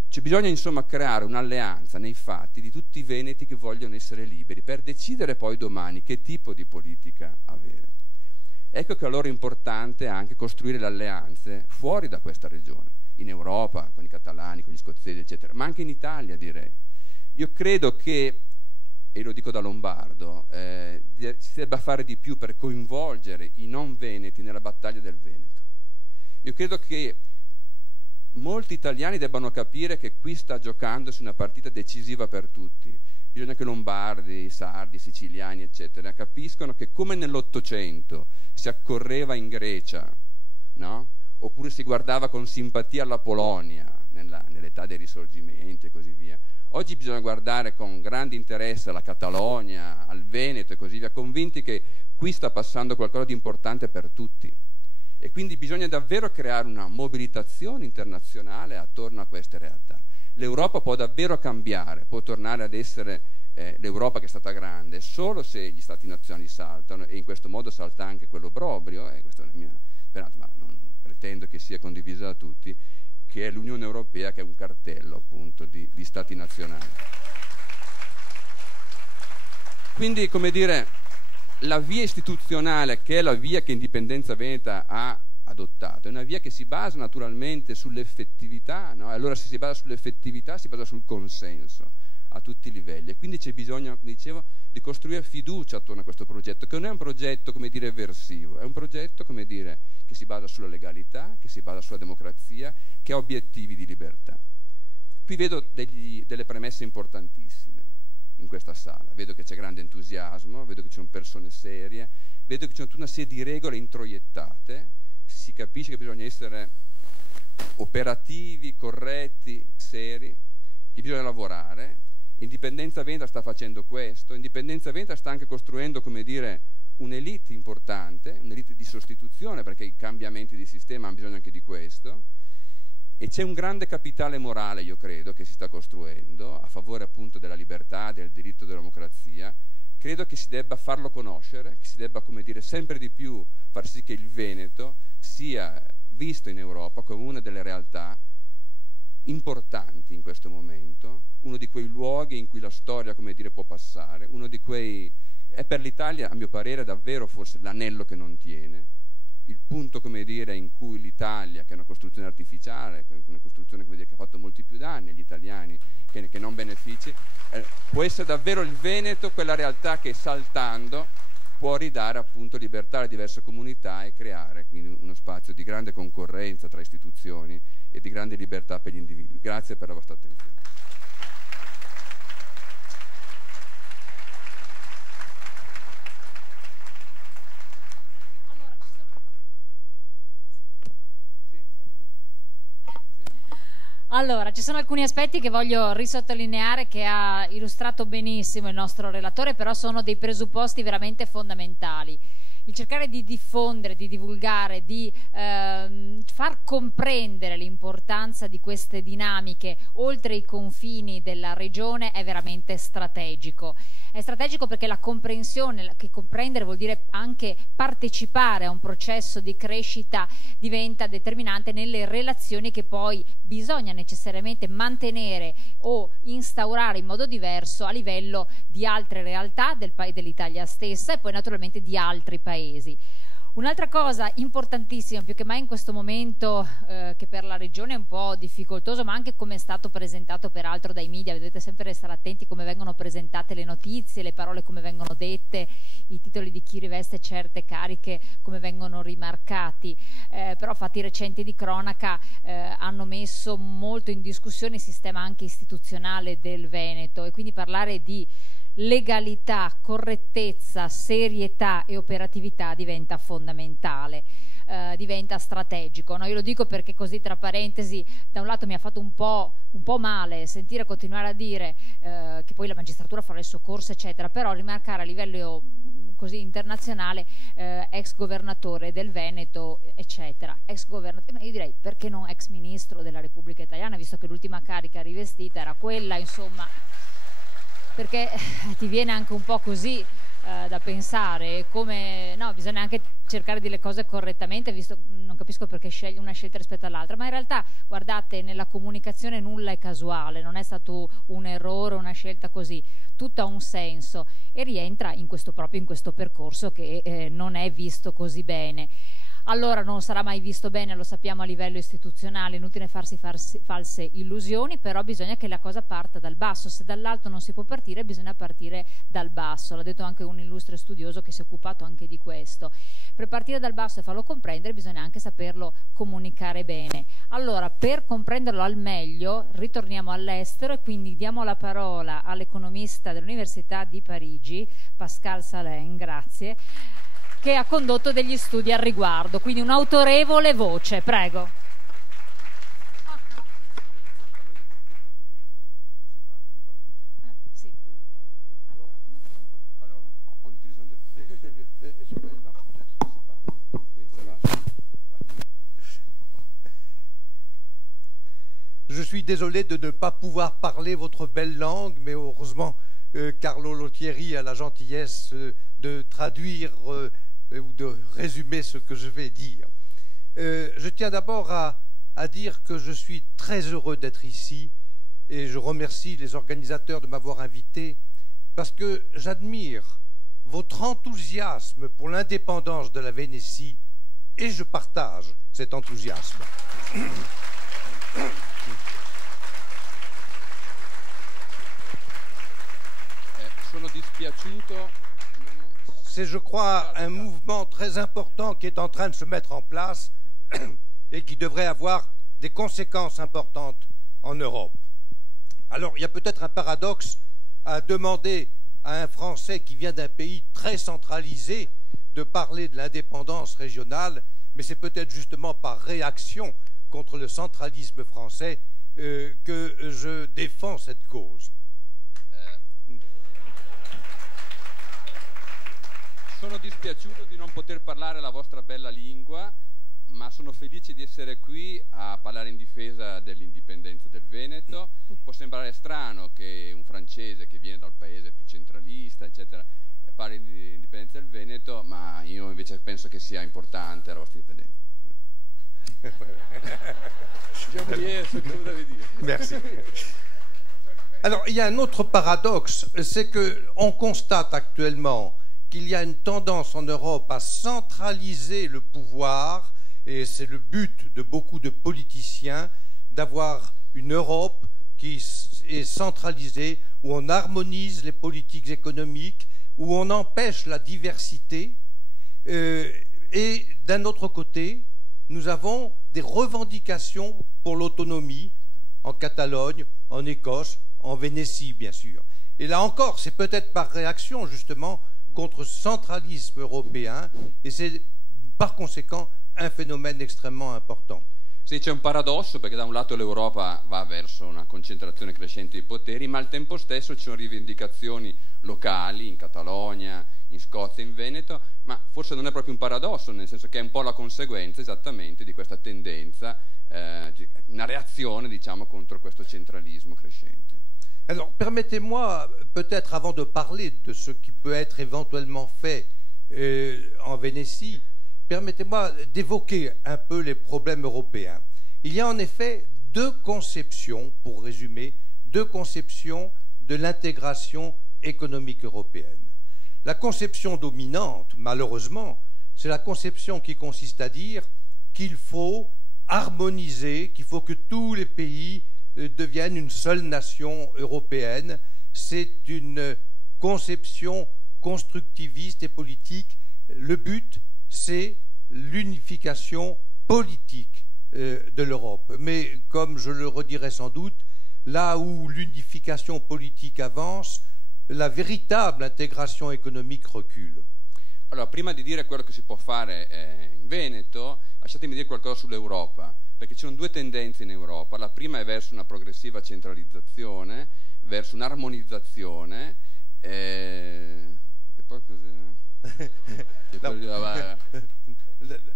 C'è bisogno insomma creare un'alleanza nei fatti di tutti i veneti che vogliono essere liberi per decidere poi domani che tipo di politica avere. Ecco che allora è importante anche costruire le alleanze fuori da questa regione, in Europa, con i catalani, con gli scozzesi, eccetera, ma anche in Italia direi. Io credo che, e lo dico da lombardo, si debba fare di più per coinvolgere i non veneti nella battaglia del Veneto. Io credo che molti italiani debbano capire che qui sta giocandosi una partita decisiva per tutti. Bisogna che lombardi, sardi, siciliani, eccetera, capiscono che come nell'Ottocento si accorreva in Grecia, no? Oppure si guardava con simpatia alla Polonia nell'età dei risorgimenti e così via. Oggi bisogna guardare con grande interesse alla Catalogna, al Veneto e così via, convinti che qui sta passando qualcosa di importante per tutti. E quindi bisogna davvero creare una mobilitazione internazionale attorno a queste realtà. L'Europa può davvero cambiare, può tornare ad essere l'Europa che è stata grande solo se gli stati nazionali saltano, e in questo modo salta anche quell'obbrobrio, e questa è la mia speranza, ma non pretendo che sia condivisa da tutti, che è l'Unione Europea, che è un cartello appunto di stati nazionali. Quindi, come dire, la via istituzionale, che è la via che Indipendenza Veneta ha adottato, è una via che si basa naturalmente sull'effettività, no? Allora se si basa sull'effettività si basa sul consenso a tutti i livelli, e quindi c'è bisogno, come dicevo, di costruire fiducia attorno a questo progetto, che non è un progetto, come dire, eversivo, è un progetto, come dire, che si basa sulla legalità, che si basa sulla democrazia, che ha obiettivi di libertà. Qui vedo delle premesse importantissime in questa sala, vedo che c'è grande entusiasmo, vedo che ci sono persone serie, vedo che c'è tutta una serie di regole introiettate, si capisce che bisogna essere operativi, corretti, seri, che bisogna lavorare. Indipendenza Veneta sta facendo questo, Indipendenza Veneta sta anche costruendo, come dire, un'elite importante, un'elite di sostituzione, perché i cambiamenti di sistema hanno bisogno anche di questo, e c'è un grande capitale morale, io credo, che si sta costruendo a favore appunto della libertà, del diritto, della democrazia. Credo che si debba farlo conoscere, che si debba, come dire, sempre di più far sì che il Veneto sia visto in Europa come una delle realtà importanti in questo momento, uno di quei luoghi in cui la storia, come dire, può passare, uno di quei... È per l'Italia, a mio parere, davvero forse l'anello che non tiene, il punto, come dire, in cui l'Italia, che è una costruzione artificiale, una costruzione, come dire, che ha fatto molti più danni agli italiani che non benefici, può essere davvero il Veneto quella realtà che, saltando, può ridare appunto libertà alle diverse comunità e creare quindi uno spazio di grande concorrenza tra istituzioni e di grande libertà per gli individui. Grazie per la vostra attenzione. Allora, ci sono alcuni aspetti che voglio risottolineare, che ha illustrato benissimo il nostro relatore, però sono dei presupposti veramente fondamentali. il cercare di diffondere, di divulgare, di far comprendere l'importanza di queste dinamiche oltre i confini della regione è veramente strategico. È strategico perché la comprensione, che comprendere vuol dire anche partecipare a un processo di crescita, diventa determinante nelle relazioni che poi bisogna necessariamente mantenere o instaurare in modo diverso a livello di altre realtà dell'Italia stessa e poi naturalmente di altri paesi. Un'altra cosa importantissima, più che mai in questo momento che per la regione è un po' difficoltoso, ma anche come è stato presentato peraltro dai media, vedete sempre stare attenti come vengono presentate le notizie, le parole come vengono dette, i titoli di chi riveste certe cariche come vengono rimarcati, però fatti recenti di cronaca hanno messo molto in discussione il sistema anche istituzionale del Veneto, e quindi parlare di legalità, correttezza, serietà e operatività diventa fondamentale, diventa strategico, no? Io lo dico perché così, tra parentesi, da un lato mi ha fatto un po' male sentire continuare a dire che poi la magistratura farà il suo corso eccetera, però rimarcare a livello così internazionale ex governatore del Veneto eccetera, ex governatore, io direi perché non ex ministro della Repubblica Italiana, visto che l'ultima carica rivestita era quella, insomma, perché ti viene anche un po' così da pensare, come no, bisogna anche cercare di dire le cose correttamente, visto non capisco perché scegli una scelta rispetto all'altra, ma in realtà guardate, nella comunicazione nulla è casuale, non è stato un errore, una scelta così, tutto ha un senso e rientra proprio in questo percorso che non è visto così bene. Allora non sarà mai visto bene, lo sappiamo a livello istituzionale, inutile farsi false illusioni, però bisogna che la cosa parta dal basso, se dall'alto non si può partire bisogna partire dal basso, l'ha detto anche un illustre studioso che si è occupato anche di questo. Per partire dal basso e farlo comprendere bisogna anche saperlo comunicare bene. Allora, per comprenderlo al meglio ritorniamo all'estero e quindi diamo la parola all'economista dell'Università di Parigi, Pascal Salin, grazie, che ha condotto degli studi al riguardo, quindi un'autorevole voce, prego. Sì. Je suis désolé de ne pas pouvoir parler votre belle langue, mais heureusement Carlo Lottieri a la gentillesse de traduire ou de résumer ce que je vais dire. Je tiens d'abord à dire que je suis très heureux d'être ici et je remercie les organisateurs de m'avoir invité parce que j'admire votre enthousiasme pour l'indépendance de la Vénétie et je partage cet enthousiasme. Sono dispiaciuto. C'est, je crois, un mouvement très important qui est en train de se mettre en place et qui devrait avoir des conséquences importantes en Europe. Alors, il y a peut-être un paradoxe à demander à un Français qui vient d'un pays très centralisé de parler de l'indépendance régionale, mais c'est peut-être justement par réaction contre le centralisme français que je défends cette cause. Sono dispiaciuto di non poter parlare la vostra bella lingua, ma sono felice di essere qui a parlare in difesa dell'indipendenza del Veneto. Può sembrare strano che un francese che viene dal paese più centralista, eccetera, parli di indipendenza del Veneto, ma io invece penso che sia importante la vostra indipendenza. J'ai oublié ce que vous avez dit. Merci. Alors, il y a un autre paradoxe, c'est qu'on constate actuellement qu'il y a une tendance en Europe à centraliser le pouvoir, et c'est le but de beaucoup de politiciens, d'avoir une Europe qui est centralisée, où on harmonise les politiques économiques, où on empêche la diversité, et d'un autre côté, nous avons des revendications pour l'autonomie en Catalogne, en Écosse, en Vénétie, bien sûr. Et là encore, c'est peut-être par réaction, justement, contre ce centralisme européen, et c'est par conséquent un phénomène extrêmement important. Sì, c'è un paradosso perché da un lato l'Europa va verso una concentrazione crescente di poteri, ma al tempo stesso ci sono rivendicazioni locali in Catalogna, in Scozia, in Veneto, ma forse non è proprio un paradosso, nel senso che è un po' la conseguenza esattamente di questa tendenza, una reazione, diciamo, contro questo centralismo crescente. Alors, permettez-moi, peut-être avant de parler de ce qui peut être éventuellement fait en Vénétie, permettez-moi d'évoquer un peu les problèmes européens. Il y a en effet deux conceptions, pour résumer, deux conceptions de l'intégration économique européenne. La conception dominante, malheureusement, c'est la conception qui consiste à dire qu'il faut harmoniser, qu'il faut que tous les pays deviennent une seule nation européenne. C'est une conception constructiviste et politique. Le but, c'est l'unification politique de l'Europe. Mais comme je le redirai sans doute, là où l'unification politique avance, la véritable intégration économique recule. Allora, prima di dire quello che si può fare in Veneto, lasciatemi dire qualcosa sull'Europa, perché ci sono due tendenze in Europa. La prima è verso una progressiva centralizzazione, verso un'armonizzazione, e poi cos'era? La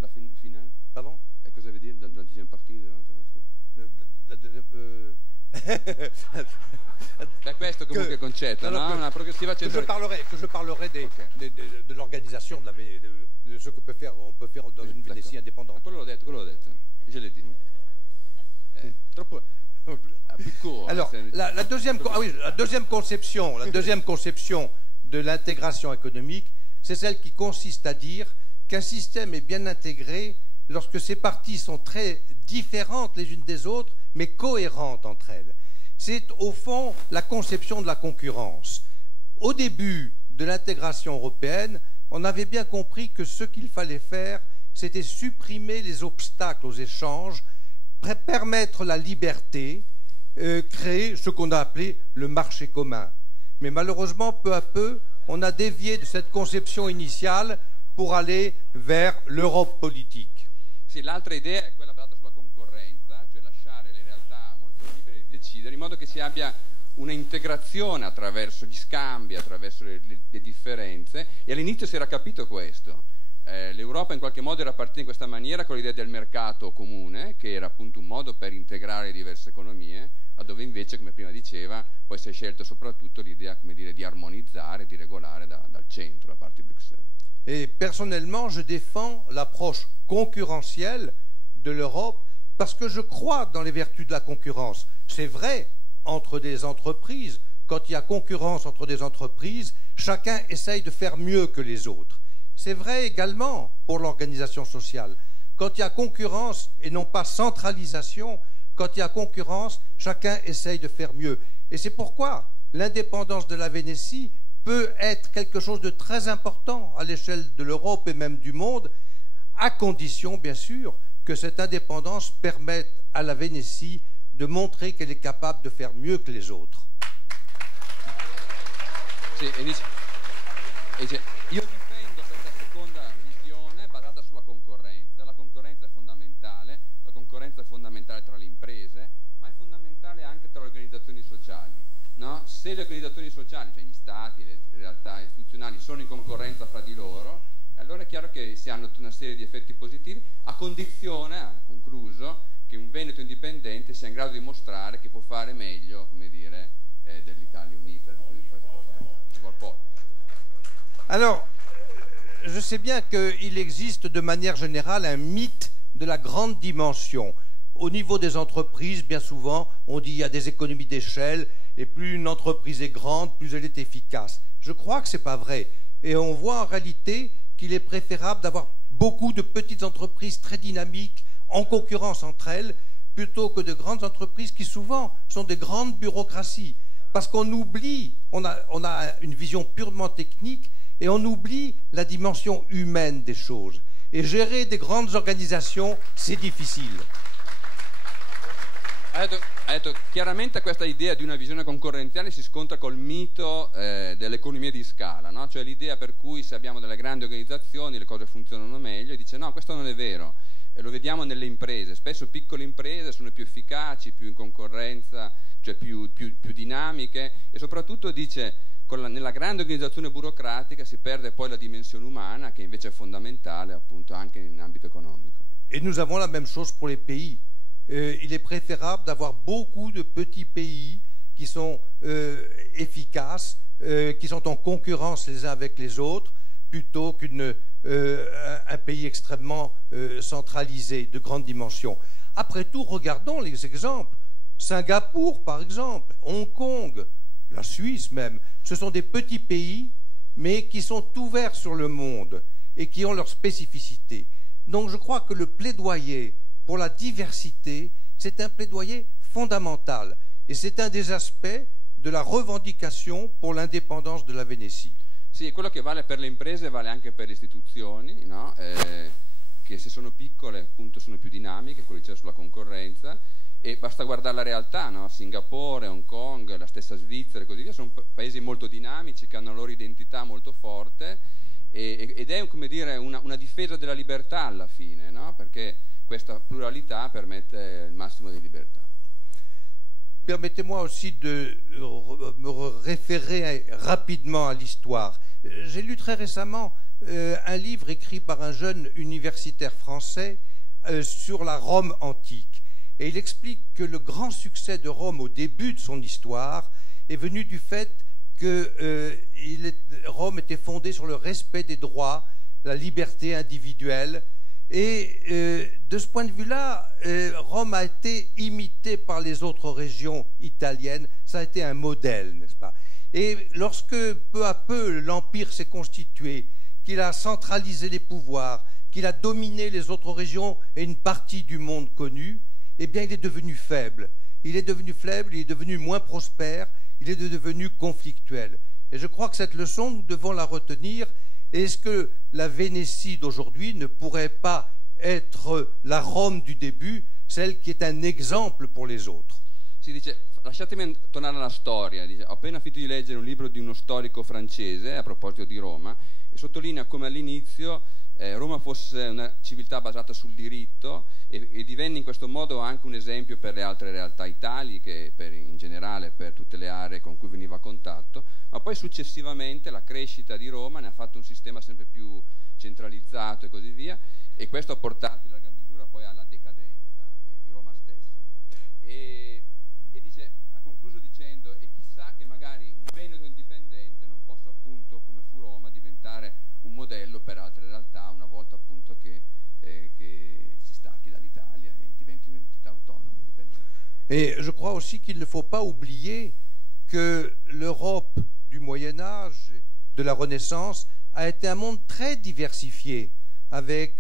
finale? Pardon? E cosa vuol dire? La deuxième partie de Beh, questo comunque è il concetto, no? Una progressiva centralizzazione. Que je parlerai de l'organisation, de ce que on peut faire dans une Vénétie indépendante. Quello l'ho detto, je l'ai dit. Troppo più court. Alors, la deuxième conception de l'intégration économique, c'est celle qui consiste à dire qu'un système est bien intégré lorsque ses parties sont très différentes les unes des autres, mais cohérentes entre elles. C'est au fond la conception de la concurrence. Au début de l'intégration européenne, on avait bien compris que ce qu'il fallait faire, c'était supprimer les obstacles aux échanges, permettre la liberté, créer ce qu'on a appelé le marché commun. Mais malheureusement, peu à peu, on a dévié de cette conception initiale pour aller vers l'Europe politique. Sì, l'altra idea è quella basata sulla concorrenza, cioè lasciare le realtà molto libere di decidere, in modo che si abbia una integrazione attraverso gli scambi, attraverso le differenze, e all'inizio si era capito questo. L'Europa in qualche modo era partita in questa maniera con l'idea del mercato comune, che era appunto un modo per integrare diverse economie, laddove invece, come prima diceva, poi si è scelto soprattutto l'idea, come dire, di armonizzare, di regolare dal centro, da parte di Bruxelles. Et personnellement, je défends l'approche concurrentielle de l'Europe parce que je crois dans les vertus de la concurrence. C'est vrai entre des entreprises. Quand il y a concurrence entre des entreprises, chacun essaye de faire mieux que les autres. C'est vrai également pour l'organisation sociale. Quand il y a concurrence et non pas centralisation, quand il y a concurrence, chacun essaye de faire mieux. Et c'est pourquoi l'indépendance de la Vénétie peut être quelque chose de très important à l'échelle de l'Europe et même du monde, à condition, bien sûr, que cette indépendance permette à la Vénétie de montrer qu'elle est capable de faire mieux que les autres. Sì, io difendo questa seconda visione basata sulla concorrenza. La concorrenza è fondamentale, la concorrenza è fondamentale tra le imprese, ma è fondamentale anche tra le organizzazioni sociali. No? Se le organizzazioni sociali, cioè gli stati, le realtà istituzionali, sono in concorrenza fra di loro, allora è chiaro che si hanno una serie di effetti positivi, a condizione, ha concluso, che un Veneto indipendente sia in grado di mostrare che può fare meglio, come dire, dell'Italia unita. Alors, je sais bien qu'il existe de manière générale un mythe de la grande dimension. Au niveau des entreprises, bien souvent, on dit qu'il y a des économies d'échelle, et plus une entreprise est grande, plus elle est efficace. Je crois que ce n'est pas vrai. Et on voit en réalité qu'il est préférable d'avoir beaucoup de petites entreprises très dynamiques, en concurrence entre elles, plutôt que de grandes entreprises qui souvent sont des grandes bureaucraties. Parce qu'on oublie, on a une vision purement technique, et on oublie la dimension humaine des choses. Et gérer des grandes organisations, c'est difficile. Ha detto chiaramente questa idea di una visione concorrenziale si scontra col mito dell'economia di scala, no? Cioè l'idea per cui se abbiamo delle grandi organizzazioni le cose funzionano meglio, e dice no, questo non è vero, lo vediamo nelle imprese, spesso piccole imprese sono più efficaci, più in concorrenza, cioè più dinamiche, e soprattutto dice nella grande organizzazione burocratica si perde poi la dimensione umana, che invece è fondamentale appunto anche in ambito economico. Et nous avons la même chose pour les pays. Il est préférable d'avoir beaucoup de petits pays qui sont efficaces, qui sont en concurrence les uns avec les autres, plutôt qu'un pays extrêmement centralisé, de grande dimension. Après tout, regardons les exemples. Singapour, par exemple, Hong Kong, la Suisse même, ce sont des petits pays, mais qui sont ouverts sur le monde et qui ont leurs spécificités. Donc je crois que le plaidoyer pour la diversité, c'est un plaidoyer fondamental. Et c'est un des aspects de la revendication pour l'indépendance de la Vénétie. Sì, quello che vale per le imprese vale anche per le istituzioni, no? Che se sono piccole appunto sono più dinamiche, quello che c'è sulla concorrenza, e basta guardare la realtà, no? Singapore, Hong Kong, la stessa Svizzera e così via, sono paesi molto dinamici che hanno la loro identità molto forte, ed è, come dire, una difesa della libertà alla fine, no? Perché questa pluralità permette il massimo di libertà. Permettez-moi aussi de me référer rapidement à l'histoire. J'ai lu très récemment un livre écrit par un jeune universitaire français sur la Rome antique. Et il explique que le grand succès de Rome au début de son histoire est venu du fait que Rome était fondée sur le respect des droits, la liberté individuelle. Et de ce point de vue-là, Rome a été imitée par les autres régions italiennes. Ça a été un modèle, n'est-ce pas? Et lorsque, peu à peu, l'Empire s'est constitué, qu'il a centralisé les pouvoirs, qu'il a dominé les autres régions et une partie du monde connu, eh bien, il est devenu faible. Il est devenu faible, il est devenu moins prospère, il est devenu conflictuel. Et je crois que cette leçon, nous devons la retenir. Est-ce que la Vénétie d'aujourd'hui ne pourrait pas être la Rome du début, celle qui est un exemple pour les autres? Si dice, lasciatemi tornare alla storia. Dice, ho appena finito di leggere un libro di uno storico francese a proposito di Roma e sottolinea come all'inizio Roma fosse una civiltà basata sul diritto e divenne in questo modo anche un esempio per le altre realtà italiche, in generale per tutte le aree con cui veniva a contatto, ma poi successivamente la crescita di Roma ne ha fatto un sistema sempre più centralizzato e così via, e questo ha portato in larga misura poi alla decadenza di Roma stessa. E dice, ha concluso dicendo, e chissà che magari un Veneto indipendente non possa appunto, come fu Roma, diventare un modello per altre realtà una volta appunto che si stacchi dall'Italia e diventi un'entità autonoma, indipendente. Et je crois aussi qu'il ne faut pas oublier que l'Europe du Moyen-Âge, de la Renaissance, a été un monde très diversifié, avec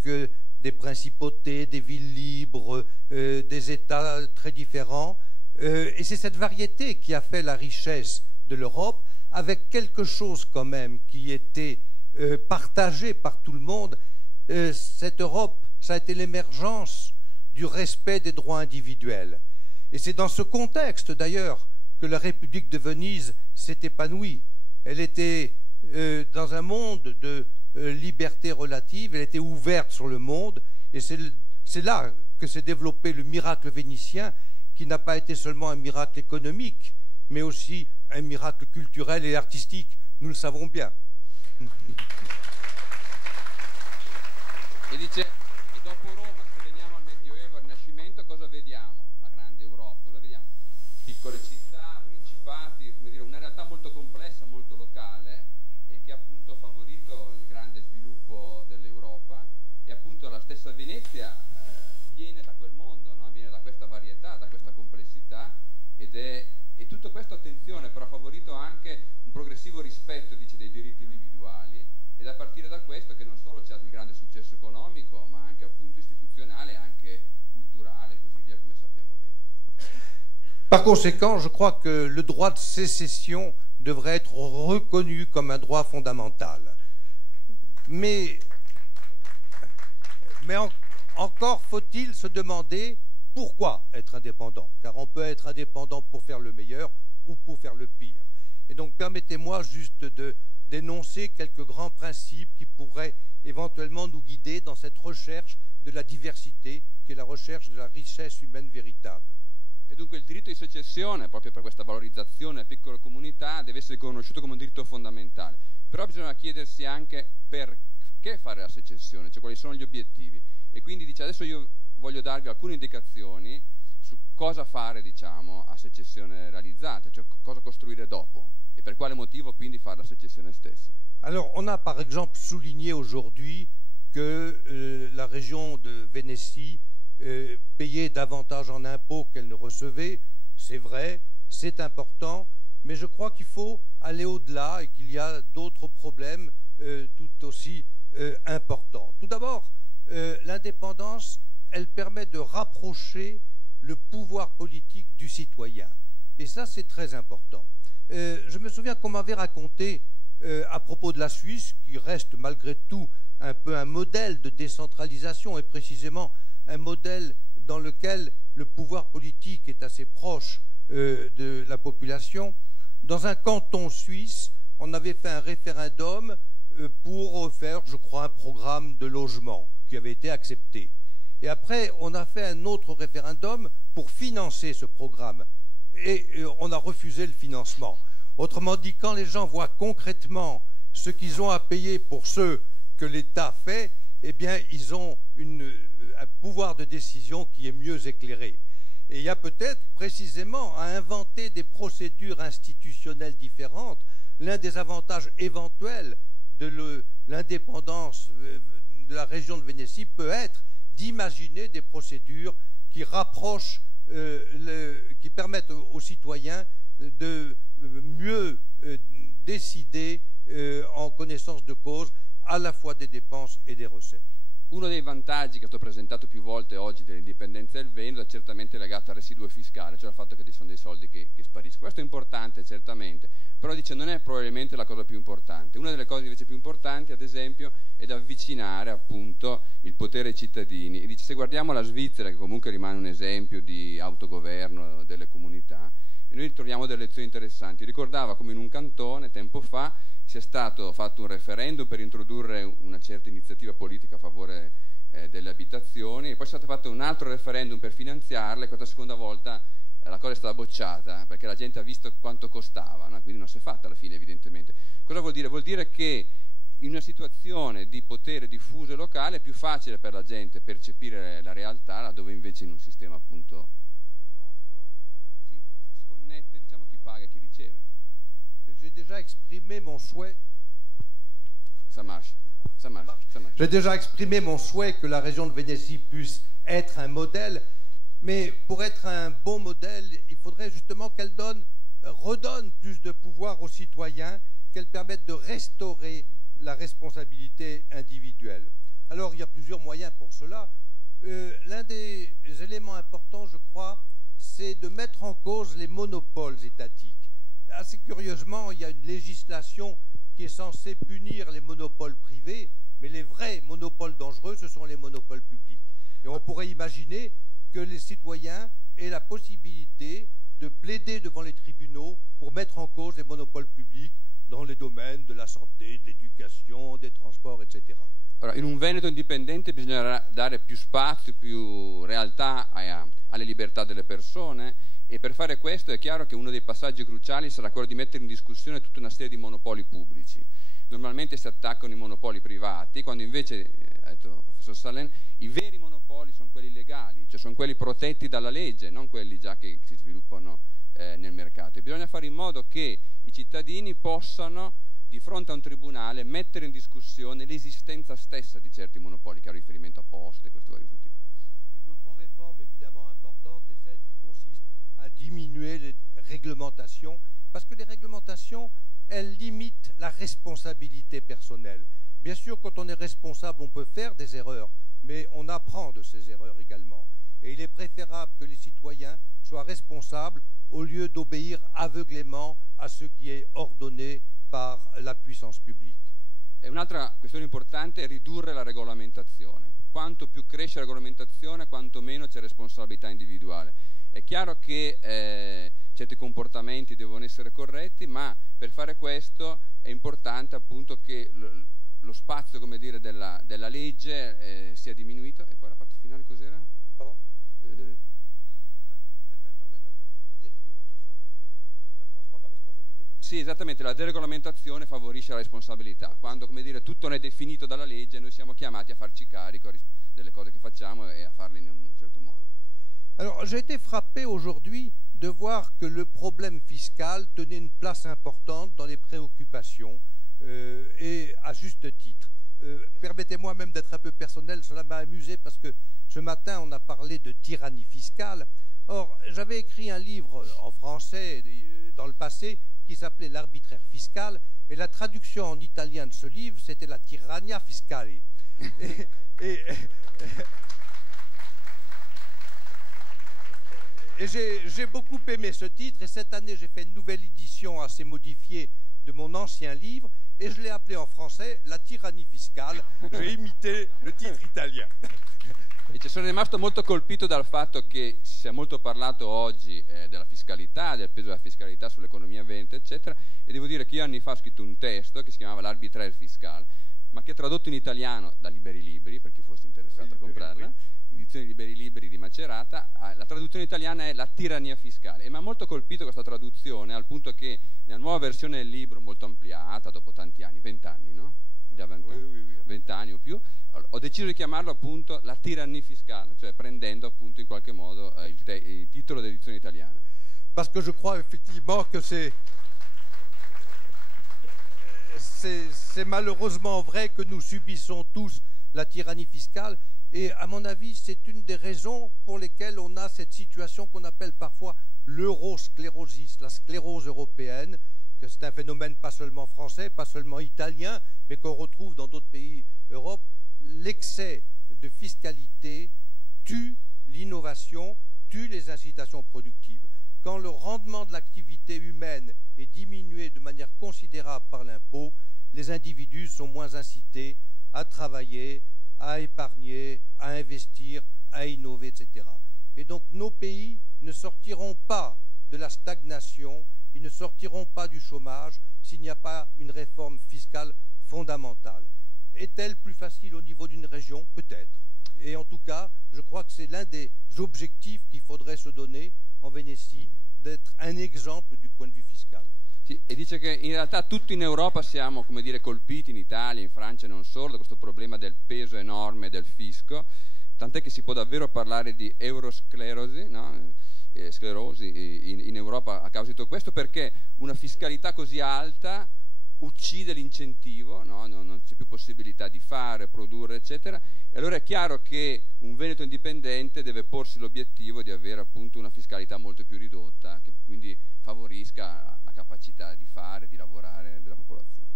des principautés, des villes libres, des États très différents. Et c'est cette variété qui a fait la richesse de l'Europe, avec quelque chose quand même qui était partagé par tout le monde. Cette Europe, ça a été l'émergence du respect des droits individuels. Et c'est dans ce contexte d'ailleurs que la République de Venise s'est épanouie. Elle était dans un monde de liberté relative, elle était ouverte sur le monde, et c'est là que s'est développé le miracle vénitien, qui n'a pas été seulement un miracle économique, mais aussi un miracle culturel et artistique, nous le savons bien. E dice, e dopo Roma, se veniamo al Medioevo, al Rinascimento, cosa vediamo? La grande Europa, cosa vediamo? Piccole città, principati, come dire, una realtà molto complessa, molto locale, e che appunto ha favorito il grande sviluppo dell'Europa, e appunto la stessa Venezia viene da quel mondo, no? Viene da questa varietà, da questa complessità, e tutto questo, attenzione, però ha favorito anche un progressivo rispetto, dice, dei diritti individuali, ed a partire da questo che non solo c'è il grande successo economico, ma anche appunto istituzionale, anche culturale, e così via, come sappiamo bene. Par conséquent, je crois que le droit de sécession devrait être reconnu comme un droit fondamental. Mais encore faut-il se demander pourquoi être indépendant, car on peut être indépendant pour faire le meilleur ou pour faire le pire. Et donc permettez-moi juste de d'énoncer quelques grands principes qui pourraient éventuellement nous guider dans cette recherche de la diversité, qui est la recherche de la richesse humaine véritable. E dunque il diritto di secessione, proprio per questa valorizzazione della piccola comunità, deve essere riconosciuto come un diritto fondamentale. Però bisogna chiedersi anche perché fare la secessione, cioè quali sono gli obiettivi. E quindi dice, adesso io voglio darvi alcune indicazioni su cosa fare, diciamo, a secessione realizzata, cioè cosa costruire dopo e per quale motivo quindi fare la secessione stessa. Alors, on a par exemple souligné aujourd'hui que la région de Vénétie payait davantage en impôts qu'elle ne recevait. C'est vrai, c'est important, mais je crois qu'il faut aller au-delà et qu'il y a d'autres problèmes tout aussi importants. Tout d'abord, l'indépendance, elle permet de rapprocher le pouvoir politique du citoyen. Et ça, c'est très important. Je me souviens qu'on m'avait raconté à propos de la Suisse, qui reste malgré tout un peu un modèle de décentralisation et précisément un modèle dans lequel le pouvoir politique est assez proche de la population. Dans un canton suisse, on avait fait un référendum pour faire, je crois, un programme de logement qui avait été accepté. Et après, on a fait un autre référendum pour financer ce programme. Et on a refusé le financement. Autrement dit, quand les gens voient concrètement ce qu'ils ont à payer pour ce que l'État fait, eh bien, ils ont un pouvoir de décision qui est mieux éclairé. Et il y a peut-être précisément à inventer des procédures institutionnelles différentes. L'un des avantages éventuels de l'indépendance de la région de Vénétie peut être d'imaginer des procédures qui rapprochent, qui permettent aux citoyens de mieux décider en connaissance de cause à la fois des dépenses et des recettes. Uno dei vantaggi che è stato presentato più volte oggi dell'indipendenza del Veneto è certamente legato al residuo fiscale, cioè al fatto che ci sono dei soldi che spariscono. Questo è importante certamente, però dice non è probabilmente la cosa più importante. Una delle cose invece più importanti, ad esempio, è da avvicinare appunto il potere ai cittadini. E dice, se guardiamo la Svizzera, che comunque rimane un esempio di autogoverno delle comunità, e noi troviamo delle lezioni interessanti. Ricordava come in un cantone tempo fa sia stato fatto un referendum per introdurre una certa iniziativa politica a favore delle abitazioni, e poi è stato fatto un altro referendum per finanziarle, e questa seconda volta la cosa è stata bocciata perché la gente ha visto quanto costava, no? Quindi non si è fatta alla fine, evidentemente. Cosa vuol dire? Vuol dire che in una situazione di potere diffuso e locale è più facile per la gente percepire la realtà, laddove invece in un sistema appunto il nostro si sconnette, diciamo, chi paga e chi riceve. J'ai déjà exprimé mon souhait. Ça marche. Ça marche. Ça marche. J'ai déjà exprimé mon souhait que la région de Vénétie puisse être un modèle, mais pour être un bon modèle, il faudrait justement qu'elle redonne plus de pouvoir aux citoyens, qu'elle permette de restaurer la responsabilité individuelle. Alors il y a plusieurs moyens pour cela. L'un des éléments importants, je crois, c'est de mettre en cause les monopoles étatiques. Assez curieusement, il y a une législation qui est censée punir les monopoles privés, mais les vrais monopoles dangereux, ce sont les monopoles publics. Et on pourrait imaginer que les citoyens aient la possibilité de plaider devant les tribunaux pour mettre en cause les monopoles publics dans les domaines de la santé, de l'éducation, des transports, etc. Allora, in un Veneto indipendente bisognerà dare più spazio, più realtà alle libertà delle persone, e per fare questo è chiaro che uno dei passaggi cruciali sarà quello di mettere in discussione tutta una serie di monopoli pubblici. Normalmente si attaccano i monopoli privati, quando invece, ha detto il professor Salén, i veri monopoli sono quelli legali, cioè sono quelli protetti dalla legge, non quelli già che si sviluppano nel mercato. E bisogna fare in modo che i cittadini possano, di fronte a un tribunale, mettere in discussione l'esistenza stessa di certi monopoli, che ha riferimento a poste, questo vario tipo. Une autre réforme évidemment importante est celle qui consiste à diminuer les réglementations, parce que les réglementations, elles limitent la responsabilité personnelle. Bien sûr, quand on est responsable, on peut faire des erreurs, mais on apprend de ces erreurs également. Et il est préférable que les citoyens soient responsables au lieu d'obéir aveuglément à ce qui est ordonné par la puissance publique. E un'altra questione importante è ridurre la regolamentazione. Quanto più cresce la regolamentazione, quanto meno c'è responsabilità individuale. È chiaro che certi comportamenti devono essere corretti, ma per fare questo è importante appunto che lo spazio, come dire, della legge sia diminuito. E poi la parte finale cos'era? Sì, esattamente, la deregolamentazione favorisce la responsabilità. Quando, come dire, tutto non è definito dalla legge, noi siamo chiamati a farci carico delle cose che facciamo et à farle in un certo modo. Alors, j'ai été frappé aujourd'hui de voir que le problème fiscal tenait une place importante dans les préoccupations, et à juste titre. Permettez-moi même d'être un peu personnel, cela m'a amusé parce que ce matin on a parlé de tyrannie fiscale. Or, j'avais écrit un livre en français dans le passé qui s'appelait L'arbitraire fiscal, et la traduction en italien de ce livre, c'était la Tirania fiscale. Et j'ai beaucoup aimé ce titre, et cette année j'ai fait une nouvelle édition assez modifiée de mon ancien livre, et je l'ai appelé en français La tyrannie fiscale. J'ai imité le titre italien. E ci sono rimasto molto colpito dal fatto che si è molto parlato oggi della fiscalità, del peso della fiscalità sull'economia veneta, eccetera, e devo dire che io anni fa ho scritto un testo che si chiamava L'arbitraire fiscale, ma che tradotto in italiano da Liberi Libri, per chi fosse interessato a comprarla, edizione Liberi Libri di Macerata, la traduzione italiana è La tirannia fiscale, e mi ha molto colpito questa traduzione, al punto che nella nuova versione del libro, molto ampliata, dopo tanti anni, 20 anni, no? Già 20 anni o più, ho deciso di chiamarlo appunto La tirannia fiscale, cioè prendendo appunto in qualche modo il titolo dell'edizione italiana. Parce que je crois effectivement que c'est malheureusement vrai que nous subissons tous la tyrannie fiscale, et à mon avis c'est une des raisons pour lesquelles on a cette situation qu'on appelle parfois l'eurosclérosis, la sclérose européenne, que c'est un phénomène pas seulement français, pas seulement italien, mais qu'on retrouve dans d'autres pays d'Europe. L'excès de fiscalité tue l'innovation, tue les incitations productives. Quand le rendement de l'activité humaine est diminué de manière considérable par l'impôt, les individus sont moins incités à travailler, à épargner, à investir, à innover, etc. Et donc nos pays ne sortiront pas de la stagnation, ils ne sortiront pas du chômage s'il n'y a pas une réforme fiscale fondamentale. Est-elle plus facile au niveau d'une région? Peut-être. Et en tout cas, je crois que c'est l'un des objectifs qu'il faudrait se donner en Vénétie, d'être un exemple du point de vue fiscal. Sì, e dice che in realtà tutti in Europa siamo, come dire, colpiti, in Italia, in Francia e non solo, da questo problema del peso enorme del fisco, tant'è che si può davvero parlare di eurosclerosi, no? Sclerosi in Europa a causa di tutto questo, perché una fiscalità così alta uccide l'incentivo, no? Non c'è più possibilità di fare, produrre, eccetera, e allora è chiaro che un Veneto indipendente deve porsi l'obiettivo di avere appunto una fiscalità molto più ridotta, che quindi favorisca la capacità di fare, di lavorare della popolazione.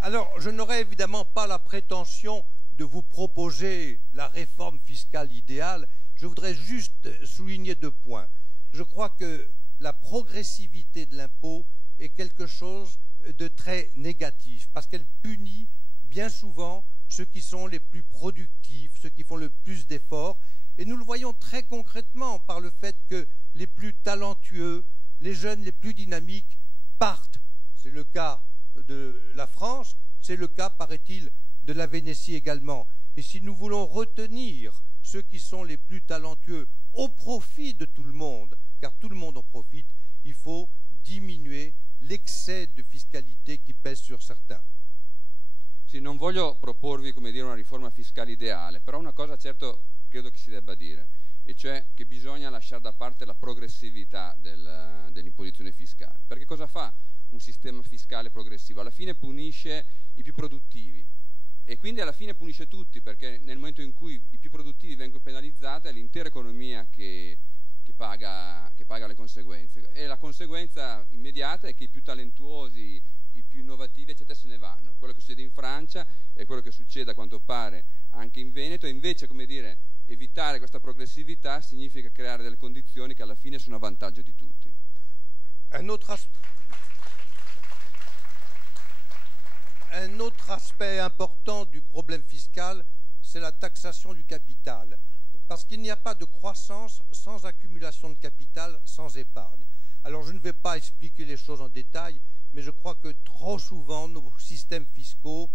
Alors, je n'aurais évidemment pas la prétention de vous proposer la réforme fiscale idéale. Je voudrais juste souligner 2 points. Je crois que la progressivité de l'impôt est quelque chose de très négatif, parce qu'elle punit bien souvent ceux qui sont les plus productifs, ceux qui font le plus d'efforts, et nous le voyons très concrètement par le fait que les plus talentueux, les jeunes les plus dynamiques partent. C'est le cas de la France, c'est le cas, paraît-il, de la Vénétie également. Et si nous voulons retenir ceux qui sont les plus talentueux au profit de tout le monde, car tout le monde en profite, il faut diminuer l'excès de fiscalité qui pèse sur certains. Sì, non voglio proporvi, come dire, una riforma fiscale ideale, però una cosa certo credo che si debba dire, e cioè che bisogna lasciare da parte la progressività dell'imposizione fiscale. Perché cosa fa un sistema fiscale progressivo? Alla fine punisce i più produttivi, e quindi alla fine punisce tutti, perché nel momento in cui i più produttivi vengono penalizzati è l'intera economia che paga le conseguenze, e la conseguenza immediata è che i più talentuosi, i più innovativi eccetera se ne vanno. Quello che succede in Francia è quello che succede a quanto pare anche in Veneto, e invece, come dire, evitare questa progressività significa creare delle condizioni che alla fine sono a vantaggio di tutti. Un autre aspect important du problème fiscal, c'est la taxation du capital. Parce qu'il n'y a pas de croissance sans accumulation de capital, sans épargne. Alors je ne vais pas expliquer les choses en détail, mais je crois que trop souvent nos systèmes fiscaux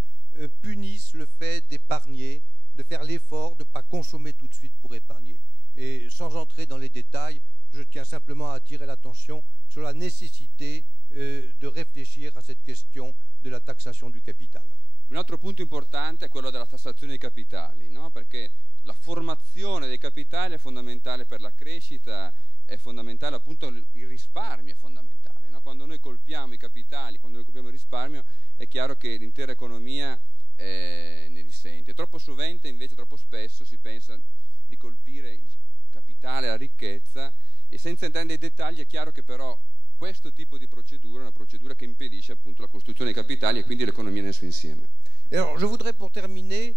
punissent le fait d'épargner, de faire l'effort de ne pas consommer tout de suite pour épargner. Et sans entrer dans les détails, Je tiens simplement à attirer l'attention sur la nécessité de réfléchir à cette question de la taxation du capital. Un altro punto importante è quello della tassazione dei capitali, no? Perché la formazione dei capitali è fondamentale per la crescita, è fondamentale appunto il risparmio, è fondamentale, no? Quando noi colpiamo i capitali, quando noi colpiamo il risparmio, è chiaro che l'intera economia ne risente. Troppo sovente invece, troppo spesso si pensa di colpire il capitale, la ricchezza, e senza entrare nei dettagli è chiaro che però questo tipo di procedura è una procedura che impedisce appunto la costruzione dei capitali e quindi l'economia nel suo insieme. Alors, je voudrais pour terminer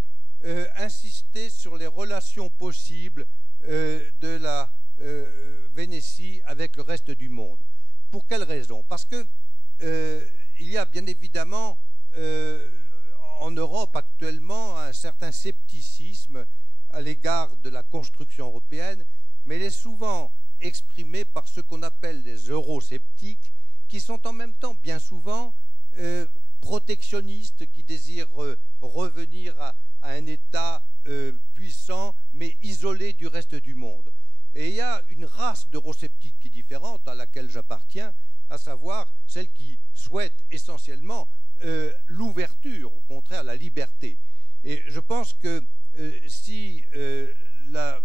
insister sur les relations possibles de la Vénétie avec le reste du monde. Pour quelle raison? Parce que il y a bien évidemment en Europe actuellement un certain scepticisme à l'égard de la construction européenne, mais elle est souvent exprimée par ce qu'on appelle les eurosceptiques, qui sont en même temps bien souvent protectionnistes, qui désirent revenir à un État puissant, mais isolé du reste du monde. Et il y a une race d'eurosceptiques qui est différente, à laquelle j'appartiens, à savoir celle qui souhaite essentiellement l'ouverture, au contraire la liberté. Et je pense que si la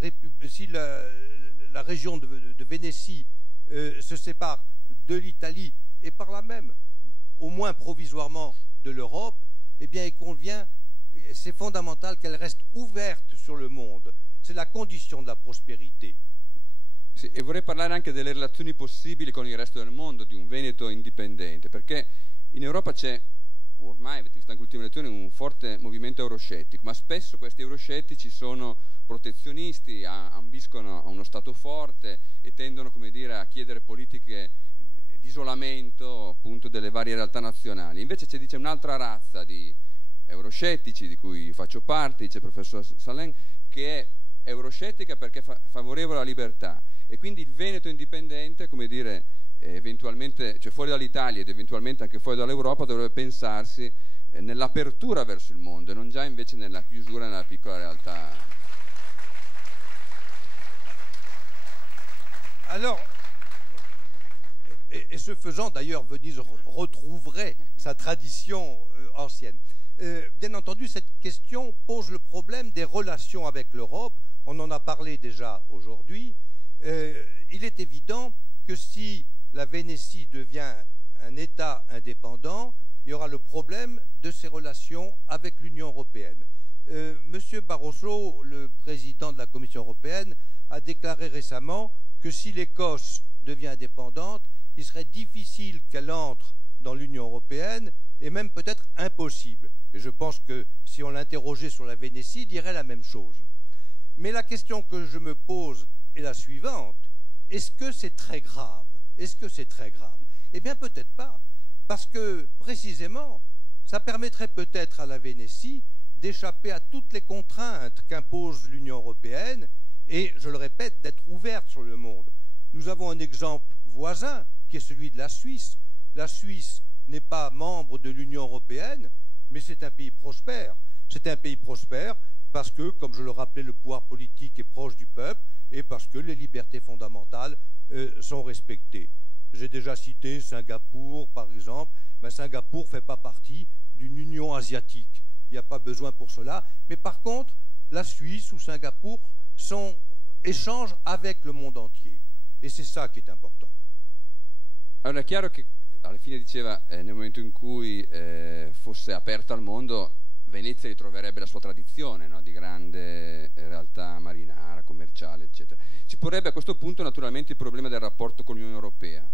région de Vénétie se sépare de l'Italie et par là même, au moins provisoirement, de l'Europe, eh bien il convient, c'est fondamental qu'elle reste ouverte sur le monde. C'est la condition de la prospérité. Sì, e vorrei parlare anche delle relazioni possibili con il resto del mondo di un Veneto indipendente, perché in Europa c'è ormai, avete visto anche l'ultima elezione, un forte movimento euroscettico, ma spesso questi euroscettici sono protezionisti, ambiscono a uno Stato forte e tendono, come dire, a chiedere politiche di isolamento appunto delle varie realtà nazionali. Invece c'è un'altra razza di euroscettici, di cui faccio parte, dice il professor Salin, che è euroscettica perché favorevole alla libertà, e quindi il Veneto indipendente, come dire, eventualmente, cioè fuori dall'Italia ed eventualmente anche fuori dall'Europa, dovrebbe pensarsi nell'apertura verso il mondo e non già invece nella chiusura nella piccola realtà. Alors, et ce faisant, d'ailleurs, Venise retrouverait sa tradition ancienne. Bien entendu, cette question pose le problème des relations avec l'Europe. On en a parlé déjà aujourd'hui. Il est évident que si la Vénétie devient un État indépendant, il y aura le problème de ses relations avec l'Union européenne. Monsieur Barroso, le président de la Commission européenne, a déclaré récemment que si l'Écosse devient indépendante, il serait difficile qu'elle entre dans l'Union européenne et même peut-être impossible. Et je pense que si on l'interrogeait sur la Vénétie, il dirait la même chose. Mais la question que je me pose est la suivante. Est-ce que c'est très grave? Est-ce que c'est très grave? Eh bien, peut-être pas. Parce que, précisément, ça permettrait peut-être à la Vénétie d'échapper à toutes les contraintes qu'impose l'Union européenne et, je le répète, d'être ouverte sur le monde. Nous avons un exemple voisin qui est celui de la Suisse. La Suisse n'est pas membre de l'Union européenne, mais c'est un pays prospère. C'est un pays prospère parce que, comme je le rappelais, le pouvoir politique est proche du peuple et parce que les libertés fondamentales sont respectées. J'ai déjà cité Singapour, par exemple, mais Singapour ne fait pas partie d'une union asiatique. Il n'y a pas besoin pour cela. Mais par contre, la Suisse ou Singapour échangent avec le monde entier. E c'est ça qui est important. Allora è chiaro che alla fine diceva nel momento in cui fosse aperta al mondo, Venezia ritroverebbe la sua tradizione, no? Di grande realtà marinara, commerciale, eccetera. Si porrebbe a questo punto naturalmente il problema del rapporto con l'Unione Europea,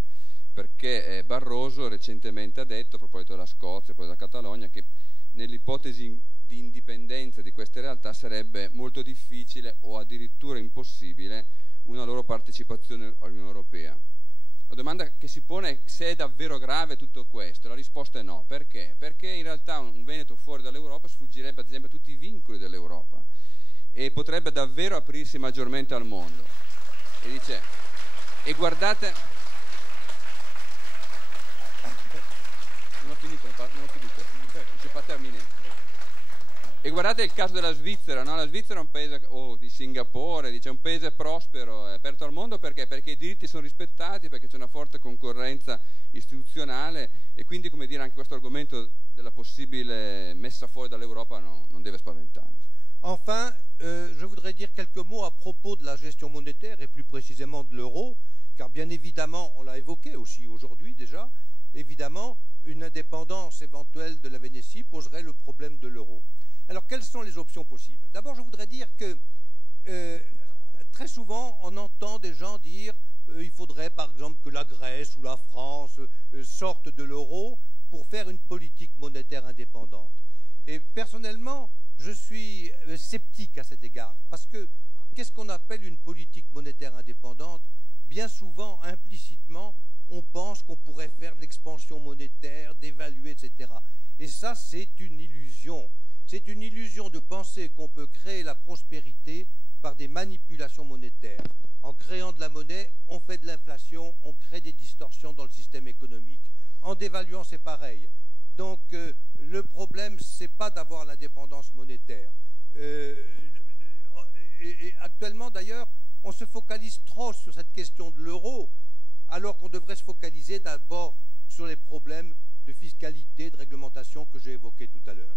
perché Barroso recentemente ha detto, a proposito della Scozia e poi della Catalogna, che nell'ipotesi di indipendenza di queste realtà sarebbe molto difficile o addirittura impossibile una loro partecipazione all'Unione Europea. La domanda che si pone è se è davvero grave tutto questo. La risposta è no. Perché? Perché in realtà un Veneto fuori dall'Europa sfuggirebbe ad esempio a tutti i vincoli dell'Europa e potrebbe davvero aprirsi maggiormente al mondo. E dice, e guardate, non ho finito, non c'è pas terminé. E guardate il caso della Svizzera, no? La Svizzera è un paese, di Singapore, dice, un paese prospero, è aperto al mondo perché i diritti sono rispettati, perché c'è una forte concorrenza istituzionale e quindi, come dire, anche questo argomento della possibile messa fuori dall'Europa non deve spaventare. Enfin, je voudrais dire quelques mots à propos de la gestion monétaire et plus précisément de l'euro, car bien évidemment, on l'a évoqué aussi aujourd'hui déjà, évidemment, une indépendance éventuelle de la Vénétie poserait le problème de l'euro. Alors, quelles sont les options possibles? D'abord, je voudrais dire que très souvent, on entend des gens dire il faudrait, par exemple, que la Grèce ou la France sortent de l'euro pour faire une politique monétaire indépendante. Et personnellement, je suis sceptique à cet égard, parce que qu'est-ce qu'on appelle une politique monétaire indépendante? Bien souvent, implicitement, on pense qu'on pourrait faire de l'expansion monétaire, d'évaluer, etc. Et ça, c'est une illusion. C'est une illusion de penser qu'on peut créer la prospérité par des manipulations monétaires. En créant de la monnaie, on fait de l'inflation, on crée des distorsions dans le système économique. En dévaluant, c'est pareil. Donc, le problème, c'est pas d'avoir l'indépendance monétaire. Et actuellement, d'ailleurs, on se focalise trop sur cette question de l'euro, alors qu'on devrait se focaliser d'abord sur les problèmes de fiscalité, de réglementation que j'ai évoqués tout à l'heure.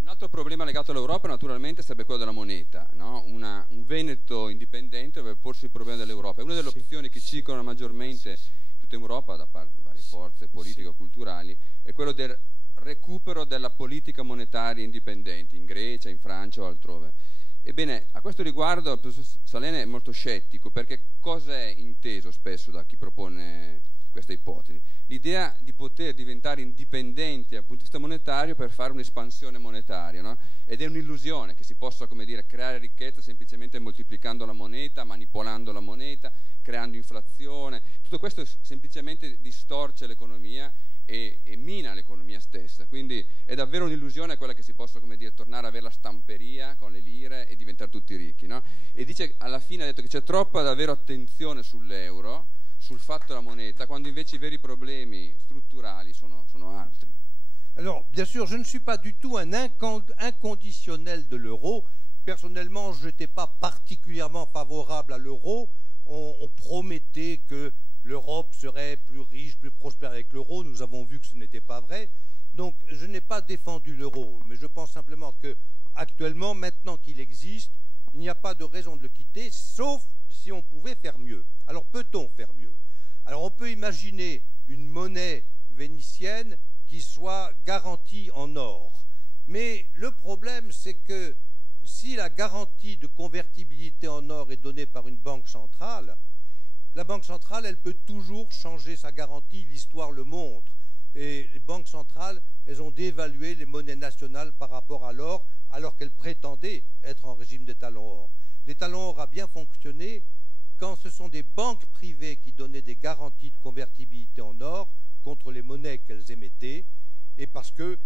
Un altro problema legato all'Europa naturalmente sarebbe quello della moneta, no? Un Veneto indipendente dovrebbe porsi il problema dell'Europa. È una delle opzioni che circolano maggiormente in tutta Europa da parte di varie forze politiche o culturali, è quello del recupero della politica monetaria indipendente in Grecia, in Francia o altrove. Ebbene, a questo riguardo il professor Salene è molto scettico, perché cosa è inteso spesso da chi propone questa ipotesi? L'idea di poter diventare indipendenti dal punto di vista monetario per fare un'espansione monetaria, no? Ed è un'illusione che si possa, come dire, creare ricchezza semplicemente moltiplicando la moneta, manipolando la moneta, creando inflazione. Tutto questo semplicemente distorce l'economia e mina l'economia stessa, quindi è davvero un'illusione quella che si possa, come dire, tornare ad avere la stamperia con le lire e diventare tutti ricchi, no? E dice, alla fine ha detto che c'è troppa davvero attenzione sull'euro, sul fatto della moneta, quando invece i veri problemi strutturali sono altri. Alors, bien sûr, je ne suis pas du tout un inconditionnel de l'euro. Personnellement, je n'étais pas particulièrement favorable à l'euro. On promettait que l'Europe serait plus riche, plus prospère avec l'euro. Nous avons vu que ce n'était pas vrai. Donc, je n'ai pas défendu l'euro, mais je pense simplement que actuellement, maintenant qu'il existe, il n'y a pas de raison de le quitter, sauf si on pouvait faire mieux. Alors, peut-on faire mieux? Alors, on peut imaginer une monnaie vénitienne qui soit garantie en or. Mais le problème, c'est que si la garantie de convertibilité en or est donnée par une banque centrale, la banque centrale, elle peut toujours changer sa garantie, l'histoire le montre. Et les banques centrales, elles ont dévalué les monnaies nationales par rapport à l'or, alors qu'elles prétendaient être en régime d'étalon or. L'étalon or a bien fonctionné quand ce sont des banques privées qui donnaient des garanties de convertibilité en or contre les monnaies qu'elles émettaient, et parce que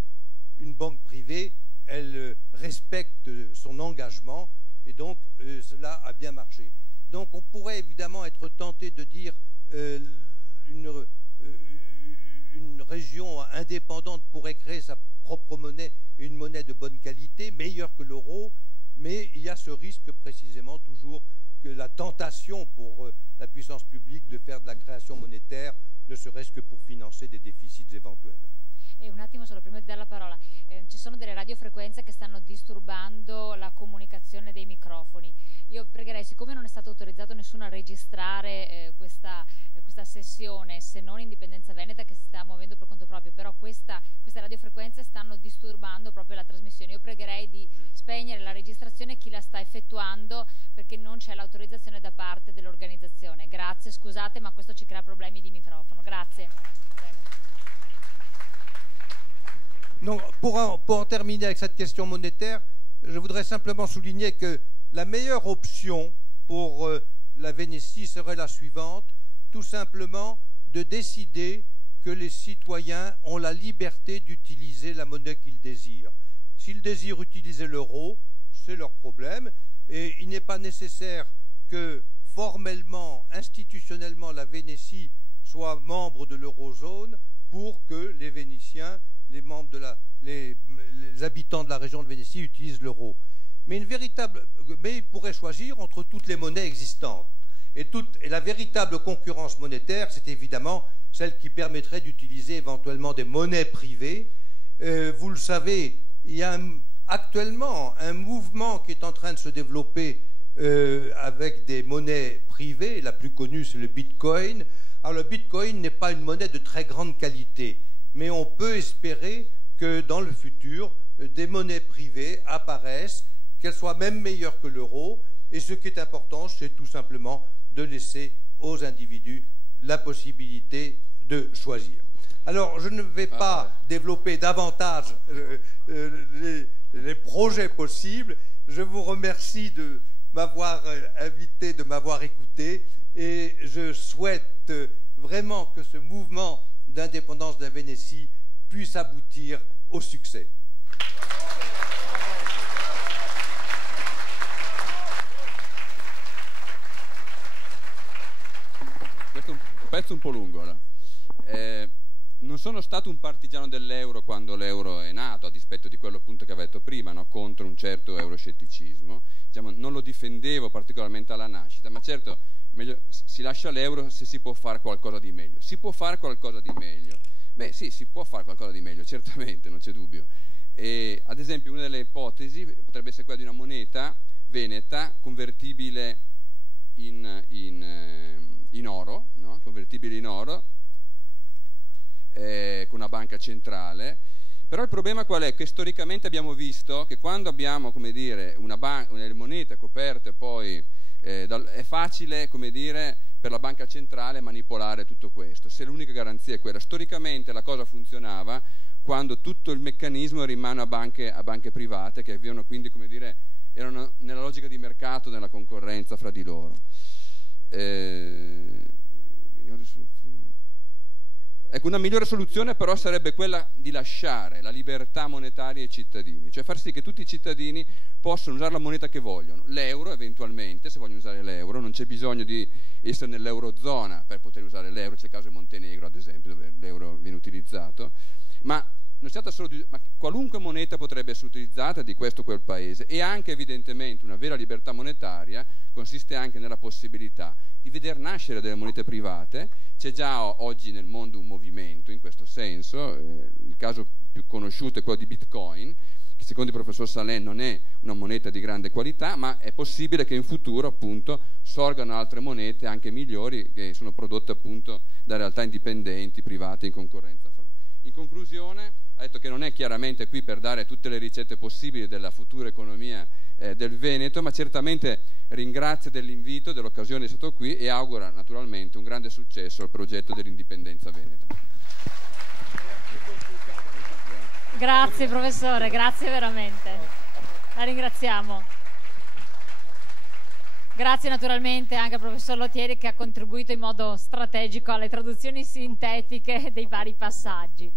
une banque privée, elle respecte son engagement, et donc cela a bien marché. Donc on pourrait évidemment être tenté de dire une région indépendante pourrait créer sa propre monnaie, et une monnaie de bonne qualité, meilleure que l'euro, mais il y a ce risque précisément toujours que la tentation pour la puissance publique de faire de la création monétaire, ne serait-ce que pour financer des déficits éventuels. E un attimo solo prima di dare la parola, ci sono delle radiofrequenze che stanno disturbando la comunicazione dei microfoni. Io pregherei, siccome non è stato autorizzato nessuno a registrare questa sessione, se non Indipendenza Veneta che si sta muovendo per conto proprio, però queste radiofrequenze stanno disturbando proprio la trasmissione. Io pregherei di spegnere la registrazione chi la sta effettuando, perché non c'è l'autorizzazione da parte dell'organizzazione. Grazie, scusate, ma questo ci crea problemi di microfono. Grazie. Donc, pour en terminer avec cette question monétaire, je voudrais simplement souligner que la meilleure option pour la Vénétie serait la suivante, tout simplement de décider que les citoyens ont la liberté d'utiliser la monnaie qu'ils désirent. S'ils désirent utiliser l'euro, c'est leur problème, et il n'est pas nécessaire que formellement, institutionnellement, la Vénétie soit membre de l'eurozone pour que les Vénitiens, les habitants de la région de Vénétie utilisent l'euro. Mais ils pourraient choisir entre toutes les monnaies existantes. Et la véritable concurrence monétaire, c'est évidemment celle qui permettrait d'utiliser éventuellement des monnaies privées. Vous le savez, il y a actuellement un mouvement qui est en train de se développer avec des monnaies privées. La plus connue, c'est le Bitcoin. Alors le Bitcoin n'est pas une monnaie de très grande qualité, mais on peut espérer que dans le futur, des monnaies privées apparaissent, qu'elles soient même meilleures que l'euro. Et ce qui est important, c'est tout simplement de laisser aux individus la possibilité de choisir. Alors, je ne vais pas développer davantage les projets possibles. Je vous remercie de m'avoir invité, de m'avoir écouté, et je souhaite vraiment que ce mouvement d'indépendance de la Vénétie puisse aboutir au succès. Questo è un pezzo un po' lungo. Allora. Non sono stato un partigiano dell'euro quando l'euro è nato, a dispetto di quello appunto che avevo detto prima, no? Contro un certo euroscetticismo. Diciamo, non lo difendevo particolarmente alla nascita, ma certo si lascia l'euro se si può fare qualcosa di meglio. Si può fare qualcosa di meglio? Beh sì, si può fare qualcosa di meglio, certamente, non c'è dubbio. E, ad esempio, una delle ipotesi potrebbe essere quella di una moneta veneta convertibile in oro, no? Convertibile in oro, con una banca centrale. Però il problema qual è? Che storicamente abbiamo visto che quando abbiamo, come dire, una monete coperte poi è facile, come dire, per la banca centrale manipolare tutto questo. Se l'unica garanzia è quella, storicamente la cosa funzionava quando tutto il meccanismo rimane a banche private, che avevano quindi, come dire, erano nella logica di mercato, nella concorrenza fra di loro. Ecco, una migliore soluzione però sarebbe quella di lasciare la libertà monetaria ai cittadini, cioè far sì che tutti i cittadini possano usare la moneta che vogliono, l'euro eventualmente, se vogliono usare l'euro, non c'è bisogno di essere nell'eurozona per poter usare l'euro, c'è il caso di Montenegro ad esempio, dove l'euro viene utilizzato, ma non si tratta solo ma qualunque moneta potrebbe essere utilizzata di questo o quel paese, e anche evidentemente una vera libertà monetaria consiste anche nella possibilità di veder nascere delle monete private. C'è già oggi nel mondo un movimento in questo senso, il caso più conosciuto è quello di Bitcoin, che secondo il professor Salem non è una moneta di grande qualità, ma è possibile che in futuro appunto sorgano altre monete anche migliori, che sono prodotte appunto da realtà indipendenti, private, in concorrenza fra loro. In conclusione, ha detto che non è chiaramente qui per dare tutte le ricette possibili della futura economia del Veneto, ma certamente ringrazia dell'invito, dell'occasione di essere stato qui, e augura naturalmente un grande successo al progetto dell'indipendenza veneta. Grazie professore, grazie veramente, la ringraziamo. Grazie naturalmente anche al professor Lottieri, che ha contribuito in modo strategico alle traduzioni sintetiche dei vari passaggi.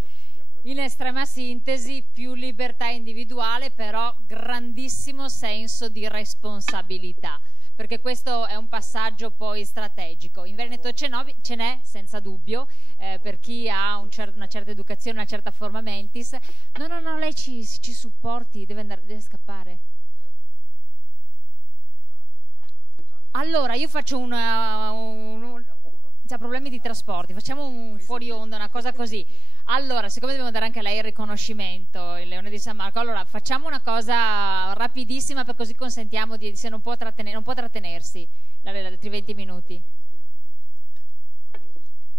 In estrema sintesi, più libertà individuale, però grandissimo senso di responsabilità, perché questo è un passaggio poi strategico. In Veneto ce n'è senza dubbio, per chi ha una certa educazione, una certa forma mentis. No, lei ci supporti, deve scappare. Allora, io faccio c'ha problemi di trasporti, facciamo un fuori onda, una cosa così. Allora, siccome dobbiamo dare anche a lei il riconoscimento, il Leone di San Marco, allora facciamo una cosa rapidissima, per così consentiamo se non può trattenersi altri 20 minuti.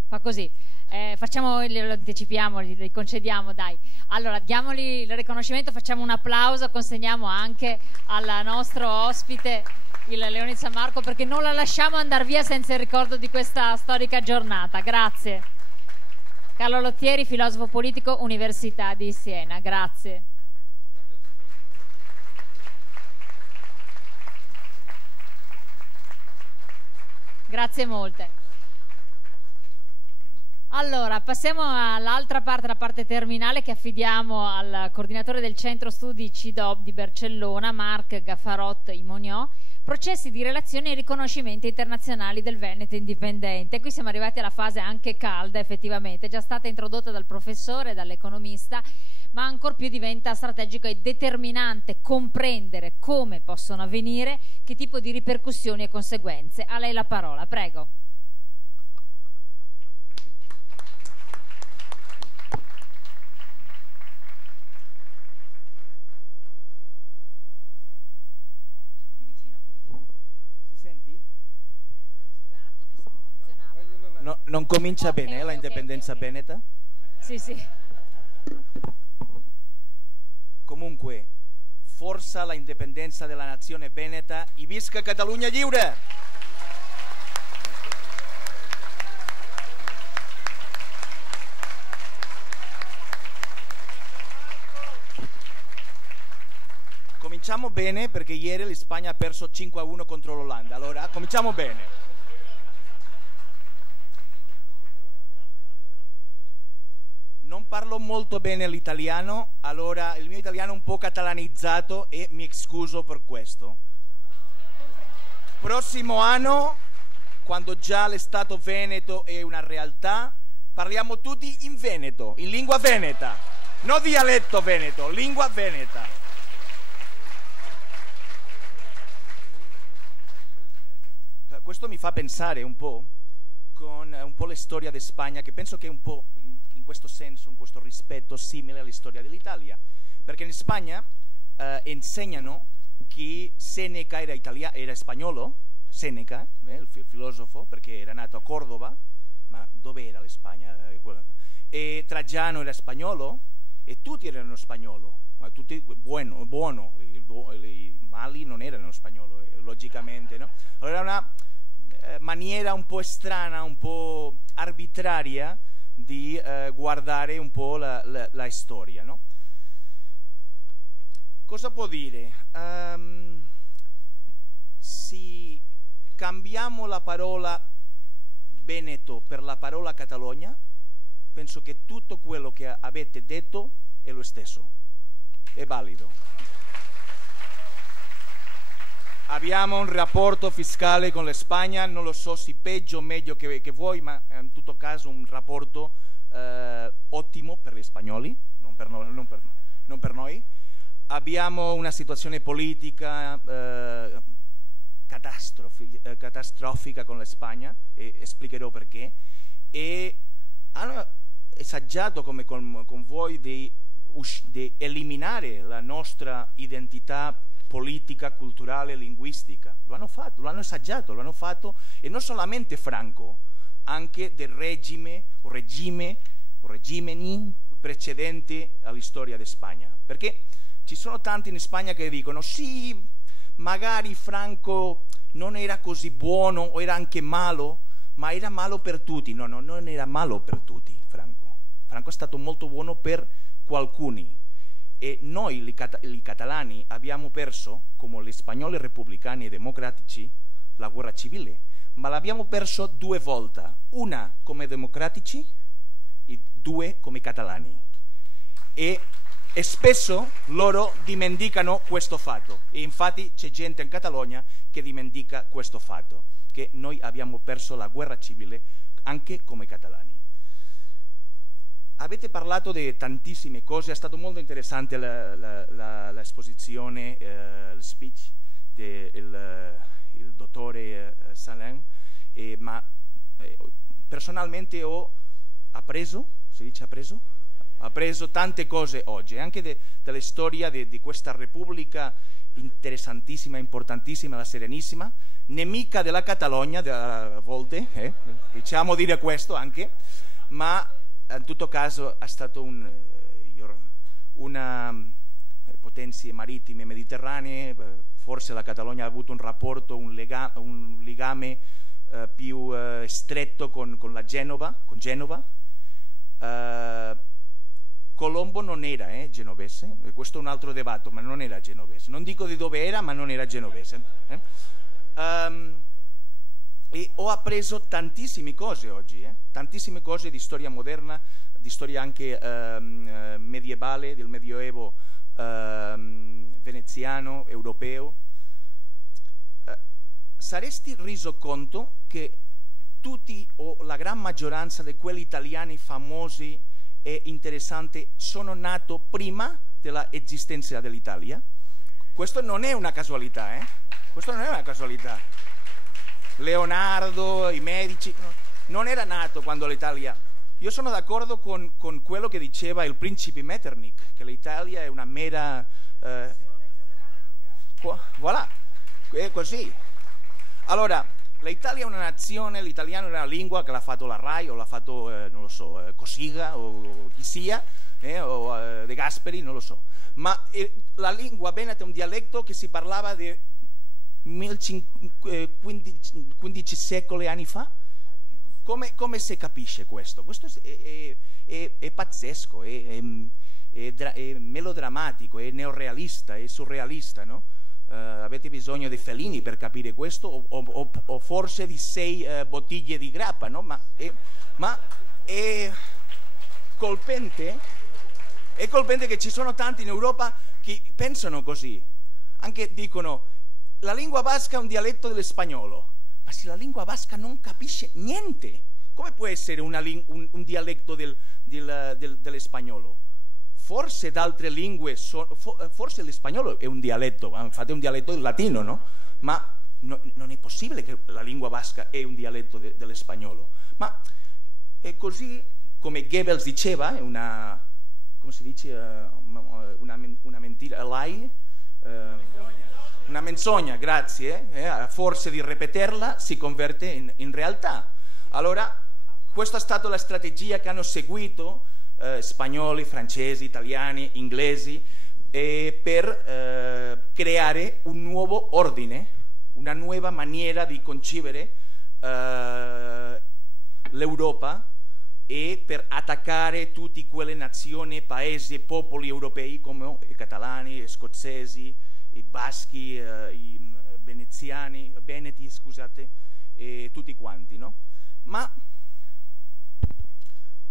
Fa così. Lo anticipiamo, gli concediamo, dai. Allora, diamogli il riconoscimento, facciamo un applauso, consegniamo anche al nostro ospite il Leone di San Marco, perché non la lasciamo andare via senza il ricordo di questa storica giornata. Grazie. Carlo Lottieri, filosofo politico, Università di Siena. Grazie. Grazie molte. Allora, passiamo all'altra parte, la parte terminale, che affidiamo al coordinatore del centro studi CIDOB di Barcellona, Marc Gaffarot Imoniò. Processi di relazioni e riconoscimenti internazionali del Veneto indipendente. Qui siamo arrivati alla fase anche calda, effettivamente, è già stata introdotta dal professore e dall'economista, ma ancor più diventa strategico e determinante comprendere come possono avvenire, che tipo di ripercussioni e conseguenze. A lei la parola, prego. No, non comincia bene la indipendenza veneta? Sì, sì. Comunque, forza la indipendenza della nazione veneta e visca Catalunya lliure! Cominciamo bene perché ieri l'Ispagna ha perso 5-1 contro l'Olanda, allora cominciamo bene. Non parlo molto bene l'italiano, allora il mio italiano è un po' catalanizzato e mi scuso per questo. Prossimo anno, quando già lo Stato Veneto è una realtà, parliamo tutti in veneto, in lingua veneta, non dialetto veneto, lingua veneta. Questo mi fa pensare un po' con un po' la storia di Spagna, che penso che è un po' in questo senso, in questo rispetto, simile alla storia dell'Italia, perché in Spagna insegnano che Seneca era spagnolo, Seneca, il filosofo, perché era nato a Cordova, ma dove era la Spagna? E Trajano era spagnolo e tutti erano spagnoli, ma tutti buono, i mali non erano spagnoli, logicamente, no? Allora era una maniera un po' strana, un po' arbitraria di guardare un po' la storia, no? Cosa può dire? Se cambiamo la parola Veneto per la parola Catalogna, penso che tutto quello che avete detto è lo stesso, è valido. Abbiamo un rapporto fiscale con la Spagna, non lo so se peggio o meglio che voi, ma in tutto caso un rapporto ottimo per gli spagnoli, non per noi. Abbiamo una situazione politica catastrofica con la Spagna, e spiegherò perché, e hanno assaggiato come con voi di eliminare la nostra identità politica, culturale, linguistica. Lo hanno fatto, lo hanno assaggiato, lo hanno fatto, e non solamente Franco, anche del regimi precedenti alla storia di Spagna, perché ci sono tanti in Spagna che dicono sì, magari Franco non era così buono o era anche malo, ma era malo per tutti. No, non era malo per tutti Franco è stato molto buono per alcuni. E noi, i catalani, abbiamo perso, come gli spagnoli repubblicani e democratici, la guerra civile, ma l'abbiamo perso 2 volte, una come democratici e 2 come catalani. E spesso loro dimenticano questo fatto, e infatti c'è gente in Catalogna che dimentica questo fatto, che noi abbiamo perso la guerra civile anche come catalani. Avete parlato di tantissime cose, è stato molto interessante l'esposizione, il speech del dottore Salin, ma personalmente ho appreso, si dice appreso? Ha preso tante cose oggi, anche della storia di questa repubblica interessantissima, importantissima, la Serenissima, nemica della Catalogna a volte, diciamo dire questo anche, ma in tutto caso è stato una potenze marittime mediterranee, forse la Catalogna ha avuto un rapporto, un legame più stretto con Genova. Colombo non era genovese, questo è un altro dibattito, ma non era genovese. Non dico di dove era, ma non era genovese. E ho appreso tantissime cose oggi, tantissime cose di storia moderna, di storia anche medievale, del Medioevo veneziano, europeo. Saresti reso conto che tutti o la gran maggioranza di quelli italiani famosi e interessanti sono nati prima dell'esistenza dell'Italia? Questo non è una casualità, Questo non è una casualità. Leonardo, i Medici, non era nato quando l'Italia... Io sono d'accordo con quello che diceva il principe Metternich, che l'Italia è una mera... voilà, è così. Allora, l'Italia è una nazione, l'italiano è una lingua che l'ha fatto la RAI o l'ha fatto, non lo so, Cossiga o chi sia, o De Gasperi, non lo so. Ma la lingua veneta è un dialetto che si parlava di 15 secoli anni fa. Come si capisce questo? Questo è pazzesco, è melodrammatico, è neorealista, è surrealista, no? Avete bisogno di Fellini per capire questo, o forse di 6 bottiglie di grappa, no? Ma è colpente che ci sono tanti in Europa che pensano così, anche dicono la lingua basca è un dialetto dello spagnolo. Ma se la lingua basca non capisce niente, come può essere un dialetto dello spagnolo? Forse da altre lingue, forse lo spagnolo è un dialetto, infatti è un dialetto del latino, no? Ma non è possibile che la lingua basca è un dialetto dello spagnolo. Ma è così come Goebbels diceva, è una, come si dice, una mentira, a lie? Una menzogna, grazie, a forza di ripeterla si converte in realtà. Allora, questa è stata la strategia che hanno seguito spagnoli, francesi, italiani, inglesi, per creare un nuovo ordine, una nuova maniera di concepire l'Europa e per attaccare tutte quelle nazioni, paesi e popoli europei come i catalani, gli scozzesi, i baschi, i veneti, scusate, e tutti quanti, no? Ma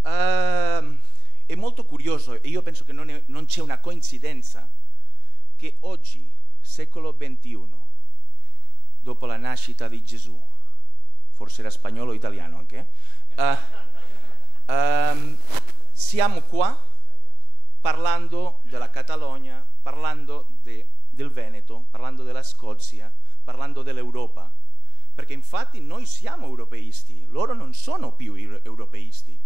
è molto curioso, e io penso che non c'è una coincidenza, che oggi, secolo XXI, dopo la nascita di Gesù, forse era spagnolo o italiano anche, siamo qua parlando della Catalogna, parlando del Veneto, parlando della Scozia, parlando dell'Europa, perché infatti noi siamo europeisti, loro non sono più europeisti,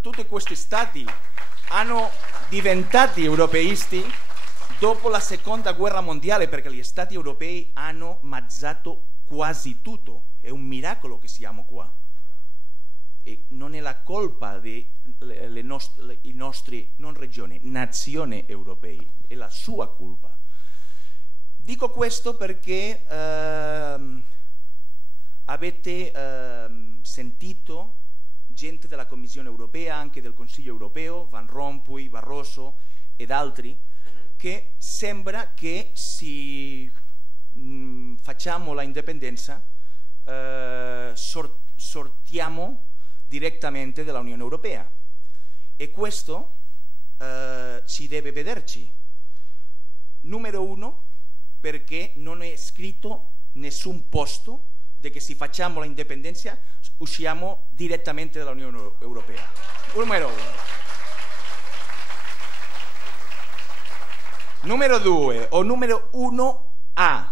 tutti questi stati hanno diventati europeisti dopo la seconda guerra mondiale, perché gli stati europei hanno ammazzato quasi tutto, è un miracolo che siamo qua e non è la colpa dei nostri, non regioni, nazioni europei, è la sua colpa. Dico questo perché avete sentito gente della Commissione europea, anche del Consiglio europeo, Van Rompuy, Barroso ed altri, che sembra che facciamo la indipendenza, sortiamo direttamente dall'Unione Europea, e questo ci deve vederci. Numero uno, perché non è scritto nessun posto di che se facciamo la indipendenza usciamo direttamente dall'Unione Europea. Numero uno. Numero due, o numero 1A,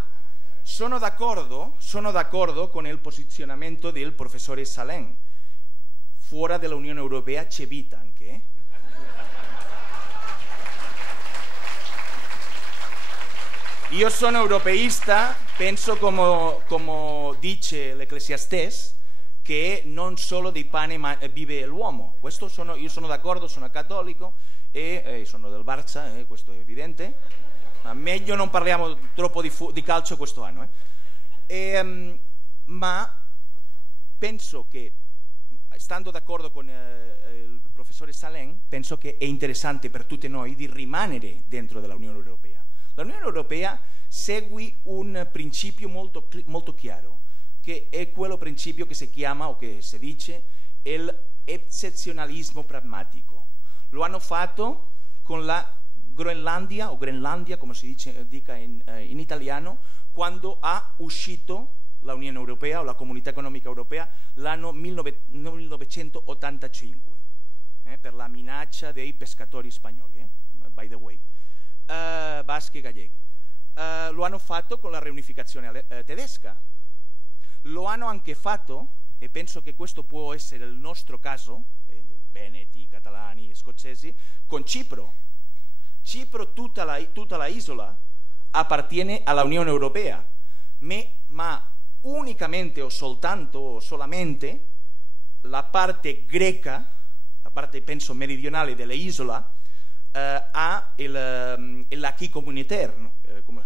sono d'accordo con il posizionamento del professore Salem. Fuori dall'Unione Europea c'è vita anche. Io sono europeista, penso come dice l'Ecclesiastes, che non solo di pane vive l'uomo. Io sono d'accordo, sono cattolico e sono del Barça, questo è evidente, ma meglio non parliamo troppo di calcio questo anno. Ma penso che, stando d'accordo con il professore Salem, penso che è interessante per tutti noi di rimanere dentro dell'Unione Europea. L'Unione Europea segue un principio molto chiaro. che è quello principio che si chiama o che si dice l'eccezionalismo pragmatico. Lo hanno fatto con la Groenlandia o Grenlandia, come si dica in italiano, quando ha uscito l'Unione Europea o la Comunità Economica Europea l'anno 1985 per la minaccia dei pescatori spagnoli, by the way, baschi e galleghi. Lo hanno fatto con la riunificazione tedesca, lo hanno anche fatto, e penso che questo può essere il nostro caso, veneti, catalani, scozzesi, con Cipro. Cipro, tutta la isola appartiene alla Unione Europea, ma unicamente o solamente la parte greca, la parte penso meridionale dell'isola, ha l'acquis communautaire,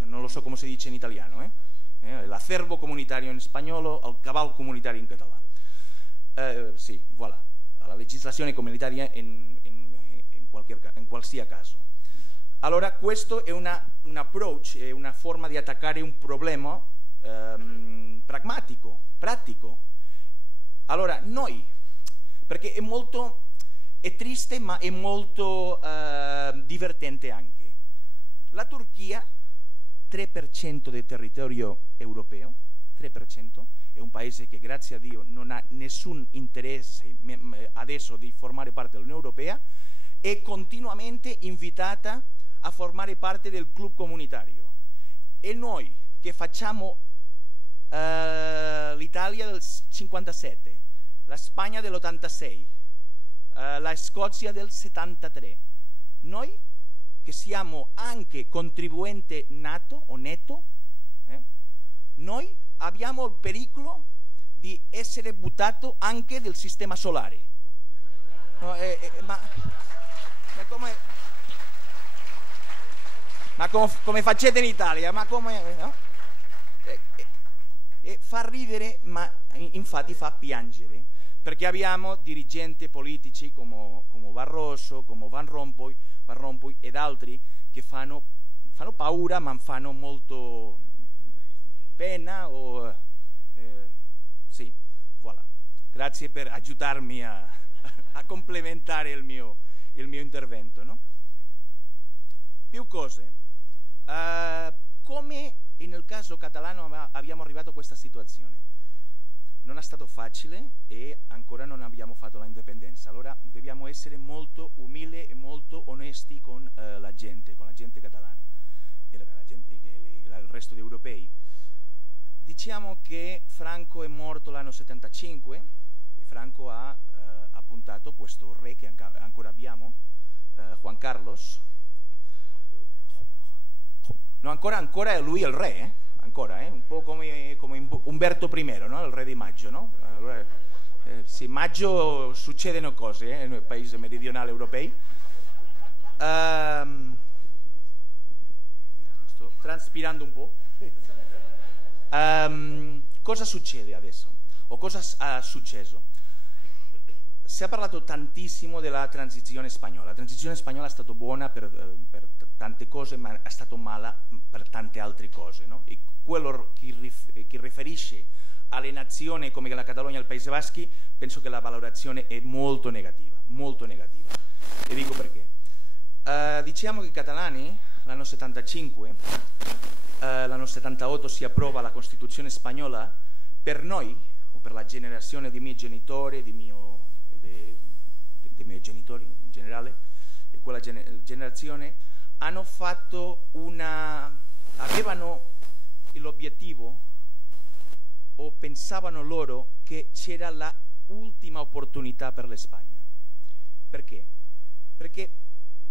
non lo so come si dice in italiano, l'acervo comunitario in spagnolo, il cavallo comunitario in catalano. Sì, voilà, la legislazione comunitaria in qualsiasi caso. Allora questo è un approach, è una forma di attaccare un problema pragmatico, pratico. Allora noi, perché è triste ma è molto divertente anche. La Turchia, 3% del territorio europeo, 3%, è un paese che grazie a Dio non ha nessun interesse adesso di formare parte dell'Unione Europea, è continuamente invitata a formare parte del club comunitario. E noi che facciamo l'Italia del 57, la Spagna dell'86, la Scozia del 73, noi che siamo anche contribuente nato o netto, noi abbiamo il pericolo di essere buttato anche del sistema solare. No, come facete in Italia? Ma come, no? Fa ridere, ma infatti fa piangere, perché abbiamo dirigenti politici come Barroso, come Van Rompuy ed altri che fanno paura, ma fanno molto pena. Sì, voilà. Grazie per aiutarmi a complementare il mio intervento, no? Più cose. Come nel caso catalano abbiamo arrivato a questa situazione? Non è stato facile e ancora non abbiamo fatto l'indipendenza. Allora dobbiamo essere molto umili e molto onesti con la gente catalana e il resto degli europei. Diciamo che Franco è morto l'anno 75 e Franco ha appuntato questo re che ancora abbiamo, Juan Carlos. No, ancora è lui il re, un po' come Umberto I, no? Il re di Maggio, no? Allora, sì, maggio succedono cose nei paesi meridionali europei. Sto transpirando un po'. Cosa succede adesso? O cosa è successo? Si è parlato tantissimo della transizione spagnola. La transizione spagnola è stata buona per tante cose, ma è stata mala per tante altre cose, no? E quello che riferisce alle nazioni come la Catalogna e il Paesi Baschi, penso che la valorazione è molto negativa, molto negativa. E dico perché. Diciamo che i catalani, l'anno 75, l'anno 78 si approva la Costituzione spagnola. Per noi, o per la generazione dei miei genitori, dei miei genitori in generale, e quella generazione, avevano l'obiettivo, o pensavano loro, che c'era la ultima opportunità per la Spagna. Perché? Perché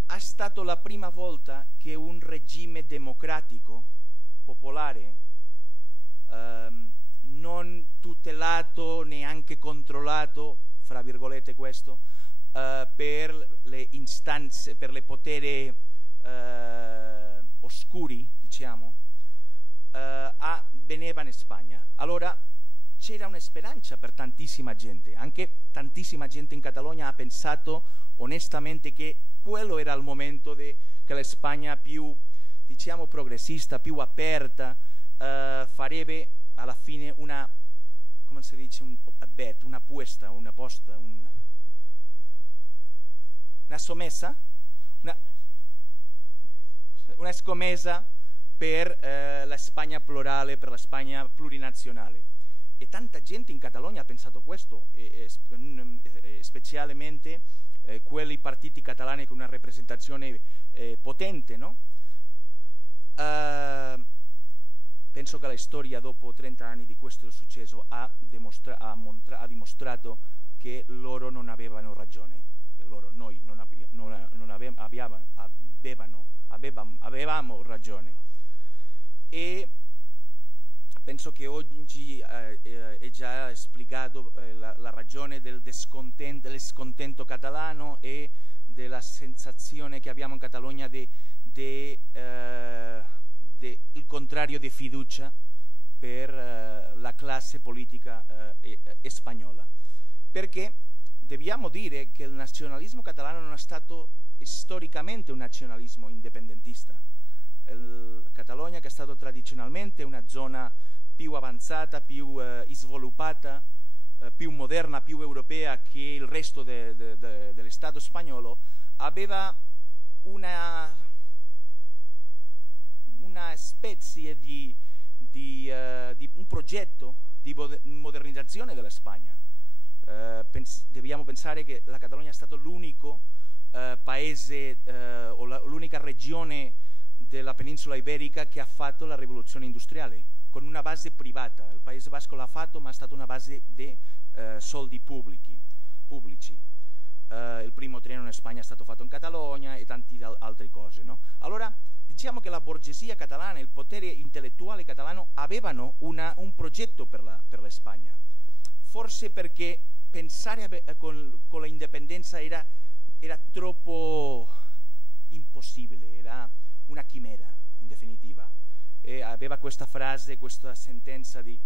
è stata la prima volta che un regime democratico, popolare, non tutelato, neanche controllato, fra virgolette questo, per le istanze, per le poteri oscuri, diciamo, veniva in Spagna. Allora c'era una speranza per tantissima gente, anche tantissima gente in Catalogna ha pensato onestamente che quello era il momento che la Spagna più, diciamo, progressista, più aperta, farebbe alla fine una come si dice, a bet, una apuesta, una posta, una sommessa, una scommessa per la Spagna plurale, per la Spagna plurinazionale. E tanta gente in Catalogna ha pensato questo, specialmente quelli partiti catalani con una rappresentazione potente, no? Penso che la storia, dopo 30 anni di questo successo, ha dimostrato che loro non avevano ragione. Noi avevamo ragione. E penso che oggi è già spiegato la ragione del scontento catalano e della sensazione che abbiamo in Catalogna il contrario di fiducia per la classe politica spagnola. Perché dobbiamo dire che il nazionalismo catalano non è stato storicamente un nazionalismo indipendentista. Catalogna, che è stata tradizionalmente una zona più avanzata, più sviluppata, più moderna, più europea che il resto dello Stato spagnolo, aveva una specie di un progetto di modernizzazione della Spagna. Dobbiamo pensare che la Catalogna è stato l'unico paese o l'unica regione della penisola iberica che ha fatto la rivoluzione industriale con una base privata. Il Paese Basco l'ha fatto, ma è stata una base di soldi pubblici. Il primo treno in Spagna è stato fatto in Catalogna e tante altre cose, no? Allora diciamo che la borghesia catalana, il potere intellettuale catalano avevano un progetto per la Spagna, forse perché pensare con l'indipendenza era troppo impossibile, era una chimera in definitiva. E aveva questa frase, questa sentenza di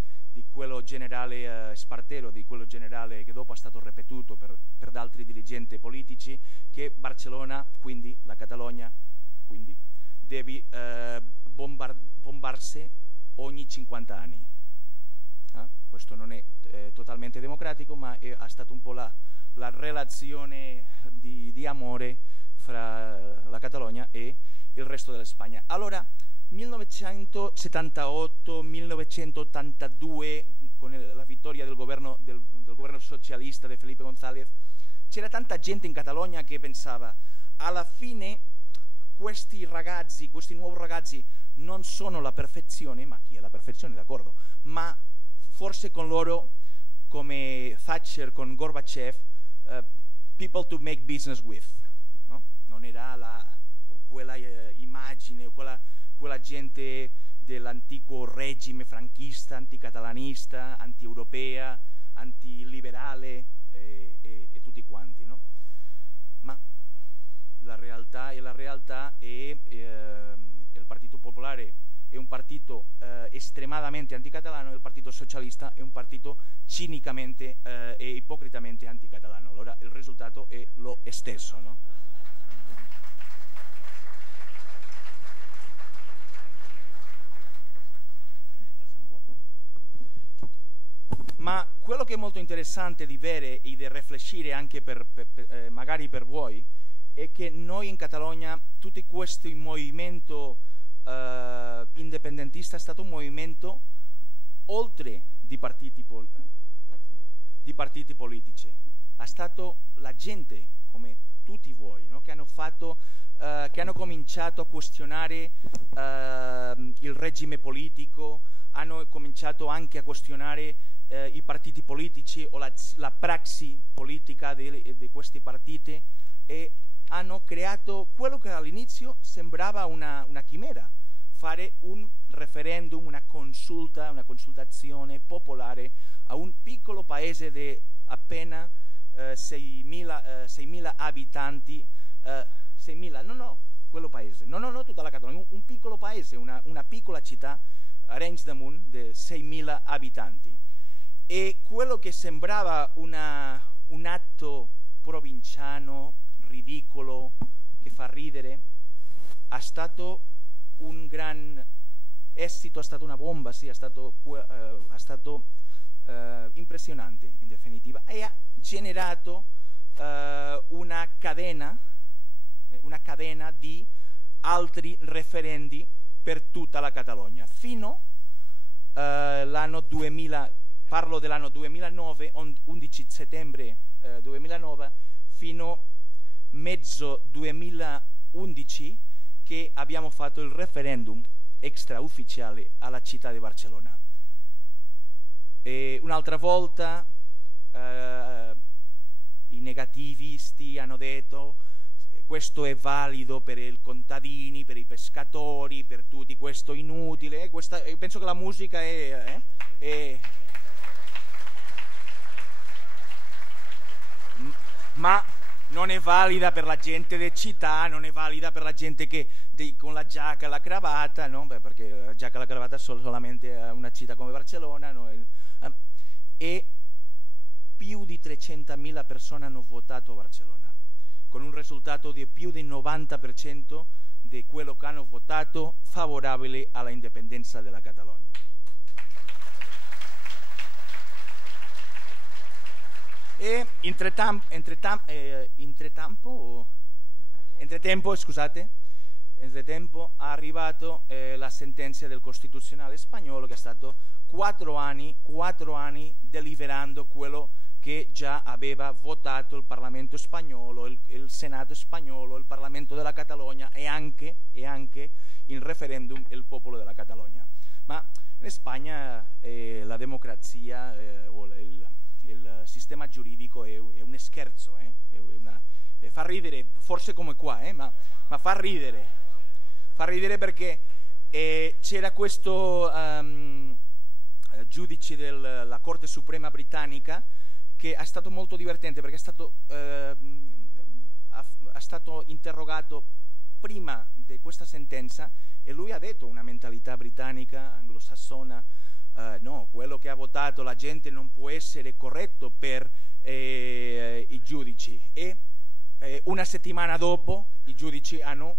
quello generale Espartero, di quello generale che dopo è stato ripetuto per altri dirigenti politici, che Barcellona, quindi la Catalogna, quindi devi bombarsi ogni 50 anni. Questo non è totalmente democratico, ma è stata un po' la relazione di amore fra la Catalogna e il resto della Spagna. Allora, 1978-1982, con la vittoria del governo socialista di Felipe González, c'era tanta gente in Catalogna che pensava: alla fine questi nuovi ragazzi non sono la perfezione, ma chi è la perfezione, d'accordo, ma forse con loro, come Thatcher con Gorbachev, people to make business with, no? Non era quella immagine, quella gente dell'antico regime franchista, anticatalanista, anti-europea, antiliberale e tutti quanti, no? Ma la realtà è il Partito Popolare è un partito estremamente anticatalano, e il Partito Socialista è un partito cinicamente e ipocritamente anticatalano. Allora il risultato è lo stesso, no? Ma quello che è molto interessante di vedere e di riflettere anche magari per voi è che noi in Catalogna, tutto questo movimento indipendentista è stato un movimento oltre di partiti politici. È stato la gente, come tutti voi, no? che hanno cominciato a questionare il regime politico, hanno cominciato anche a questionare i partiti politici o la praxi politica di questi partiti, e hanno creato quello che all'inizio sembrava una chimera: fare un referendum, una consultazione popolare a un piccolo paese di appena 6.000 abitanti, 6.000, no, quello paese, no, tutta la Catalogna, un piccolo paese, una piccola città, Arenys de Munt, di 6.000 abitanti. E quello che sembrava un atto provinciano, ridicolo, che fa ridere, è stato un gran esito, è stata una bomba, sì, è stato impressionante in definitiva, e ha generato una catena di altri referendi per tutta la Catalogna fino l'anno 2000, parlo dell'anno 2009, 11 settembre 2009 fino mezzo 2011 che abbiamo fatto il referendum extraufficiale alla città di Barcellona. E un'altra volta i negativisti hanno detto questo è valido per i contadini, per i pescatori, per tutti, questo è inutile. Penso che la musica ma non è valida per la gente di città, non è valida per la gente che con la giacca e la cravatta, no? Beh, perché la giacca e la cravatta solamente a una città come Barcellona, no? E più di 300.000 persone hanno votato a Barcellona, con un risultato di più del 90% di quello che hanno votato favorevole alla indipendenza della Catalogna. E entretempo è arrivato la sentenza del Costituzionale spagnolo, che è stato 4 anni deliberando quello che già aveva votato il Parlamento spagnolo, il Senato spagnolo, il Parlamento della Catalogna e anche il referendum il popolo della Catalogna. Ma in Spagna la democrazia o il sistema giuridico è un scherzo, fa ridere, forse come qua, ma fa ridere perché c'era questo giudice della Corte Suprema britannica che è stato molto divertente, perché è stato interrogato prima di questa sentenza e lui ha detto una mentalità britannica, anglosassona, no, quello che ha votato la gente non può essere corretto per i giudici, e una settimana dopo i giudici hanno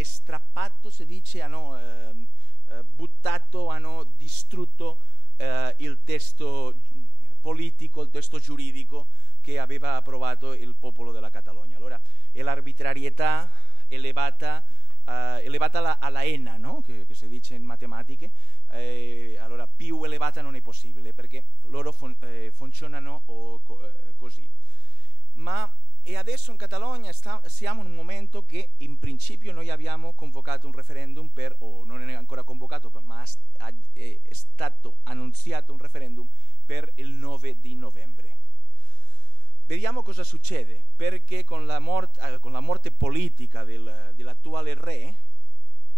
strappato, si dice, hanno buttato, hanno distrutto il testo politico, il testo giuridico che aveva approvato il popolo della Catalogna. Allora è l'arbitrarietà elevata alla ENA, no? che si dice in matematiche. Allora più elevata non è possibile, perché loro funzionano così. E adesso in Catalogna siamo in un momento che in principio noi abbiamo convocato un referendum o non è ancora convocato, ma è stato annunziato un referendum per il 9 di novembre. Vediamo cosa succede, perché con la morte politica dell'attuale re,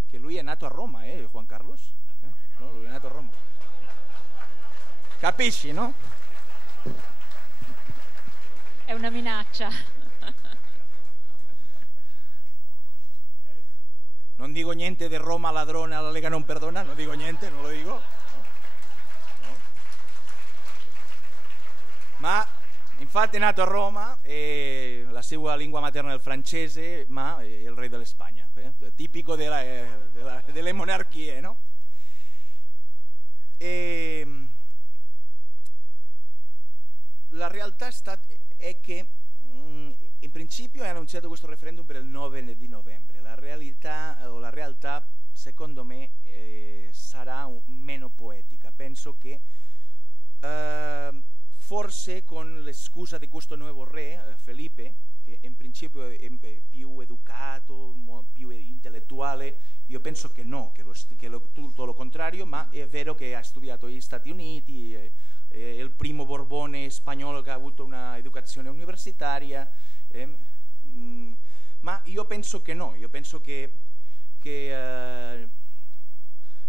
che lui è nato a Roma, Juan Carlos? No, lui è nato a Roma. Capisci, no? È una minaccia. Non dico niente di Roma ladrone, alla Lega non perdona, non dico niente, non lo dico. No. Ma infatti è nato a Roma e la sua lingua materna è il francese, ma è il re della Spagna, tipico delle monarchie, no? E la realtà è che in principio è annunciato questo referendum per il 9 di novembre. La realtà secondo me sarà meno poetica. Penso che forse con la scusa di questo nuovo re, Felipe, che in principio è più educato, più intellettuale, io penso che no, che tutto lo contrario, ma è vero che ha studiato negli Stati Uniti, è il primo Borbone spagnolo che ha avuto una educazione universitaria, ma io penso che no, io penso che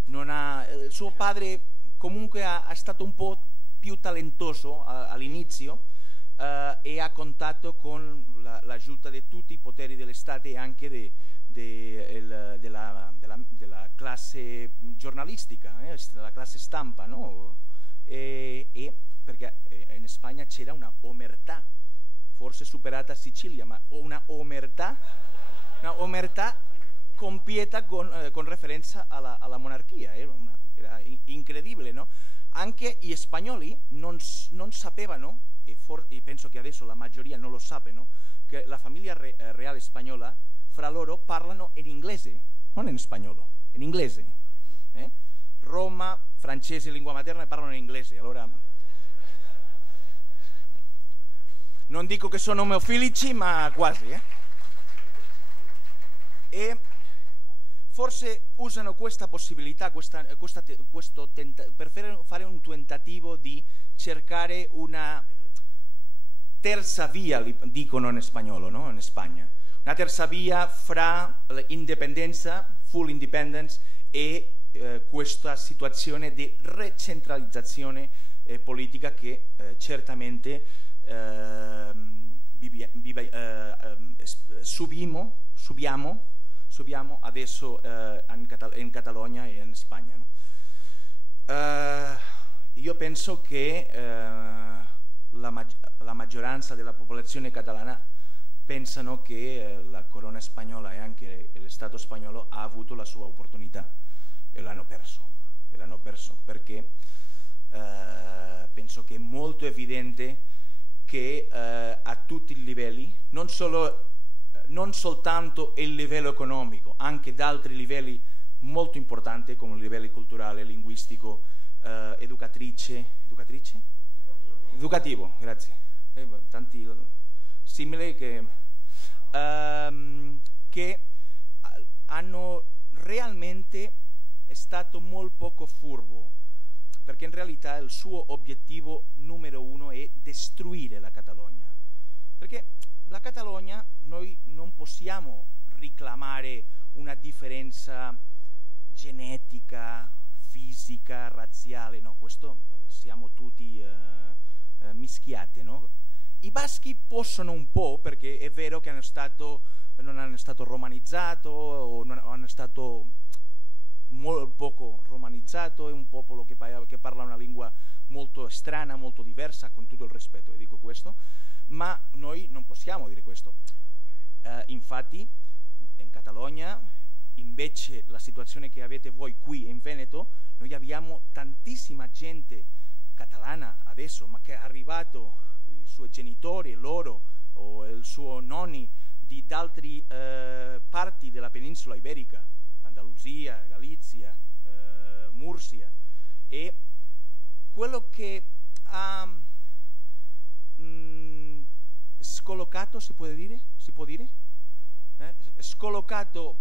non ha, suo padre comunque è stato un po' più talentoso all'inizio e ha contato con l'aiuto di tutti i poteri dell'Estate e anche della classe giornalistica, della classe stampa, no? E perché in Spagna c'era una omertà, forse superata a Sicilia, ma una omertà compieta con referenza alla monarchia, era incredibile, no? anche gli spagnoli non sapevano, e penso che adesso la maggioria non lo sappiano, che la famiglia reale spagnola fra loro parlano in inglese, non in spagnolo, in inglese. Roma, francese, lingua materna, parlano in inglese. Allora, non dico che sono omofilici, ma quasi. E forse usano questa possibilità, per fare un tentativo di cercare una terza via, dicono in spagnolo, no? In Spagna. Una terza via fra l'indipendenza, full independence, e questa situazione di recentralizzazione politica che certamente subiamo adesso in Catalogna e in Spagna. No? Io penso che la maggioranza della popolazione catalana pensano che la corona spagnola e anche lo Stato spagnolo ha avuto la sua opportunità e l'hanno perso perché penso che è molto evidente che a tutti i livelli, non soltanto il livello economico, anche da altri livelli molto importanti come il livello culturale, linguistico, educativo, grazie, tanti simili che hanno realmente è stato molto poco furbo, perché in realtà il suo obiettivo numero uno è distruggere la Catalogna, perché la Catalogna noi non possiamo reclamare una differenza genetica, fisica, razziale, no, questo siamo tutti mischiati, no? I baschi possono un po', perché è vero che non hanno stato romanizzato o non hanno stato molto poco romanizzato, è un popolo che parla una lingua molto strana, molto diversa, con tutto il rispetto, e dico questo, ma noi non possiamo dire questo. Infatti in Catalogna, invece la situazione che avete voi qui in Veneto, noi abbiamo tantissima gente catalana adesso, ma che è arrivato i suoi genitori, loro o il suo nonni di altre parti della penisola iberica, Andalusia, Galizia, Murcia, e quello che ha scollocato, si può dire? Scollocato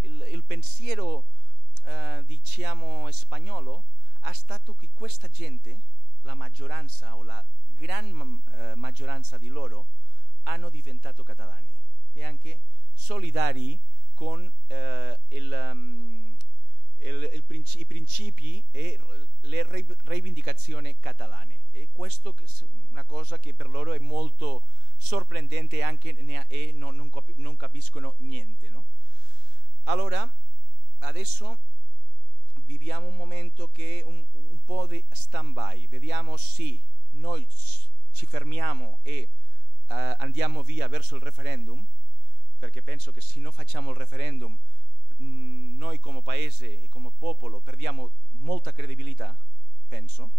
il pensiero diciamo spagnolo ha stato che questa gente, la maggioranza o la gran maggioranza di loro, hanno diventato catalani e anche solidari con i principi e le rivendicazioni catalane, e questo è una cosa che per loro è molto sorprendente anche e non capiscono niente, no? Allora adesso viviamo un momento che è un po' di stand-by, vediamo se noi ci fermiamo e andiamo via verso il referendum, perché penso che se non facciamo il referendum noi come paese e come popolo perdiamo molta credibilità, penso,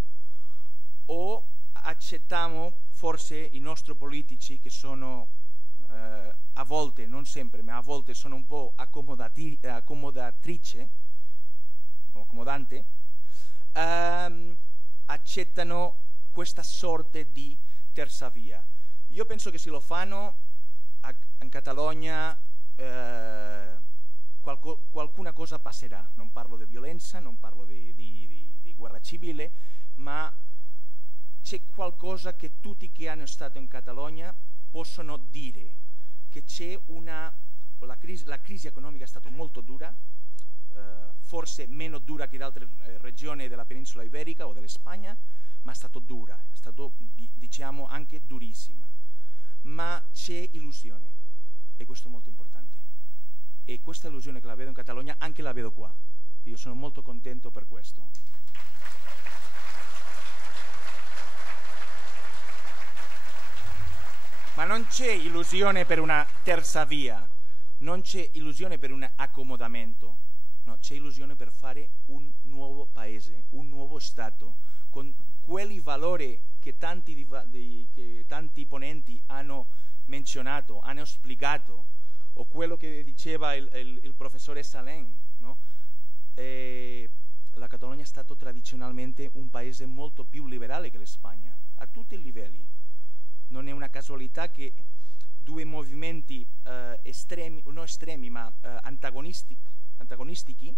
o accettiamo forse i nostri politici che sono a volte, non sempre, ma a volte sono un po' accomodante, accettano questa sorte di terza via. Io penso che se lo fanno in Catalogna qualcuna cosa passerà. Non parlo di violenza, non parlo di guerra civile, ma c'è qualcosa che tutti che hanno stato in Catalogna possono dire, che c'è la crisi economica è stata molto dura, forse meno dura che in altre regioni della penisola iberica o della Spagna, ma è stata dura, è stato diciamo anche durissima, ma c'è illusione e questo è molto importante, e questa illusione che la vedo in Catalogna anche la vedo qua. Io sono molto contento per questo. Ma non c'è illusione per una terza via, non c'è illusione per un accomodamento, no, c'è illusione per fare un nuovo paese, un nuovo Stato, con quei valori che tanti ponenti hanno menzionato, hanno spiegato, o quello che diceva il professore Salem, no? La Catalogna è stato tradizionalmente un paese molto più liberale che la Spagna, a tutti i livelli. Non è una casualità che due movimenti estremi, non estremi ma antagonistici,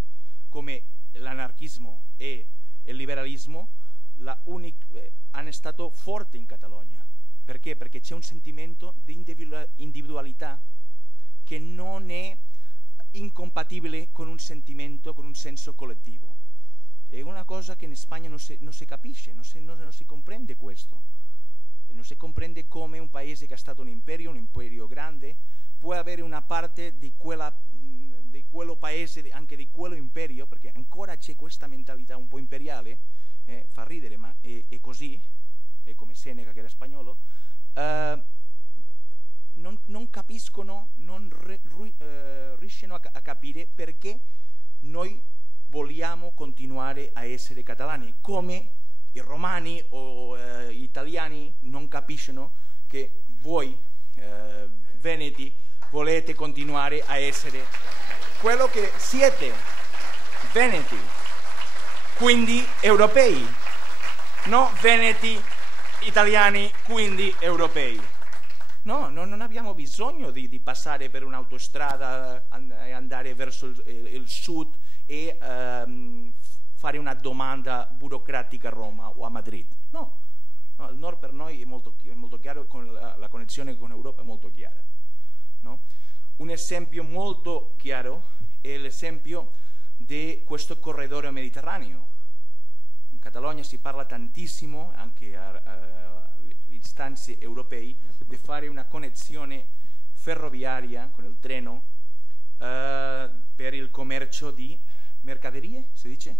come l'anarchismo e il liberalismo, hanno stato forti in Catalogna. Perché? Perché c'è un sentimento di individualità che non è incompatibile con un sentimento, con un senso collettivo. È una cosa che in Spagna non si capisce, non si comprende questo. Non si comprende come un paese che è stato un imperio grande, può avere una parte di quello paese, anche di quello imperio, perché ancora c'è questa mentalità un po' imperiale, fa ridere, ma è così, è come Seneca che era spagnolo. Non capiscono, non riescono a capire perché noi vogliamo continuare a essere catalani, come i romani o gli italiani non capiscono che voi veneti volete continuare a essere quello che siete, veneti, quindi europei, no veneti italiani, quindi europei. No, non abbiamo bisogno di passare per un'autostrada e andare verso il sud e fare una domanda burocratica a Roma o a Madrid. No, il nord per noi è molto chiaro, la connessione con l'Europa è molto chiara. No? Un esempio molto chiaro è l'esempio di questo corridoio mediterraneo. In Catalogna si parla tantissimo, anche alle istanze europee, di fare una connessione ferroviaria con il treno per il commercio di mercaderie, si dice?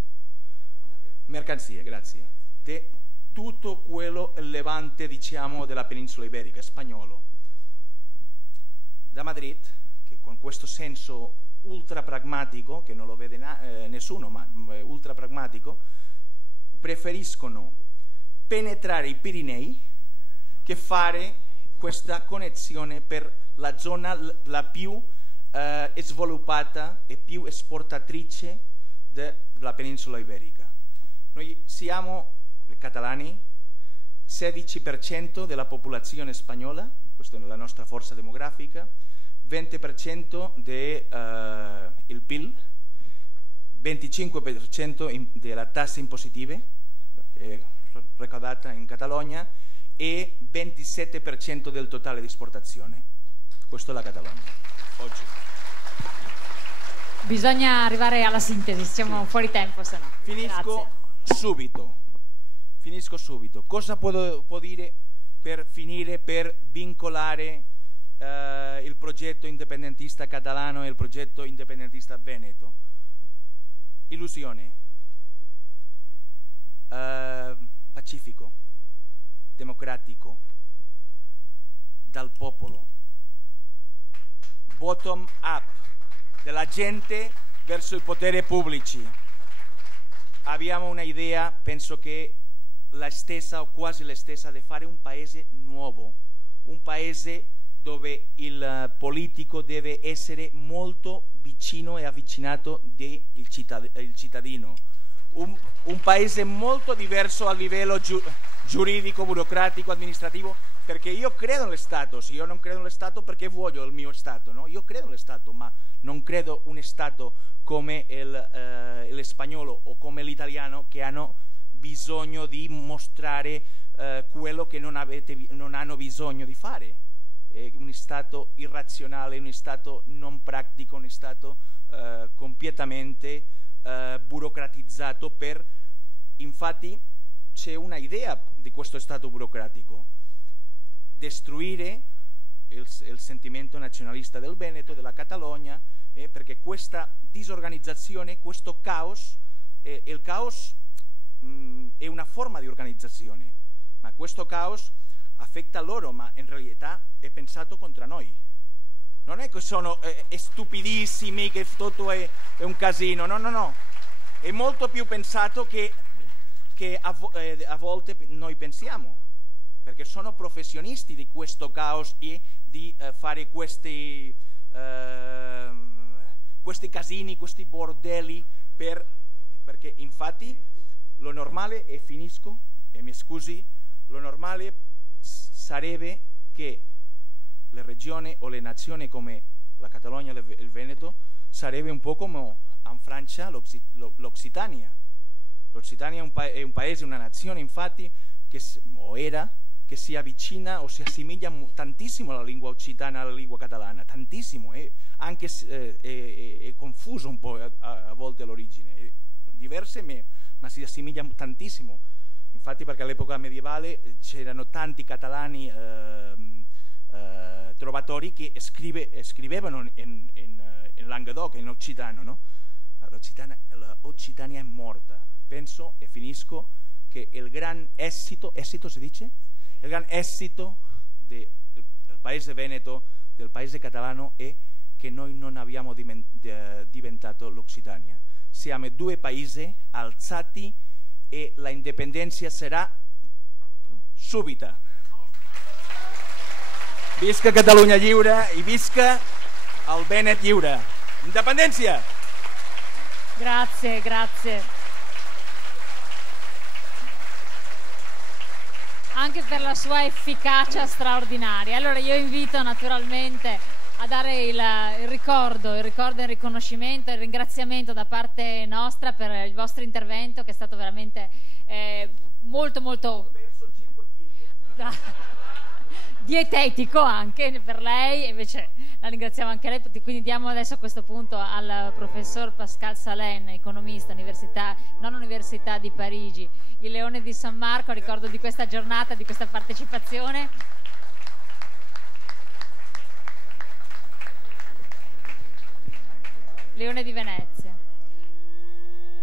Mercanzie, grazie. Di tutto quello levante, diciamo, della penisola iberica, spagnolo. Da Madrid, che con questo senso ultra pragmatico, che non lo vede nessuno, ma ultra pragmatico, preferiscono penetrare i Pirenei che fare questa connessione per la zona la più sviluppata e più esportatrice della penisola iberica. Noi siamo, i catalani, 16% della popolazione spagnola, questa è la nostra forza demografica, 20% del PIL, 25% della tassa impositiva recaudata in Catalogna e 27% del totale di esportazione. Questo è la Catalogna oggi. Bisogna arrivare alla sintesi, siamo fuori tempo, se no. Finisco subito. Cosa può dire per finire, per vincolare il progetto indipendentista catalano e il progetto indipendentista veneto? Illusione, pacifico, democratico, dal popolo, bottom up, della gente verso i poteri pubblici. Abbiamo una idea, penso che la stessa o quasi la stessa, di fare un paese nuovo, un paese dove il politico deve essere molto vicino e avvicinato del cittadino. Un paese molto diverso a livello giuridico, burocratico, amministrativo, perché io credo nello Stato. Se io non credo nello Stato, perché voglio il mio Stato? No? Io credo nello Stato, ma non credo un Stato come il spagnolo o come l'italiano, che hanno bisogno di mostrare quello che non hanno bisogno di fare. È un Stato irrazionale, un Stato non pratico, un Stato completamente burocratizzato. Infatti c'è una idea di questo Stato burocratico: destruire il sentimento nazionalista del Veneto, della Catalogna, perché questa disorganizzazione, questo caos, il caos è una forma di organizzazione, ma questo caos affetta loro, ma in realtà è pensato contro noi. non è che sono stupidissimi, che tutto è un casino, no, è molto più pensato che a volte noi pensiamo, perché sono professionisti di questo caos e di fare questi casini, questi bordelli, perché infatti lo normale, e finisco, e mi scusi, lo normale sarebbe che le regioni o le nazioni come la Catalogna e il Veneto sarebbe un po' come in Francia l'Occitania. L'Occitania è un paese, una nazione infatti che si avvicina o si assomiglia tantissimo alla lingua occitana, alla lingua catalana, tantissimo, e anche è confuso un po' a volte all'origine, diverse ma si assomiglia tantissimo. Infatti perché all'epoca medievale c'erano tanti catalani trovatori che scrivevano in Languedoc, in occitano, no? L'Occitania è morta. Penso, e finisco, che il gran esito si dice? Il gran esito del paese veneto, del paese catalano, è che noi non abbiamo diventato l'Occitania. Siamo due paesi alzati e la indipendenza sarà subita. Visca Catalunya lliure i visca el Venet lliure. Independència! Grazie, grazie. Anche per la sua efficacia straordinaria. Allora io invito naturalmente a dare il ricordo in riconoscimento e il ringraziamento da parte nostra per il vostro intervento, che è stato veramente molto dietetico anche per lei, invece la ringraziamo anche lei. Quindi diamo adesso a questo punto al professor Pascal Salène, economista, non Università di Parigi, il Leone di San Marco, a ricordo di questa giornata, di questa partecipazione. Leone di Venezia.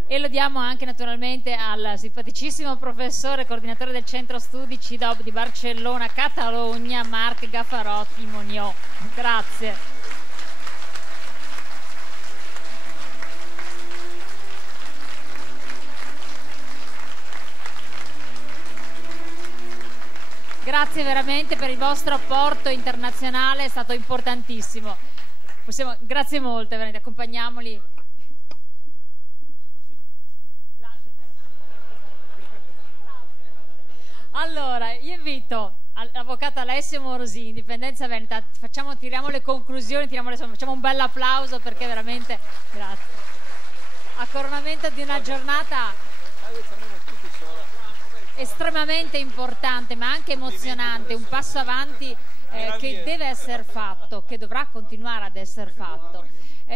E lo diamo anche naturalmente al simpaticissimo professore coordinatore del centro studi CIDOB di Barcellona, Catalogna, Marc Gaffarotti Moniò. Grazie. Grazie veramente per il vostro apporto internazionale, è stato importantissimo. Grazie molto, veramente, accompagniamoli. Allora, io invito l'avvocato Alessio Morosini, Indipendenza Veneta, tiriamo le conclusioni, facciamo un bel applauso, perché veramente, grazie. A coronamento di una giornata estremamente importante, ma anche emozionante, un passo avanti che deve essere fatto, che dovrà continuare ad essere fatto.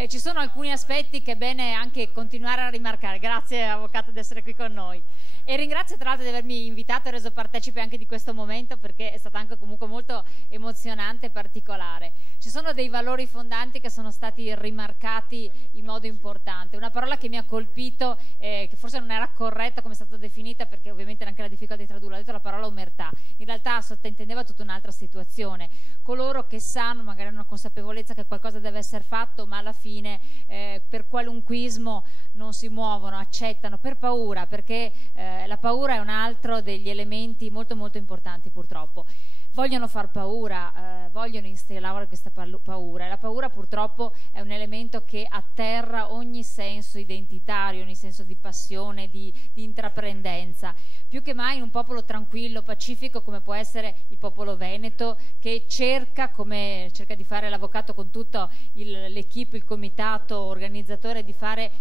Ci sono alcuni aspetti che è bene anche continuare a rimarcare. Grazie avvocato di essere qui con noi. E ringrazio tra l'altro di avermi invitato e reso partecipe anche di questo momento, perché è stato anche comunque molto emozionante e particolare. Ci sono dei valori fondanti che sono stati rimarcati in modo importante. Una parola che mi ha colpito, che forse non era corretta come è stata definita, perché ovviamente era anche la difficoltà di tradurla, ha detto la parola omertà. In realtà sottintendeva tutta un'altra situazione. Coloro che sanno, magari hanno una consapevolezza che qualcosa deve essere fatto, ma alla fine per qualunquismo non si muovono, accettano per paura, perché la paura è un altro degli elementi molto molto importanti, purtroppo. Vogliono far paura, vogliono instillare questa paura, e la paura purtroppo è un elemento che atterra ogni senso identitario, ogni senso di passione, di intraprendenza. Più che mai in un popolo tranquillo, pacifico come può essere il popolo veneto, che cerca, come cerca di fare l'avvocato con tutto l'equipe, il comitato organizzatore, di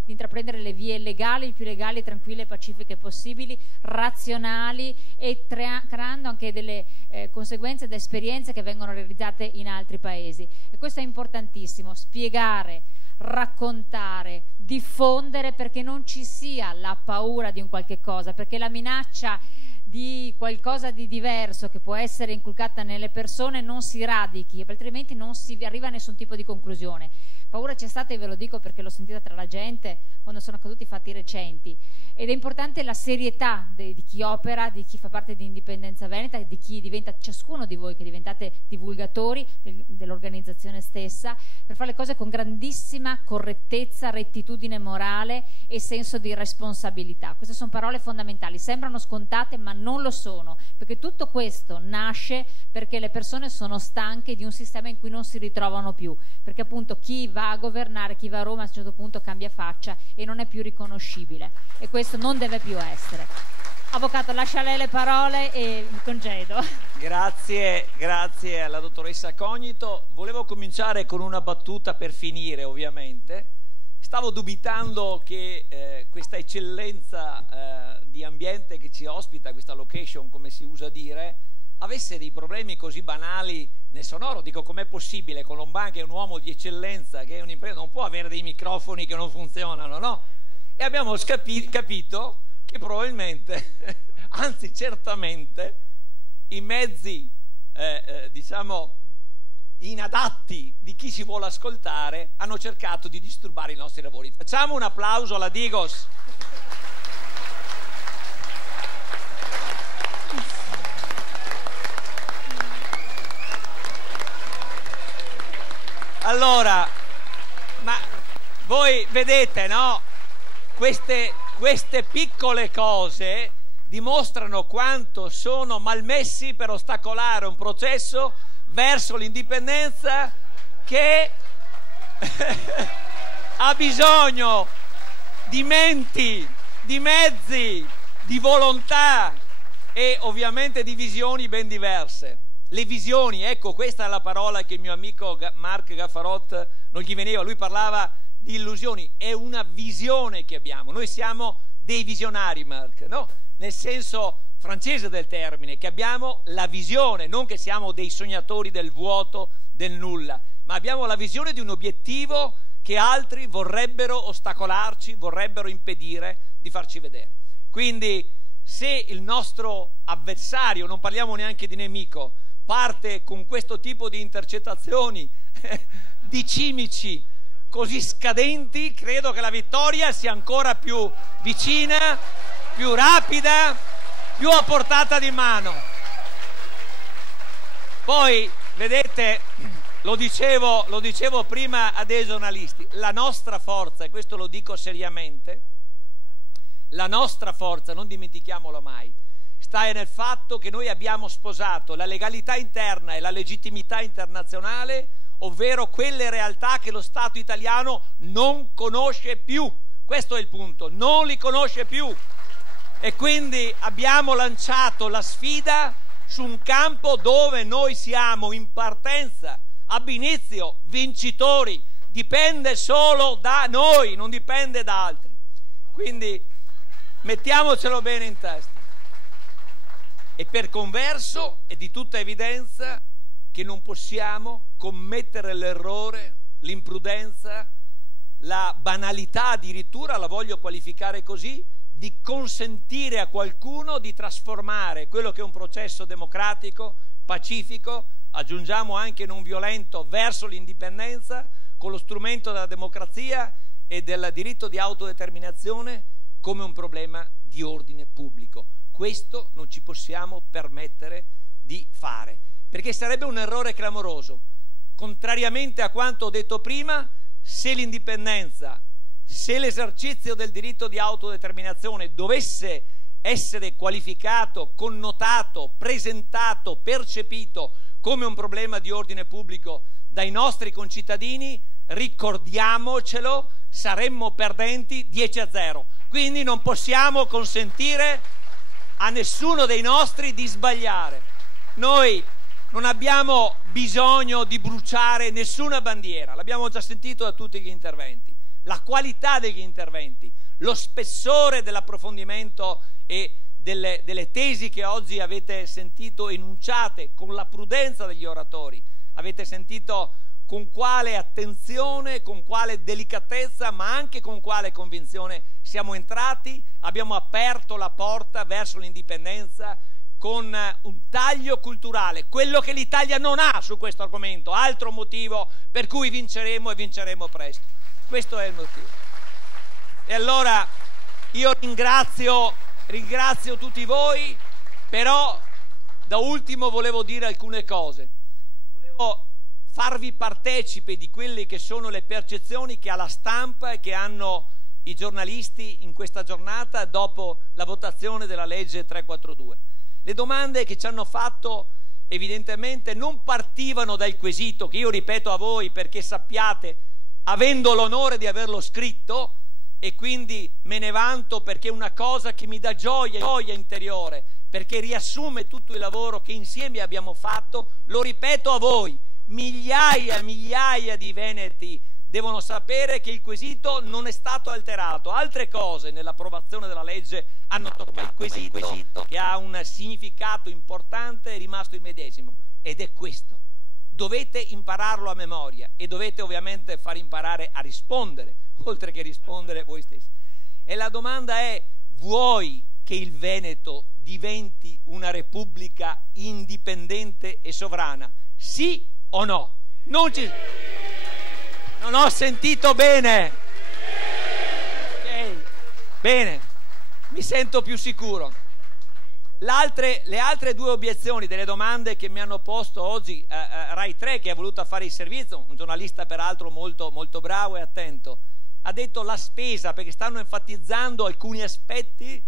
intraprendere le vie legali, il più legali, tranquille e pacifiche possibili, razionali, e creando anche delle conseguenze da esperienze che vengono realizzate in altri paesi. E questo è importantissimo, spiegare, raccontare, diffondere, perché non ci sia la paura di un qualche cosa, perché la minaccia di qualcosa di diverso che può essere inculcata nelle persone non si radichi, altrimenti non si arriva a nessun tipo di conclusione. Paura c'è stata, e ve lo dico perché l'ho sentita tra la gente quando sono accaduti i fatti recenti, ed è importante la serietà di chi opera, di chi fa parte di Indipendenza Veneta e di chi diventa, ciascuno di voi che diventate divulgatori dell'organizzazione stessa, per fare le cose con grandissima correttezza, rettitudine morale e senso di responsabilità. Queste sono parole fondamentali, sembrano scontate ma non lo sono, perché tutto questo nasce perché le persone sono stanche di un sistema in cui non si ritrovano più, perché appunto chi va a governare, chi va a Roma a un certo punto cambia faccia e non è più riconoscibile, e questo non deve più essere. Avvocato, lascia lei le parole e mi congedo. Grazie alla dottoressa Cognito. Volevo cominciare con una battuta per finire, ovviamente. Stavo dubitando che questa eccellenza di ambiente che ci ospita, questa location, come si usa dire, avesse dei problemi così banali nel sonoro. Dico, com'è possibile? Colomban, che è un uomo di eccellenza, che è un'impresa, non può avere dei microfoni che non funzionano, no? E abbiamo capito che probabilmente, anzi certamente, i mezzi diciamo inadatti di chi si vuole ascoltare hanno cercato di disturbare i nostri lavori. Facciamo un applauso alla Digos. Allora, ma voi vedete, no? Queste piccole cose dimostrano quanto sono malmessi per ostacolare un processo verso l'indipendenza che ha bisogno di menti, di mezzi, di volontà e ovviamente di visioni ben diverse. Le visioni, ecco, questa è la parola che il mio amico Marc Gaffarot non gli veniva, lui parlava di illusioni, è una visione che abbiamo, noi siamo dei visionari, Marc, no? Nel senso francese del termine, che abbiamo la visione, non che siamo dei sognatori del vuoto, del nulla, ma abbiamo la visione di un obiettivo che altri vorrebbero ostacolarci, vorrebbero impedire di farci vedere. Quindi se il nostro avversario, non parliamo neanche di nemico, parte con questo tipo di intercettazioni di cimici così scadenti, credo che la vittoria sia ancora più vicina, più rapida, più a portata di mano. Poi, vedete, lo dicevo prima a dei giornalisti, la nostra forza, e questo lo dico seriamente, la nostra forza, non dimentichiamolo mai, sta nel fatto che noi abbiamo sposato la legalità interna e la legittimità internazionale, ovvero quelle realtà che lo Stato italiano non conosce più. Questo è il punto, non li conosce più. E quindi abbiamo lanciato la sfida su un campo dove noi siamo in partenza, ab inizio, vincitori. Dipende solo da noi, non dipende da altri. Quindi mettiamocelo bene in testa. E per converso è di tutta evidenza che non possiamo commettere l'errore, l'imprudenza, la banalità, addirittura la voglio qualificare così, di consentire a qualcuno di trasformare quello che è un processo democratico, pacifico, aggiungiamo anche non violento, verso l'indipendenza, con lo strumento della democrazia e del diritto di autodeterminazione, come un problema di ordine pubblico. Questo non ci possiamo permettere di fare, perché sarebbe un errore clamoroso. Contrariamente a quanto ho detto prima, se l'indipendenza, se l'esercizio del diritto di autodeterminazione dovesse essere qualificato, connotato, presentato, percepito come un problema di ordine pubblico dai nostri concittadini, ricordiamocelo, saremmo perdenti 10-0. Quindi non possiamo consentire a nessuno dei nostri di sbagliare. Noi non abbiamo bisogno di bruciare nessuna bandiera, l'abbiamo già sentito da tutti gli interventi. La qualità degli interventi, lo spessore dell'approfondimento e delle tesi che oggi avete sentito enunciate con la prudenza degli oratori. Avete sentito con quale attenzione, con quale delicatezza, ma anche con quale convinzione siamo entrati, abbiamo aperto la porta verso l'indipendenza con un taglio culturale, quello che l'Italia non ha su questo argomento, altro motivo per cui vinceremo e vinceremo presto. Questo è il motivo. E allora io ringrazio tutti voi, però da ultimo volevo dire alcune cose. Volevo farvi partecipe di quelle che sono le percezioni che ha la stampa e che hanno i giornalisti in questa giornata dopo la votazione della legge 342. Le domande che ci hanno fatto evidentemente non partivano dal quesito, che io ripeto a voi perché sappiate, avendo l'onore di averlo scritto, e quindi me ne vanto perché è una cosa che mi dà gioia interiore, perché riassume tutto il lavoro che insieme abbiamo fatto, lo ripeto a voi, migliaia di veneti devono sapere che il quesito non è stato alterato. Altre cose nell'approvazione della legge hanno toccato il quesito, che ha un significato importante, è rimasto il medesimo, ed è questo: dovete impararlo a memoria e dovete ovviamente far imparare a rispondere, oltre che rispondere voi stessi. E la domanda è: vuoi che il Veneto diventi una repubblica indipendente e sovrana? Sì o no? Non ho sentito bene. Okay. Bene, mi sento più sicuro. Le altre due obiezioni delle domande che mi hanno posto oggi Rai 3, che ha voluto fare il servizio, un giornalista peraltro molto, molto bravo e attento, ha detto la spesa, perché stanno enfatizzando alcuni aspetti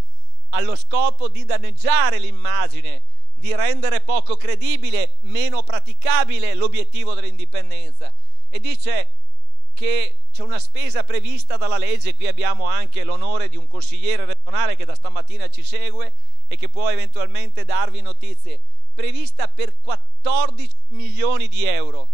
allo scopo di danneggiare l'immagine, di rendere poco credibile, meno praticabile l'obiettivo dell'indipendenza, e dice che c'è una spesa prevista dalla legge. Qui abbiamo anche l'onore di un consigliere regionale che da stamattina ci segue e che può eventualmente darvi notizie, prevista per 14 milioni di euro.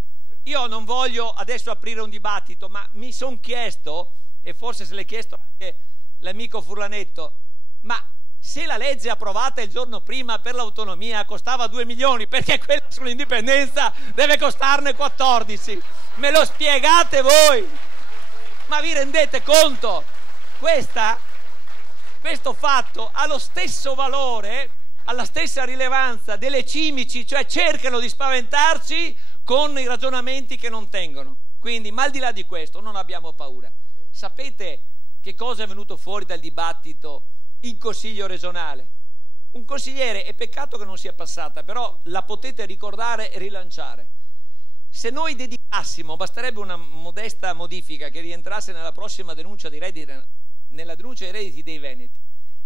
Io non voglio adesso aprire un dibattito, ma mi sono chiesto, e forse se l'è chiesto anche l'amico Furlanetto, ma se la legge approvata il giorno prima per l'autonomia costava 2 milioni, perché quella sull'indipendenza deve costarne 14? Me lo spiegate voi? Ma vi rendete conto? Questo fatto ha lo stesso valore, ha la stessa rilevanza delle cimici, cioè cercano di spaventarci con i ragionamenti che non tengono. Quindi, ma al di là di questo, non abbiamo paura. Sapete che cosa è venuto fuori dal dibattito in Consiglio regionale? Un consigliere, è peccato che non sia passata, però la potete ricordare e rilanciare. Se noi dedicassimo, basterebbe una modesta modifica che rientrasse nella prossima denuncia dei redditi, nella denuncia dei redditi dei veneti,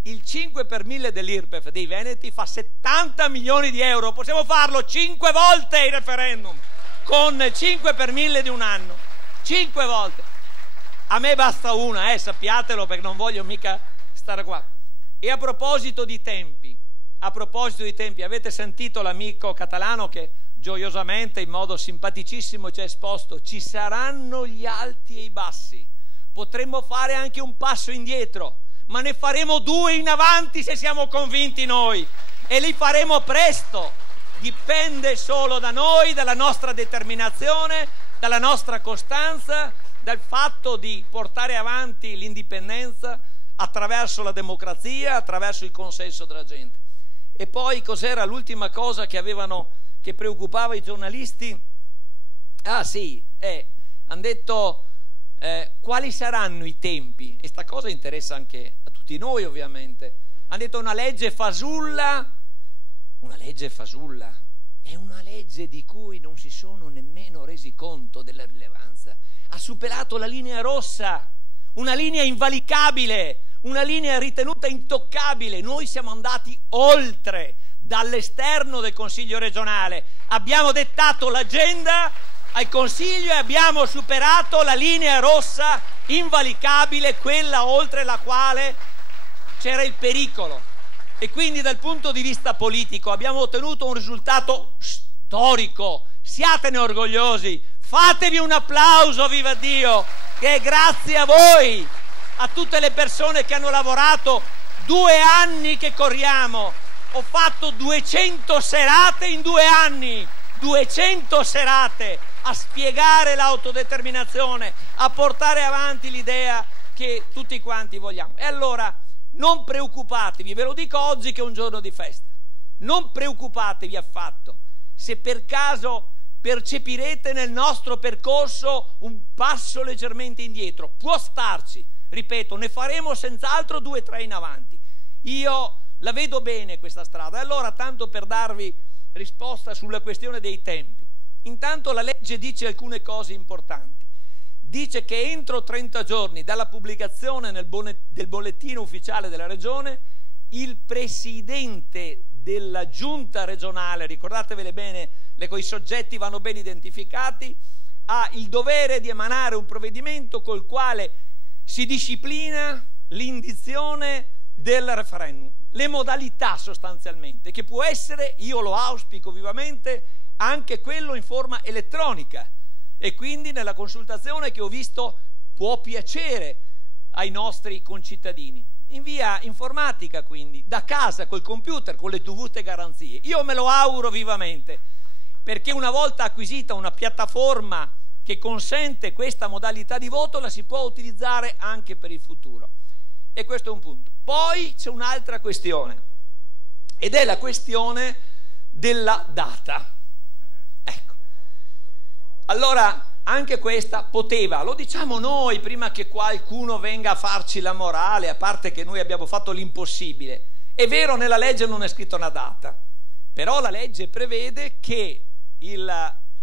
il 5 per 1000 dell'IRPEF dei veneti fa 70 milioni di euro. Possiamo farlo 5 volte il referendum con 5 per 1000 di un anno, 5 volte. A me basta una, sappiatelo, perché non voglio mica stare qua. E a proposito di tempi, avete sentito l'amico Catalano che gioiosamente, in modo simpaticissimo, ci ha esposto: ci saranno gli alti e i bassi, potremmo fare anche un passo indietro, ma ne faremo 2 in avanti se siamo convinti noi, e li faremo presto. Dipende solo da noi, dalla nostra determinazione, dalla nostra costanza, dal fatto di portare avanti l'indipendenza attraverso la democrazia, attraverso il consenso della gente. E poi cos'era l'ultima cosa che preoccupava i giornalisti? Ah sì, hanno detto quali saranno i tempi, e sta cosa interessa anche a tutti noi ovviamente. Hanno detto una legge fasulla, è una legge di cui non si sono nemmeno resi conto della rilevanza. Ha superato la linea rossa, una linea invalicabile, una linea ritenuta intoccabile. Noi siamo andati oltre, dall'esterno del Consiglio regionale, abbiamo dettato l'agenda al Consiglio e abbiamo superato la linea rossa invalicabile, quella oltre la quale c'era il pericolo. E quindi dal punto di vista politico abbiamo ottenuto un risultato storico. Siatene orgogliosi, fatevi un applauso, viva Dio, che è grazie a voi, a tutte le persone che hanno lavorato. 2 anni che corriamo, ho fatto 200 serate in 2 anni, 200 serate, a spiegare l'autodeterminazione, a portare avanti l'idea che tutti quanti vogliamo. E allora non preoccupatevi, ve lo dico oggi che è un giorno di festa, non preoccupatevi affatto se per caso percepirete nel nostro percorso un passo leggermente indietro. Può starci, ripeto, ne faremo senz'altro 2 o 3 in avanti. Io la vedo bene questa strada. E allora, tanto per darvi risposta sulla questione dei tempi, intanto la legge dice alcune cose importanti. Dice che entro 30 giorni dalla pubblicazione del bollettino ufficiale della regione, il presidente della giunta regionale, ricordatevele bene, i soggetti vanno ben identificati, ha il dovere di emanare un provvedimento col quale si disciplina l'indizione del referendum, le modalità sostanzialmente, che può essere, io lo auspico vivamente, anche quello in forma elettronica, e quindi nella consultazione che ho visto può piacere ai nostri concittadini, in via informatica, quindi da casa col computer, con le dovute garanzie. Io me lo auguro vivamente, perché una volta acquisita una piattaforma che consente questa modalità di voto, la si può utilizzare anche per il futuro, e questo è un punto. Poi c'è un'altra questione, ed è la questione della data. Ecco, allora anche questa poteva, lo diciamo noi prima che qualcuno venga a farci la morale, a parte che noi abbiamo fatto l'impossibile. È vero, nella legge non è scritta una data, però la legge prevede che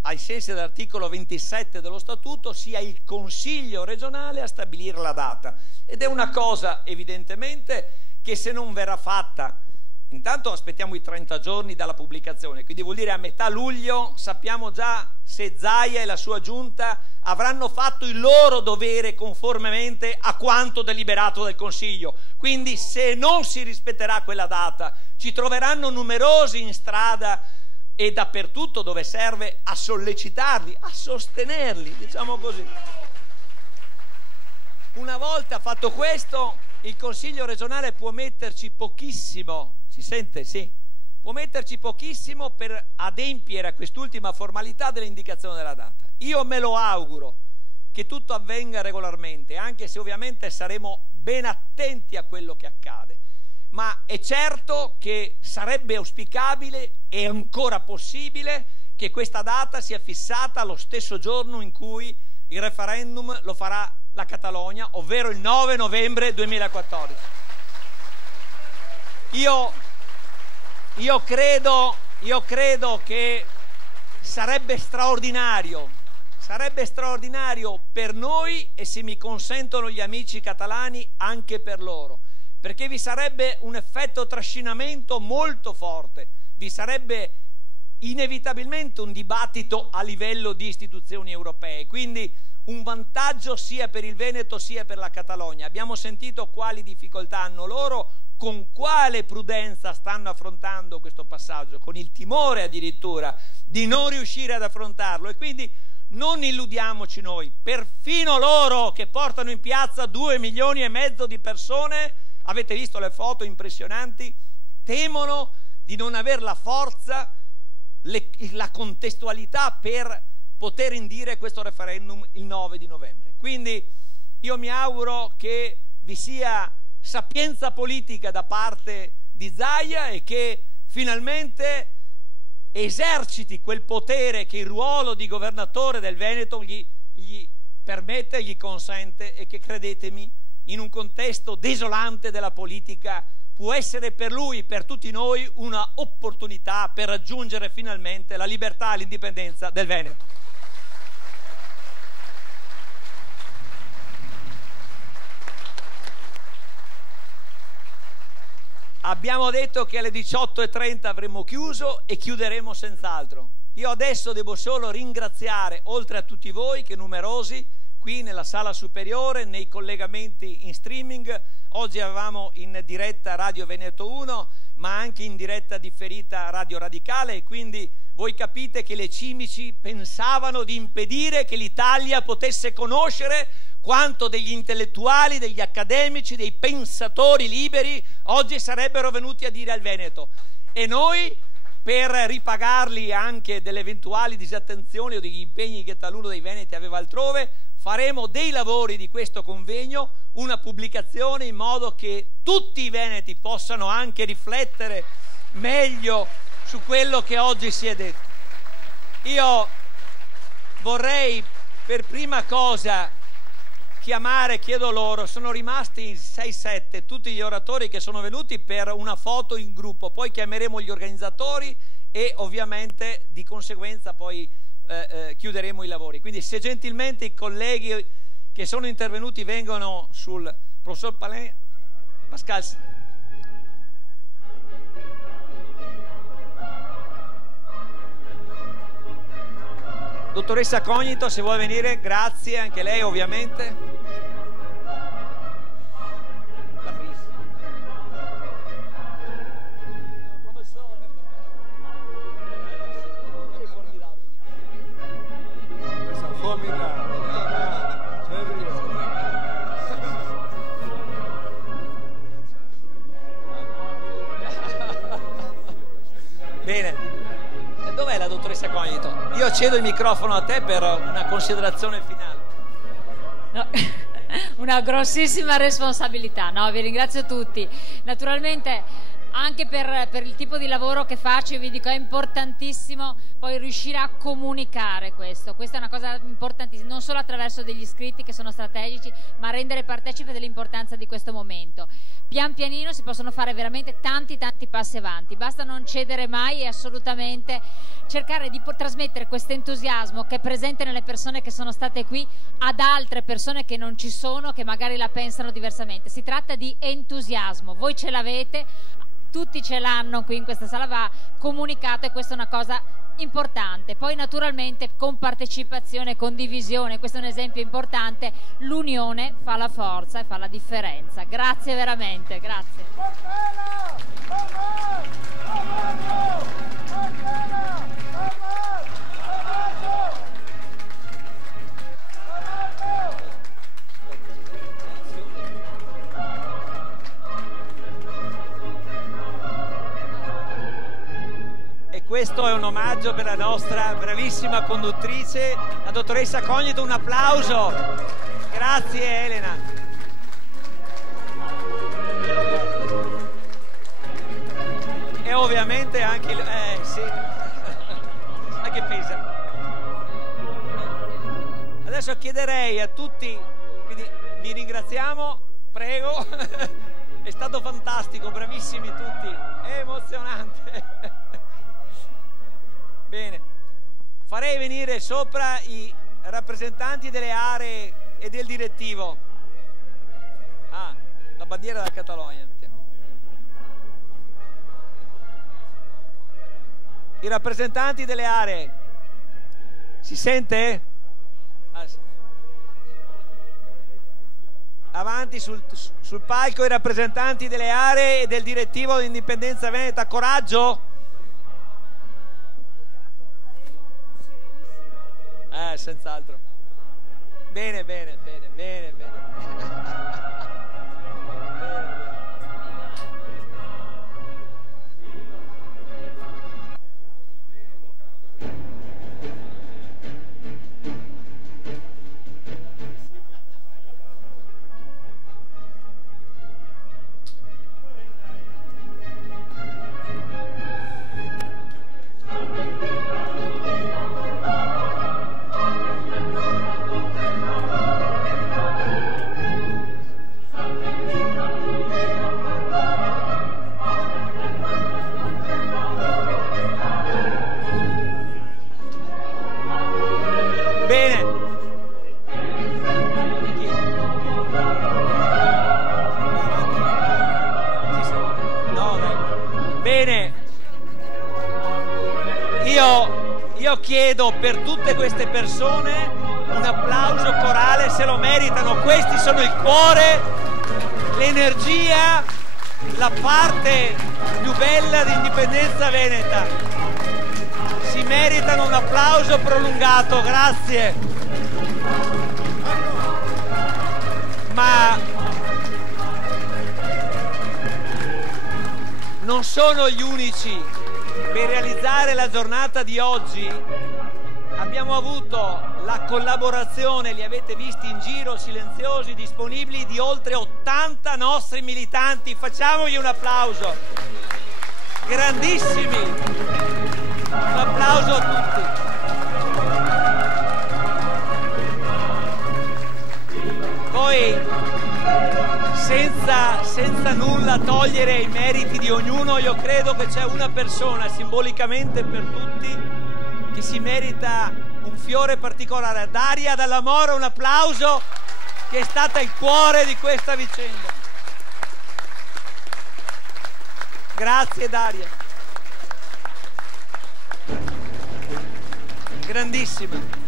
ai sensi dell'articolo 27 dello statuto sia il Consiglio regionale a stabilire la data, ed è una cosa evidentemente che se non verrà fatta, intanto aspettiamo i 30 giorni dalla pubblicazione, quindi vuol dire a metà luglio sappiamo già se Zaia e la sua giunta avranno fatto il loro dovere conformemente a quanto deliberato dal Consiglio. Quindi se non si rispetterà quella data, ci troveranno numerosi in strada e dappertutto dove serve a sollecitarli, a sostenerli, diciamo così. Una volta fatto questo, il Consiglio regionale può metterci pochissimo, si sente? Sì. Può metterci pochissimo per adempiere a quest'ultima formalità dell'indicazione della data. Io me lo auguro che tutto avvenga regolarmente, anche se ovviamente saremo ben attenti a quello che accade. Ma è certo che sarebbe auspicabile e ancora possibile che questa data sia fissata lo stesso giorno in cui il referendum lo farà la Catalogna, ovvero il 9 novembre 2014. Io credo che sarebbe straordinario per noi e, se mi consentono gli amici catalani, anche per loro, perché vi sarebbe un effetto trascinamento molto forte, vi sarebbe inevitabilmente un dibattito a livello di istituzioni europee, quindi un vantaggio sia per il Veneto sia per la Catalogna. Abbiamo sentito quali difficoltà hanno loro, con quale prudenza stanno affrontando questo passaggio, con il timore addirittura di non riuscire ad affrontarlo, e quindi non illudiamoci noi, perfino loro che portano in piazza 2,5 milioni di persone, avete visto le foto impressionanti, temono di non avere la forza, la contestualità per poter indire questo referendum il 9 di novembre. Quindi io mi auguro che vi sia sapienza politica da parte di Zaia e che finalmente eserciti quel potere che il ruolo di governatore del Veneto gli permette, gli consente, e che, credetemi, in un contesto desolante della politica può essere per lui, per tutti noi, una opportunità per raggiungere finalmente la libertà e l'indipendenza del Veneto. Abbiamo detto che alle 18:30 avremmo chiuso e chiuderemo senz'altro. Io adesso devo solo ringraziare, oltre a tutti voi che numerosi, qui nella sala superiore, nei collegamenti in streaming. Oggi avevamo in diretta Radio Veneto 1, ma anche in diretta differita Radio Radicale, e quindi voi capite che le cimici pensavano di impedire che l'Italia potesse conoscere quanto degli intellettuali, degli accademici, dei pensatori liberi oggi sarebbero venuti a dire al Veneto. E noi per ripagarli anche delle eventuali disattenzioni o degli impegni che taluno dei veneti aveva altrove, faremo dei lavori di questo convegno, una pubblicazione in modo che tutti i veneti possano anche riflettere meglio su quello che oggi si è detto. Io vorrei per prima cosa chiamare, chiedo loro, sono rimasti 6-7 tutti gli oratori che sono venuti per una foto in gruppo, poi chiameremo gli organizzatori e ovviamente di conseguenza poi chiuderemo i lavori. Quindi se gentilmente i colleghi che sono intervenuti vengono sul professor Pascal. Dottoressa Cognito, se vuole venire, grazie, anche lei ovviamente. Bene, dov'è la dottoressa Cognito? Io cedo il microfono a te per una considerazione finale. No, una grossissima responsabilità, no? Vi ringrazio tutti. Naturalmente anche per il tipo di lavoro che faccio vi dico è importantissimo poi riuscire a comunicare questo. Questa è una cosa importantissima, non solo attraverso degli scritti che sono strategici, ma rendere partecipe dell'importanza di questo momento. Pian pianino si possono fare veramente tanti passi avanti, basta non cedere mai e assolutamente cercare di trasmettere questo entusiasmo che è presente nelle persone che sono state qui ad altre persone che non ci sono, che magari la pensano diversamente. Si tratta di entusiasmo, voi ce l'avete, tutti ce l'hanno qui in questa sala, va comunicato e questa è una cosa importante. Poi naturalmente con partecipazione, condivisione, questo è un esempio importante, l'unione fa la forza e fa la differenza. Grazie veramente, grazie. Questo è un omaggio per la nostra bravissima conduttrice, la dottoressa Cognito, un applauso. Grazie Elena. E ovviamente anche sì. Sai che pesa. Adesso chiederei a tutti, quindi vi ringraziamo, prego. È stato fantastico, bravissimi tutti, è emozionante. Bene, farei venire sopra i rappresentanti delle aree e del direttivo. Ah, la bandiera della Catalogna. I rappresentanti delle aree. Si sente? Avanti sul palco i rappresentanti delle aree e del direttivo di Indipendenza Veneta. Coraggio! Senz'altro. Bene. Io chiedo per tutte queste persone un applauso corale, se lo meritano. Questi sono il cuore, l'energia, la parte più bella di Indipendenza Veneta. Si meritano un applauso prolungato, grazie. Ma non sono gli unici per realizzare la giornata di oggi abbiamo avuto la collaborazione, li avete visti in giro silenziosi, disponibili, di oltre 80 nostri militanti. Facciamogli un applauso. Grandissimi. Un applauso a tutti. Poi, senza nulla togliere i meriti di ognuno, io credo che c'è una persona simbolicamente per tutti che si merita un fiore particolare. Daria Dalla Mora, un applauso, che è stata il cuore di questa vicenda. Grazie Daria, grandissima.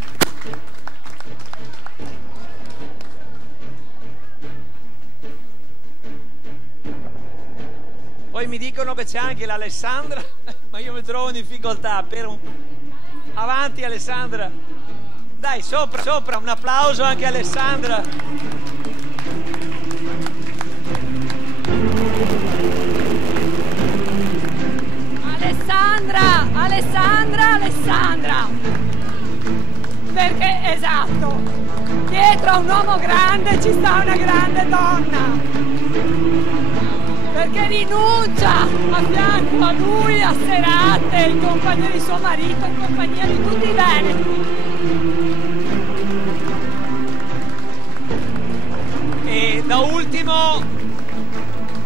Poi mi dicono che c'è anche l'Alessandra, ma io mi trovo in difficoltà per un... Avanti Alessandra, dai, sopra, un applauso anche a Alessandra. Alessandra, perché esatto, dietro a un uomo grande ci sta una grande donna, perché rinuncia a fianco a lui a serate in compagnia di suo marito, in compagnia di tutti i veneti. E da ultimo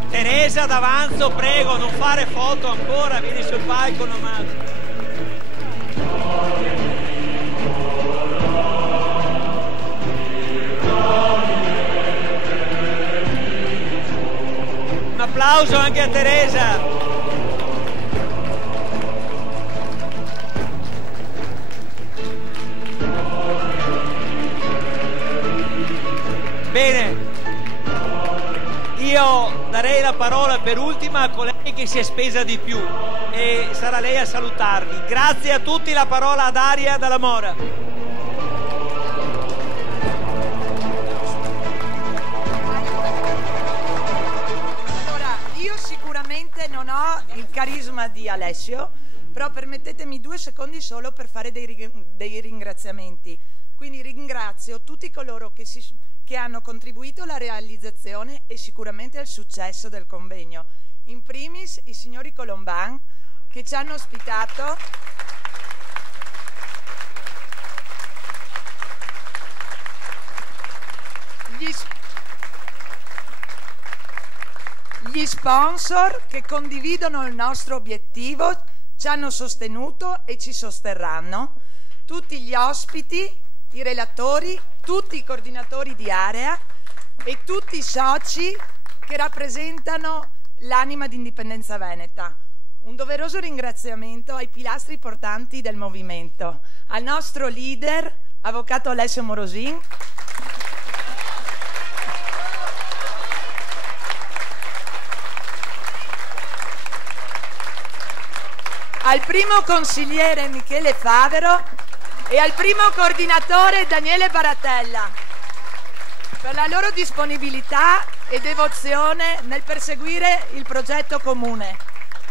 Teresa D'Avanzo, prego, non fare foto ancora, vieni sul palco nomás. Un applauso anche a Teresa. Bene, io darei la parola per ultima a colei che si è spesa di più e sarà lei a salutarvi. Grazie a tutti, la parola a Daria Dalla Mora. Non ho il carisma di Alessio, però permettetemi 2 secondi solo per fare dei ringraziamenti. Quindi ringrazio tutti coloro che hanno contribuito alla realizzazione e sicuramente al successo del convegno. In primis i signori Colomban che ci hanno ospitato. Gli sponsor che condividono il nostro obiettivo, ci hanno sostenuto e ci sosterranno, tutti gli ospiti, i relatori, tutti i coordinatori di area e tutti i soci che rappresentano l'anima di Indipendenza Veneta. Un doveroso ringraziamento ai pilastri portanti del movimento, al nostro leader, avvocato Alessio Morosin, al primo consigliere Michele Favero e al primo coordinatore Daniele Baratella per la loro disponibilità e devozione nel perseguire il progetto comune.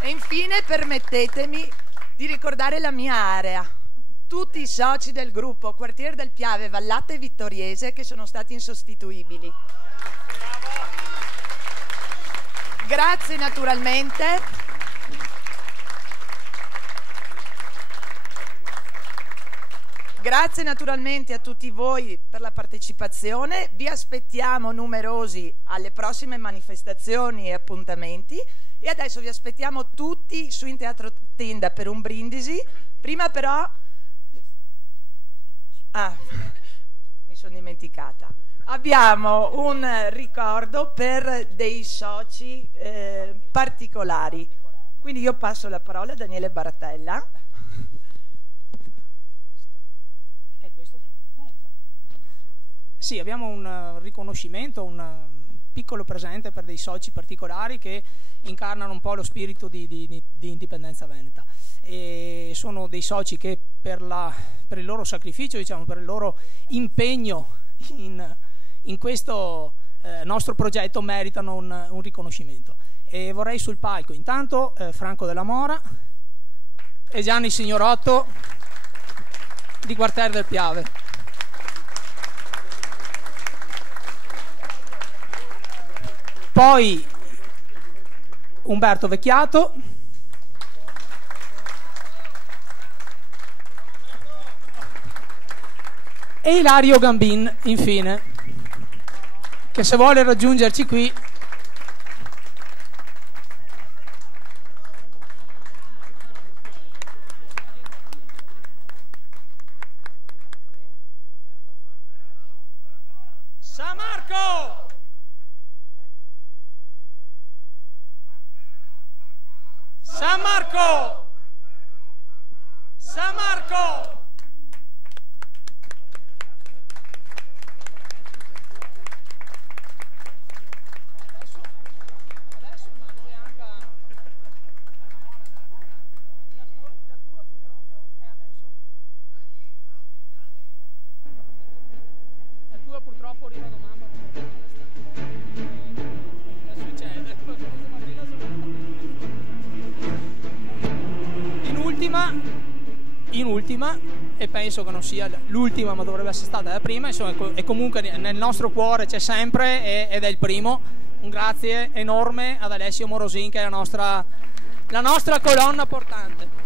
E infine permettetemi di ricordare la mia area, tutti i soci del gruppo Quartiere del Piave, Vallate Vittoriese, che sono stati insostituibili. Grazie naturalmente Grazie naturalmente a tutti voi per la partecipazione, vi aspettiamo numerosi alle prossime manifestazioni e appuntamenti e adesso vi aspettiamo tutti su in Teatro Tenda per un brindisi. Prima però... mi sono dimenticata. Abbiamo un ricordo per dei soci particolari. Quindi io passo la parola a Daniele Baratella. Sì, abbiamo un riconoscimento, un piccolo presente per dei soci particolari che incarnano un po' lo spirito di Indipendenza Veneta. E sono dei soci che per il loro sacrificio, diciamo, per il loro impegno in questo nostro progetto meritano un riconoscimento. E vorrei sul palco intanto Franco Della Mora, e Gianni Signorotto di Quartiere del Piave. Poi Umberto Vecchiato, e Ilario Gambin, infine, che se vuole raggiungerci qui San Marco! San Marco! San Marco! In ultima, e penso che non sia l'ultima ma dovrebbe essere stata la prima, insomma, e comunque nel nostro cuore c'è sempre ed è il primo, un grazie enorme ad Alessio Morosin, che è la nostra colonna portante.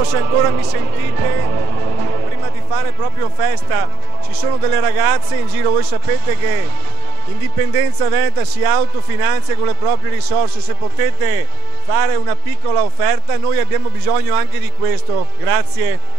Se ancora mi sentite, prima di fare proprio festa, ci sono delle ragazze in giro, voi sapete che Indipendenza Veneta si autofinanzia con le proprie risorse, se potete fare una piccola offerta noi abbiamo bisogno anche di questo, grazie.